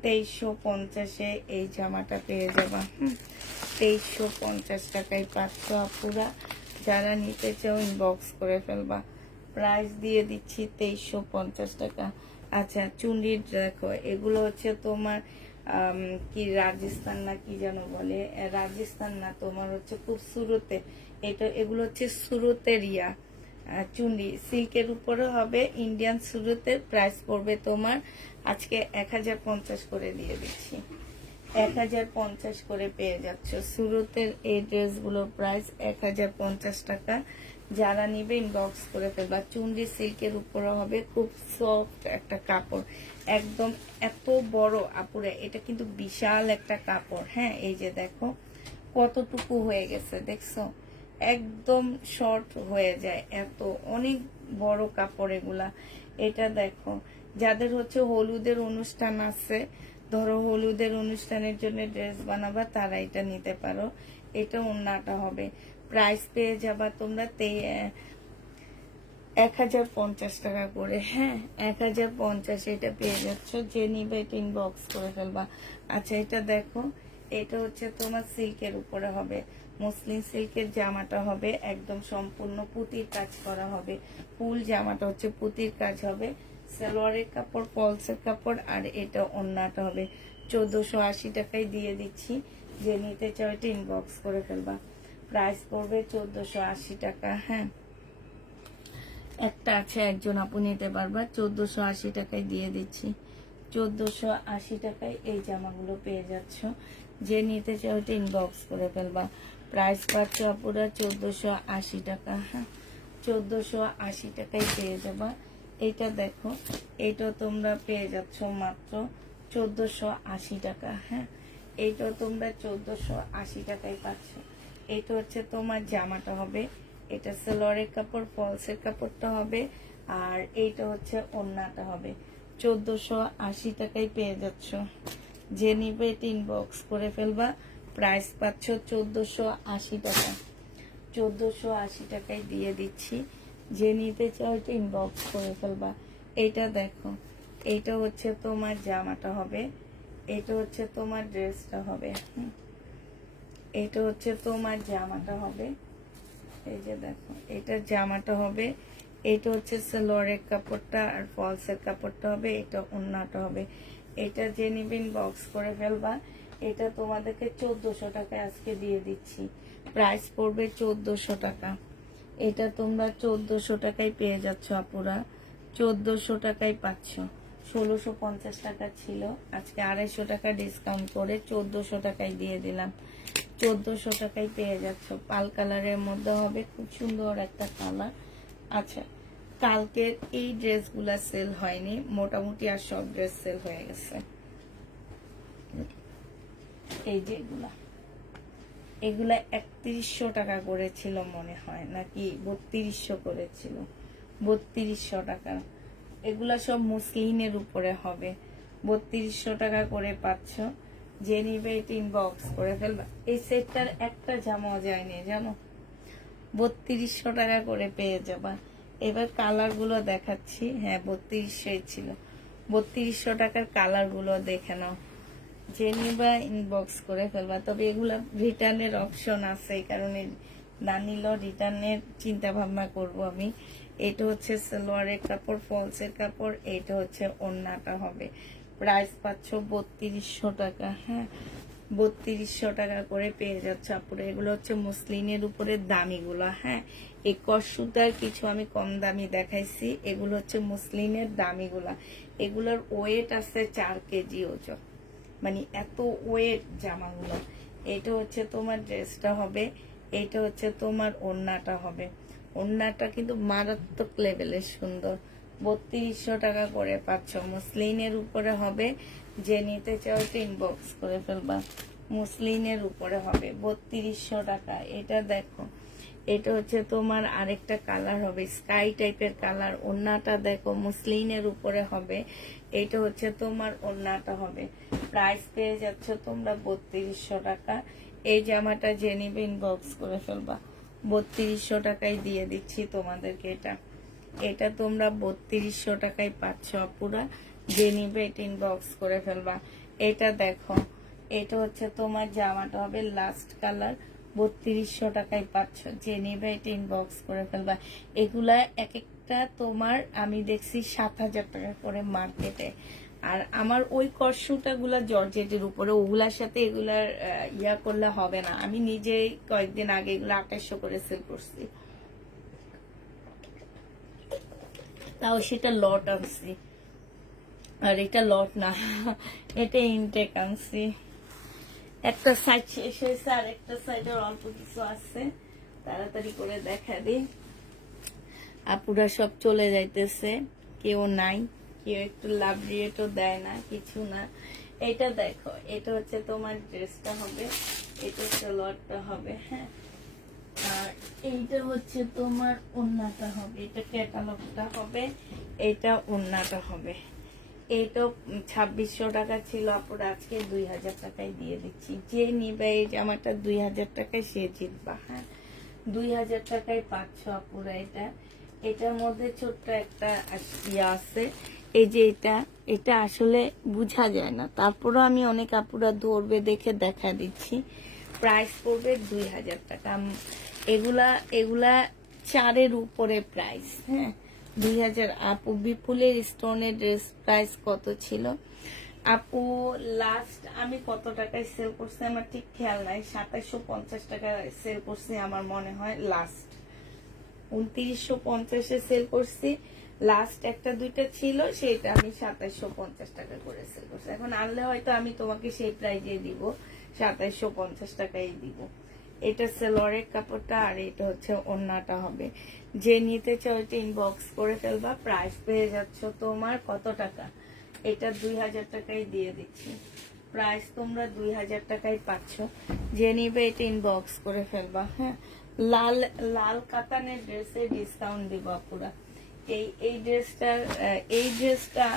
2350-এ এই জামাটা পেয়ে যাবা। 2350 টাকায় পাচ্ছ আপুরা। যারা নিতে চাও ইনবক্স করে ফেলবা। প্রাইস দিয়ে দিচ্ছি 2350 টাকা। আচ্ছা, চুন্ডির দেখো, এগুলো হচ্ছে তোমার কি রাজস্থান না কি যেন বলে, রাজস্থান না, তোমার হচ্ছে খুব সুরতে। এটা, এগুলো হচ্ছে সুরতের চুন্ডি, সিল্কের উপরে হবে, ইন্ডিয়ান সুরতের। প্রাইস পড়বে তোমার আজকে 1050 করে দিয়ে দিচ্ছি। 1050 করে পেয়ে যাচ্ছ। সুরতের এই ড্রেসগুলোর প্রাইস 1050 টাকা। যারা নিবে ইনবক্স করে ফেলবা। চুন্ডি সিল্কের উপরে হবে, খুব সফট একটা কাপড়, একদম এত বড় আপুরে। এটা কিন্তু বিশাল একটা কাপড়। হ্যাঁ, এই যে দেখো কতটুকু হয়ে গেছে, দেখছো? একদম শর্ট হয়ে যায়, এত অনেক বড় কাপড় এগুলা। এটা দেখো, যাদের হচ্ছে হলুদের অনুষ্ঠান আছে, ধরো হলুদের অনুষ্ঠানের জন্য ড্রেস বানাবা, তারা এটা নিতে পারো। এটা ওড়নাটা হবে। প্রাইস পেয়ে যাবা তোমরা 1050 টাকা করে। হ্যাঁ 1050 এটা পেয়ে যাচ্ছ, যে নিবে এটা ইনবক্স করে ফেলবা। আচ্ছা এটা দেখো, এটা হচ্ছে তোমার সিল্কের উপরে হবে, মসলিন সিল্কের জামাটা হবে, একদম সম্পূর্ণ পুঁতির কাজ করা হবে, ফুল জামাটা হচ্ছে পুঁতির কাজ হবে, সালোয়ারের কাপড় ফলসের কাপড়, আর এটা ওড়নাটা হবে। 1480 টাকায় দিয়ে দিচ্ছি, যে নিতে চাও এটা ইনবক্স করে ফেলবা। প্রাইস পড়বে 1480 টাকা। হ্যাঁ একটা আছে, একজন আপু নিতে পারবা, 1480 টাকায় দিয়ে দিচ্ছি। 1480 টাকায় এই জামাগুলো পেয়ে যাচ্ছ, যে নিতে চাও এটা ইনবক্স করে ফেলবা। প্রাইস পাচ্ছ আপুরা 1480 টাকা। হ্যাঁ 1480 টাকায় পেয়ে যাবা। এইটা দেখো, এইটা তোমরা পেয়ে যাচ্ছ মাত্র 1480 টাকা। হ্যাঁ এইটা তোমরা 1480 টাকায় পাচ্ছ। এইটা হচ্ছে তোমার জামাটা হবে, এটা সালোয়ারের কাপড় ফলসের কাপড়টা হবে, আর এইটা হচ্ছে ওড়নাটা হবে। 1480 টাকায় পেয়ে যাচ্ছ, যে নিবে এটা ইনবক্স করে ফেলবা। প্রাইস পাচ্ছ 1480 টাকা। 1480 টাকায় দিয়ে দিচ্ছি, যে নিতে চাও এটা ইনবক্স করে ফেলবা। এইটা দেখো, এইটা হচ্ছে তোমার জামাটা হবে, এটা হচ্ছে তোমার ড্রেসটা হবে। এইটা হচ্ছে তোমার জামাটা হবে, এই যে দেখো এটা জামাটা হবে, এটা হচ্ছে সালোয়ারের কাপড়টা আর ফলসের কাপড়টা হবে, এটা ওড়নাটা হবে। এটা যে নিবেন বক্স করে ফেলবা। এটা তোমাদেরকে 1400 টাকায় আজকে দিয়ে দিচ্ছি, প্রাইস পড়বে 1400 টাকা। এটা তোমরা 1400 টাকায় পেয়ে যাচ্ছ আপুরা, 1400 টাকায় পাচ্ছ। 1650 টাকা ছিল, আজকে 250 টাকা ডিসকাউন্ট করে 1400 টাকায় দিয়ে দিলাম। 1400 টাকায় পেয়ে যাচ্ছ, পাল কালারের মধ্যে হবে, খুব সুন্দর একটা কালার। আচ্ছা কালকে এই ড্রেসগুলা সেল হয়নি, মোটামুটি আর সব ড্রেস সেল হয়ে গেছে। এই যে এগুলা 3100 টাকা করেছিল মনে হয়, নাকি 3200 করেছিল, 3200 টাকা। এগুলা সব মুসলিনের উপরে হবে, 3200 টাকা করে পাচ্ছ, যে নিবে এটা ইনবক্স করে ফেলবা। এই সেটটার একটা জামাও যায়নি জানো, 3200 টাকা করে পেয়ে যাবা। এবার কালার গুলো দেখাচ্ছি। হ্যাঁ 3200 ছিল, 3200 টাকার কালার গুলো দেখে নাও, যে নিবা ইনবক্স করে ফেলবা। তবে এগুলা রিটার্নের অপশন আছে, এই কারণে না নিলেও রিটার্নের চিন্তা ভাবনা করব আমি। এটা হচ্ছে সালোয়ারের কাপড় ফলসের কাপড়, এটা হচ্ছে ওড়নাটা হবে। প্রাইস পাচ্ছ 3200 টাকা। হ্যাঁ 3200 টাকা করে পেয়ে যাচ্ছে আপুরা। এগুলো হচ্ছে মুসলিনের উপরে দামিগুলো। হ্যাঁ এই কসুতার কিছু আমি কম দামি দেখাইছি, এগুলো হচ্ছে মুসলিনের দামিগুলা। এগুলোর ওয়েট আছে 4 কেজি ওজন, মানে এত ওয়েট জামাগুলো। এটা হচ্ছে তোমার ড্রেসটা হবে, এটা হচ্ছে তোমার ওড়নাটা হবে। ওড়নাটা কিন্তু মারাত্মক লেভেলের সুন্দর, 3200 টাকা করে পাচ্ছ, মুসলিনের উপরে হবে। যে নিতে চাও এটা ইনবক্স করে ফেলবা, মুসলিনের উপরে হবে 3200 টাকা। এটা দেখো, এটা হচ্ছে তোমার আরেকটা কালার হবে, স্কাই টাইপের কালার। ওড়নাটা দেখো মুসলিনের উপরে হবে, এটা হচ্ছে তোমার ওড়নাটা হবে। প্রাইস পেয়ে যাচ্ছ তোমরা 3200 টাকা। এই জামাটা যে নিবে ইনবক্স করে ফেলবা, 3200 টাকায় দিয়ে দিচ্ছি তোমাদেরকে এটা। এটা তোমরা 3200 টাকায় পাচ্ছ আপুরা, যে নিবে এটা ইনবক্স করে ফেলবা। এটা দেখো, এটা হচ্ছে তোমার জামাটা হবে লাস্ট কালার, 3200 টাকায় পাচ্ছ, যে নিবে এটা ইনবক্স করে ফেলবা। এগুলা এক একটা তোমার আমি দেখছি 7000 টাকা করে মার্কেটে। আর আমার ওই কসুটা গুলা জর্জেটের উপরে, ওগুলার সাথে এগুলার ইয়া করলে হবে না। আমি নিজেই কয়েকদিন আগে এগুলো 2800 করে সেল করছি, তাও সেটা লট আনছি। আর এটা লট না, এটা ইনটেক আনছি। একটা সাইড শেষ হয়েছে, আর একটা সাইডের অল্প কিছু আছে, তাড়াতাড়ি করে দেখা দিই। আপুরা সব চলে যাইতেছে, কেউ নাই, কেউ একটু লাভ রিয়েটও দেয় না, কিছু না। এটা দেখো, এটা হচ্ছে তোমার ড্রেসটা হবে, এটা সালোয়ারটা হবে। হ্যাঁ আর এইটা হচ্ছে তোমার ওড়নাটা হবে, এটা ক্যাটালগটা হবে, এটা ওড়নাটা হবে। এইটা 2600 টাকা ছিল আপুরা, আজকে 2000 টাকায় দিয়ে দিচ্ছি। যে নিবে এই জামাটা 2000 টাকায় সে জিতবা। হ্যাঁ 2000 টাকায় পাচ্ছ আপুরা এটা। এটার মধ্যে ছোট্ট একটা ইয়ে আছে, এই যে এটা এটা আসলে বোঝা যায় না, তারপরও আমি অনেক আপুরা ধরবে দেখে দেখা দিচ্ছি। প্রাইস পড়বে 2000 টাকা। এগুলা এগুলা 4-এর উপরে প্রাইস, হ্যাঁ 2000। আপু বিপুলের স্টোনের ড্রেস প্রাইস কত ছিল আপু? লাস্ট আমি কত টাকায় সেল করছি আমার ঠিক খেয়াল নাই, 2750 টাকা সেল করছি আমার মনে হয়। লাস্ট 2950-এ সেল করছি। লাস্ট একটা দুইটা ছিল, সেটা আমি 2750 টাকা করে সেল করছি। এখন আনলে হয়তো আমি তোমাকে সেই প্রাইজে দিব, 2750 টাকাই দিব। এটা সেলোয়ারের কাপড়টা, আর এটা হচ্ছে ওড়নাটা হবে। যে নিতে চাও এটা ইনবক্স করে ফেলবা। প্রাইস পেয়ে যাচ্ছ তোমার কত টাকা? এটা 2000 টাকাই দিয়ে দিচ্ছি। প্রাইস তোমরা 2000 টাকায় পাচ্ছ। যে নিবে এটা ইনবক্স করে ফেলবা। হ্যাঁ, লাল লাল কাতানের ড্রেসে ডিসকাউন্ট দিব পুরা। এই ড্রেসটা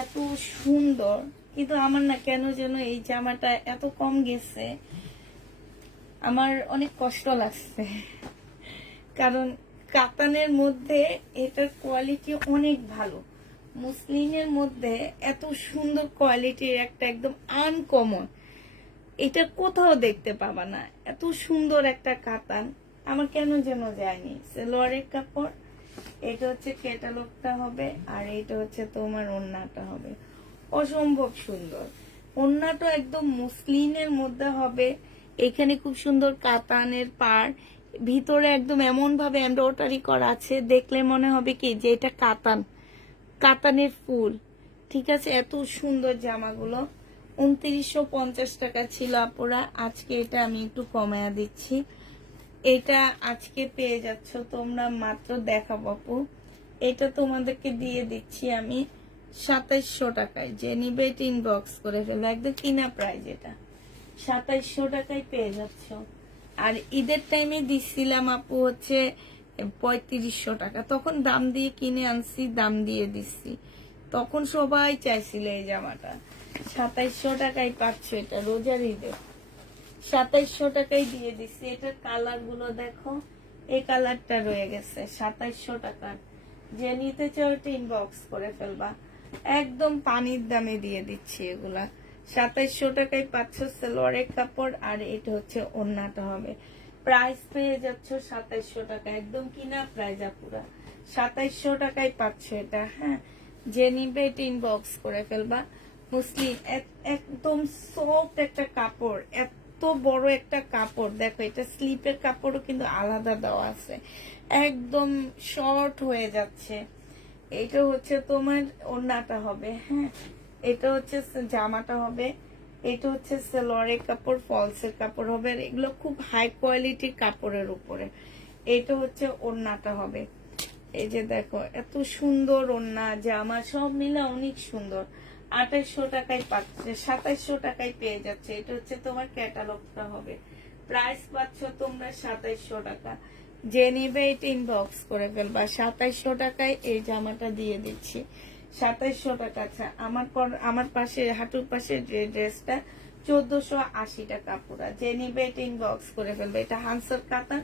এত সুন্দর, কিন্তু আমার না কেন যেন এই জামাটা এত কম গেছে, আমার অনেক কষ্ট লাগছে। কারণ কাতানের মধ্যে এটার কোয়ালিটি অনেক ভালো, মুসলিমের মধ্যে এত সুন্দর কোয়ালিটির একটা একদম আনকমন, এটা কোথাও দেখতে পাবা না। এত সুন্দর একটা কাতান আমার কেন যেন যায়নি। সেলোয়ারের কাপড়, এটা হচ্ছে ক্যাটালগটা হবে, আর এটা হচ্ছে তোমার ওড়নাটা হবে। অসম্ভব সুন্দর ওড়নাটা, একদম মুসলিমের মধ্যে হবে। এখানে খুব সুন্দর কাতানের পাড়, ভিতরে একদম এমন ভাবে এমব্রয়ডারি করা আছে, দেখলে মনে হবে কি যে এটা কাতান, কাতানের ফুল। ঠিক আছে, এত সুন্দর জামাগুলো। 2950 টাকা ছিল আপুরা, আজকে এটা আমি একটু কমায়া দিচ্ছি। এটা আজকে পেয়ে যাচ্ছ তোমরা মাত্র, দেখাবো আপু, এটা তোমাদেরকে দিয়ে দিচ্ছি আমি 2700 টাকায়। যে নিবে এটা ইনবক্স করে ফেলো, একদম কিনা প্রাইস। এটা 2700 টাকায় পেয়ে যাচ্ছ। আর ঈদের টাইমে দিচ্ছিলাম আপু হচ্ছে 3500 টাকা, তখন দাম দিয়ে কিনে আনছি, দাম দিয়ে দিচ্ছি, তখন সবাই চাইছিল এই জামাটা। 2700 টাকায় পাচ্ছ এটা রোজার ঈদে, 2700 টাকায় দিয়ে দিচ্ছি। এটার কালার গুলো দেখো, এই কালারটা রয়ে গেছে 2700 টাকার। যে নিতে চাও এটা ইনবক্স করে ফেলবা, একদম পানির দামে দিয়ে দিচ্ছি এগুলা। 2700 টাকায় পাচ্ছ সালোয়ারের কাপড়, আর এটা হচ্ছে ওড়নাটা হবে। প্রাইস পেয়ে যাচ্ছ 2700 টাকা, একদম কিনা প্রাইস আপুরা। 2700 টাকায় পাচ্ছ এটা। হ্যাঁ, যে নিবে এটা ইনবক্স করে ফেলবা। মুসলিম একদম সফট একটা কাপড়, এত বড় একটা কাপড়। দেখো এটা স্লিপের কাপড়ও কিন্তু আলাদা দেওয়া আছে, একদম শর্ট হয়ে যাচ্ছে। এটা হচ্ছে তোমার ওড়নাটা হবে। হ্যাঁ, এটা হচ্ছে জামাটা হবে। এটা হচ্ছে সালোয়ারের কাপড়, ফলসের কাপড় হবে। আর এগুলো খুব হাই কোয়ালিটির কাপড়ের উপরে। এটা হচ্ছে ওড়নাটা হবে। এই যে দেখো এত সুন্দর ওড়না, জামা সব মিলে অনেক সুন্দর। 2800 টাকায় পাচ্ছে, 2700 টাকায় পেয়ে যাচ্ছে। এটা হচ্ছে তোমার ক্যাটালগটা হবে। প্রাইস পাচ্ছ তোমরা 2700 টাকা। যে নিবে এটা ইনবক্স করে ফেলবা। 2700 টাকায় এই জামাটা দিয়ে দিচ্ছি, 2700 টাকা। আচ্ছা, আমার পাশে হাঁটুর পাশে যে ড্রেসটা 1480 টাকা পুরা। যে নিবে এটা ইনবক্স করে ফেলবে। এটা হানসার কাতান,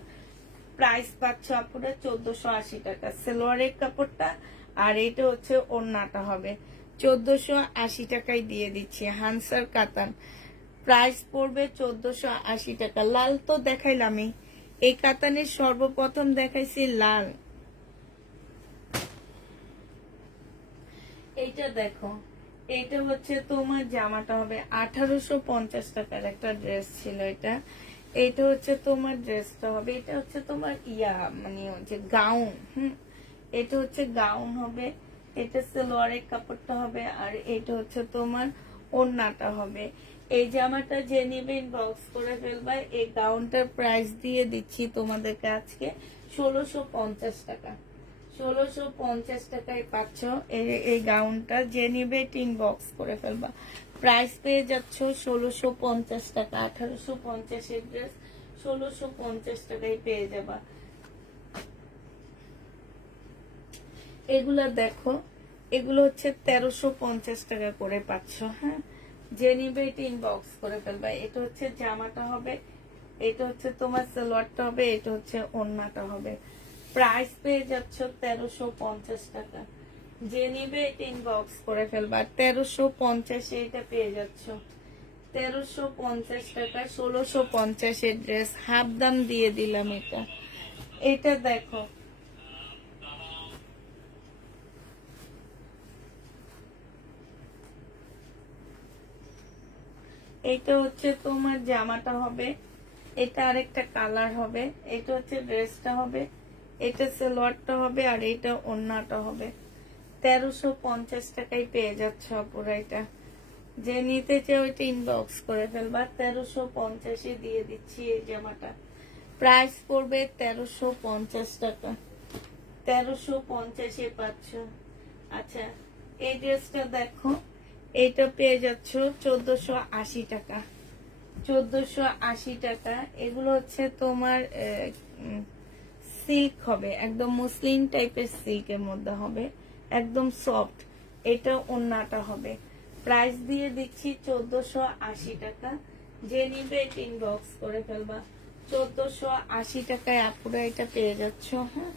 প্রাইস পাচ্ছ আপুরা 1480 টাকা। সালোয়ারের কাপড়টা, আর এটা হচ্ছে ওড়নাটা হবে। 1480 টাকায় দিয়ে দিচ্ছি, হানসার কাতান। প্রাইস পড়বে 1480 টাকা। লাল তো দেখাইলামই, এই কাতানের সর্বপ্রথম দেখাইছি লাল। এইটা দেখো, এটা হচ্ছে তোমার জামাটা হবে 1850 টাকার একটা ড্রেস ছিল এটা। এটা হচ্ছে তোমার ড্রেসটা হবে। এটা হচ্ছে তোমার মানে হচ্ছে গাউন। এটা হচ্ছে গাউন হবে। এটা সালোয়ারের কাপড়টা হবে, আর এটা হচ্ছে তোমার ওড়নাটা হবে। এই জামাটা যে নেবে ইনবক্স করে ফেলবা। এই গাউনটার প্রাইস দিয়ে দিচ্ছি তোমাদেরকে আজকে 1650 টাকা। 1650 টাকায় পাচ্ছ এই গাউনটা। যে নিবে ইনবক্স করে ফেলবা। প্রাইস পেয়ে যাচ্ছ 1650 টাকা। 1850 এর ড্রেস 1650 টাকায় পেয়ে যাবা। এগুলা দেখো, এগুলো হচ্ছে 1350 টাকা করে পাচ্ছ। হ্যাঁ, যে নিবে এটা ইনবক্স করে ফেলবা। এটা হচ্ছে জামাটা হবে, এটা হচ্ছে তোমার সালোয়ারটা হবে, এটা হচ্ছে ওড়নাটা হবে। প্রাইস পেয়ে যাচ্ছ 1350 টাকা। যে নিবে এটা ইনবক্স করে ফেলবা। 1350 এটা পেয়ে যাচ্ছ 1350 টাকা। 1650 এর ড্রেস হাফ দাম দিয়ে দিলাম। এটা এটা দেখো, এইটা হচ্ছে তোমার জামাটা হবে, এটা আরেকটা কালার হবে, এটা হচ্ছে ড্রেসটা হবে, এটা সালোয়ারটা হবে, আর এটা ওড়নাটা হবে। 1350 টাকায় পেয়ে যাচ্ছ আপুরা। এটা যে নিতে চাও ওইটা ইনবক্স করে ফেলবা। 1350 দিয়ে দিচ্ছি এই জামাটা। প্রাইস পড়বে 1350 টাকা। 1350 পাচ্ছ। আচ্ছা, এই ড্রেসটা দেখো, এইটা পেয়ে যাচ্ছ 1480 টাকা। 1480 টাকা। এগুলো হচ্ছে তোমার সিল্ক হবে, একদম মুসলিম টাইপের সিল্কের মধ্যে হবে, একদম সফট। এটা ওড়নাটা হবে। প্রাইস দিয়ে দিচ্ছি 1480 টাকা। যে নিবে এটা ইনবক্স করে ফেলবা। 1480 টাকায় আপুরা এটা পেয়ে যাচ্ছ। হ্যাঁ,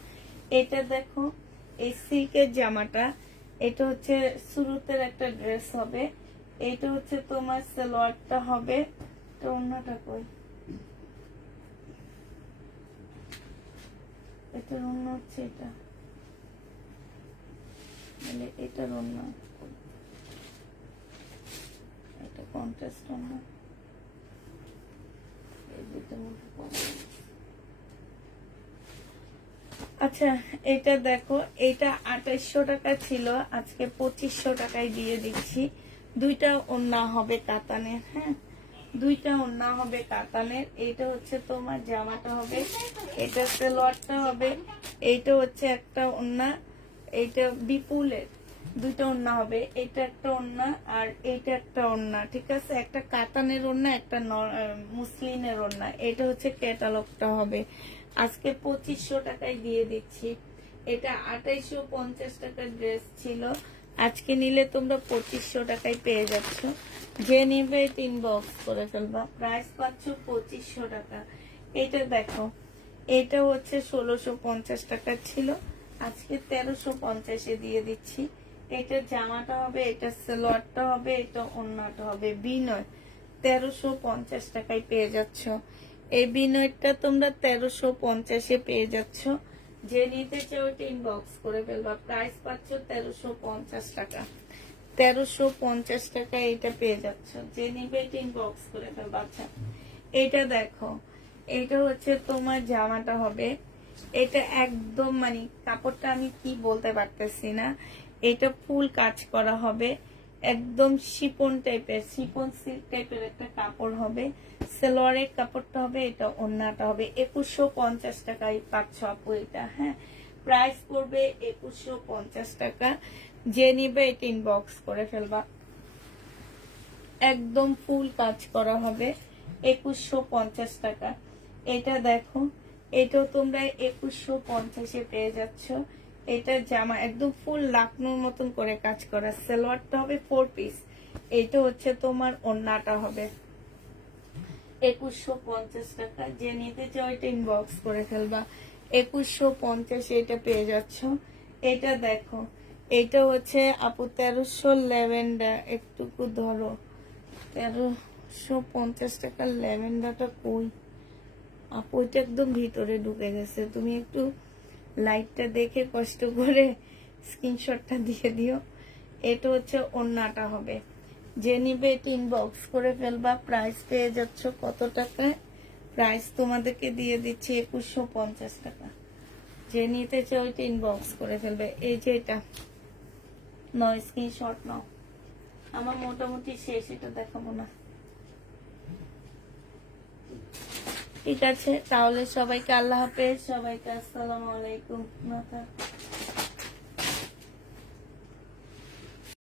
এটা দেখো, এই সিল্কের জামাটা, এটা হচ্ছে সুরতের একটা ড্রেস হবে, এটা হচ্ছে তোমার সালোয়ারটা হবে, তো ওড়নাটা কই, এটার ওড়না হচ্ছে এটা, মানে এটার ওড়না, এটা কন্ট্রাস্ট ওড়না। এই দুটোর মধ্যে পড়া। আচ্ছা, এটা দেখো, এটা 2800 টাকা ছিল, আজকে 2500 টাকায় দিয়ে দিচ্ছি। দুইটা ওড়না হবে কাতানের। হ্যাঁ, দুইটা ওড়না হবে কাতানের। এইটা হচ্ছে তোমার জামাটা হবে, এটা সালোয়ারটা হবে, এইটা হচ্ছে একটা ওড়না, এইটা বিপুলের দুইটা ওড়না হবে, এটা একটা ওড়না আর এইটা একটা ওড়না। ঠিক আছে, একটা কাতানের ওড়না, একটা মুসলিনের ওড়না। এটা হচ্ছে ক্যাটালগটা হবে। আজকে 2500 টাকায় দিয়ে দিচ্ছি। এটা 2850 টাকার ড্রেস ছিল, আজকে নিলে তোমরা 2500 টাকায় পেয়ে যাচ্ছ। যে নিবে ইনবক্স করে ফেলবা। প্রাইস পাচ্ছ 2500 টাকা। এটা দেখো, এটা হচ্ছে 1650 টাকা ছিল, আজকে 1350 দিয়ে দিচ্ছি। এটা জামাটা হবে, এটা সালোয়ারটা হবে, এটা ওড়নাটা হবে। বিনয় 1350 টাকায় পেয়ে যাচ্ছ। এই বিনয়টা তোমরা 1350 পেয়ে যাচ্ছ। যে নিতে চাও ওইটা ইনবক্স করে ফেলবা। প্রাইস পাচ্ছ 1350 টাকা। 1350 টাকা এটা পেয়ে যাচ্ছ। যে নিবে এটা ইনবক্স করে ফেলবা। আচ্ছা, এটা দেখো, এটা হচ্ছে তোমার জামাটা হবে, এটা একদম মানে কাপড়টা আমি কি বলতে পারতেছি না, এটা ফুল কাজ করা হবে, একদম শিপন টাইপের, শিপন সিল্ক টাইপের একটা কাপড় হবে। সালোয়ারের কাপড়টা হবে, এটা ওড়নাটা হবে। 2150 টাকায় পাচ্ছ আপু এটা। হ্যাঁ, প্রাইস পড়বে 2150 টাকা। যে নিবে এটা ইনবক্স করে ফেলবা। একদম ফুল কাজ করা হবে, 2150 টাকা। এটা দেখো, এটাও তোমরা 2150 পেয়ে যাচ্ছ। এটা জামা একদম ফুল লাকনোর মতন করে কাজ করা, সালোয়ারটা হবে 4 পিস, এটা হচ্ছে তোমার ওড়নাটা হবে। 2150 টাকা। যে নিতে চাও এটা ইনবক্স করে ফেলবা। 2150 এটা পেয়ে যাচ্ছ। এটা দেখো, এটা হচ্ছে আপু 1300 ল্যাভেন্ডার, একটুকু ধরো, 1350 টাকার ল্যাভেন্ডারটা কই আপু? এটা একদম ভিতরে ঢুকে গেছে, তুমি একটু লাইটটা দেখে কষ্ট করে স্ক্রিনশটটা দিয়ে দিও। এটা হচ্ছে ওড়নাটা হবে। যে নিবে এটা ইনবক্স করে ফেলবা। প্রাইস পেয়ে যাচ্ছ কত টাকায়? প্রাইস তোমাদেরকে দিয়ে দিচ্ছি 2150 টাকা। যে নিতে চাও ওইটা ইনবক্স করে ফেলবে। এই যে এটা নয়, স্ক্রিনশট নাও। আমার মোটামুটি শেষ, এটা দেখাবো না। ঠিক আছে, তাহলে সবাইকে আল্লাহ হাফেজ, সবাইকে আসসালামু আলাইকুম।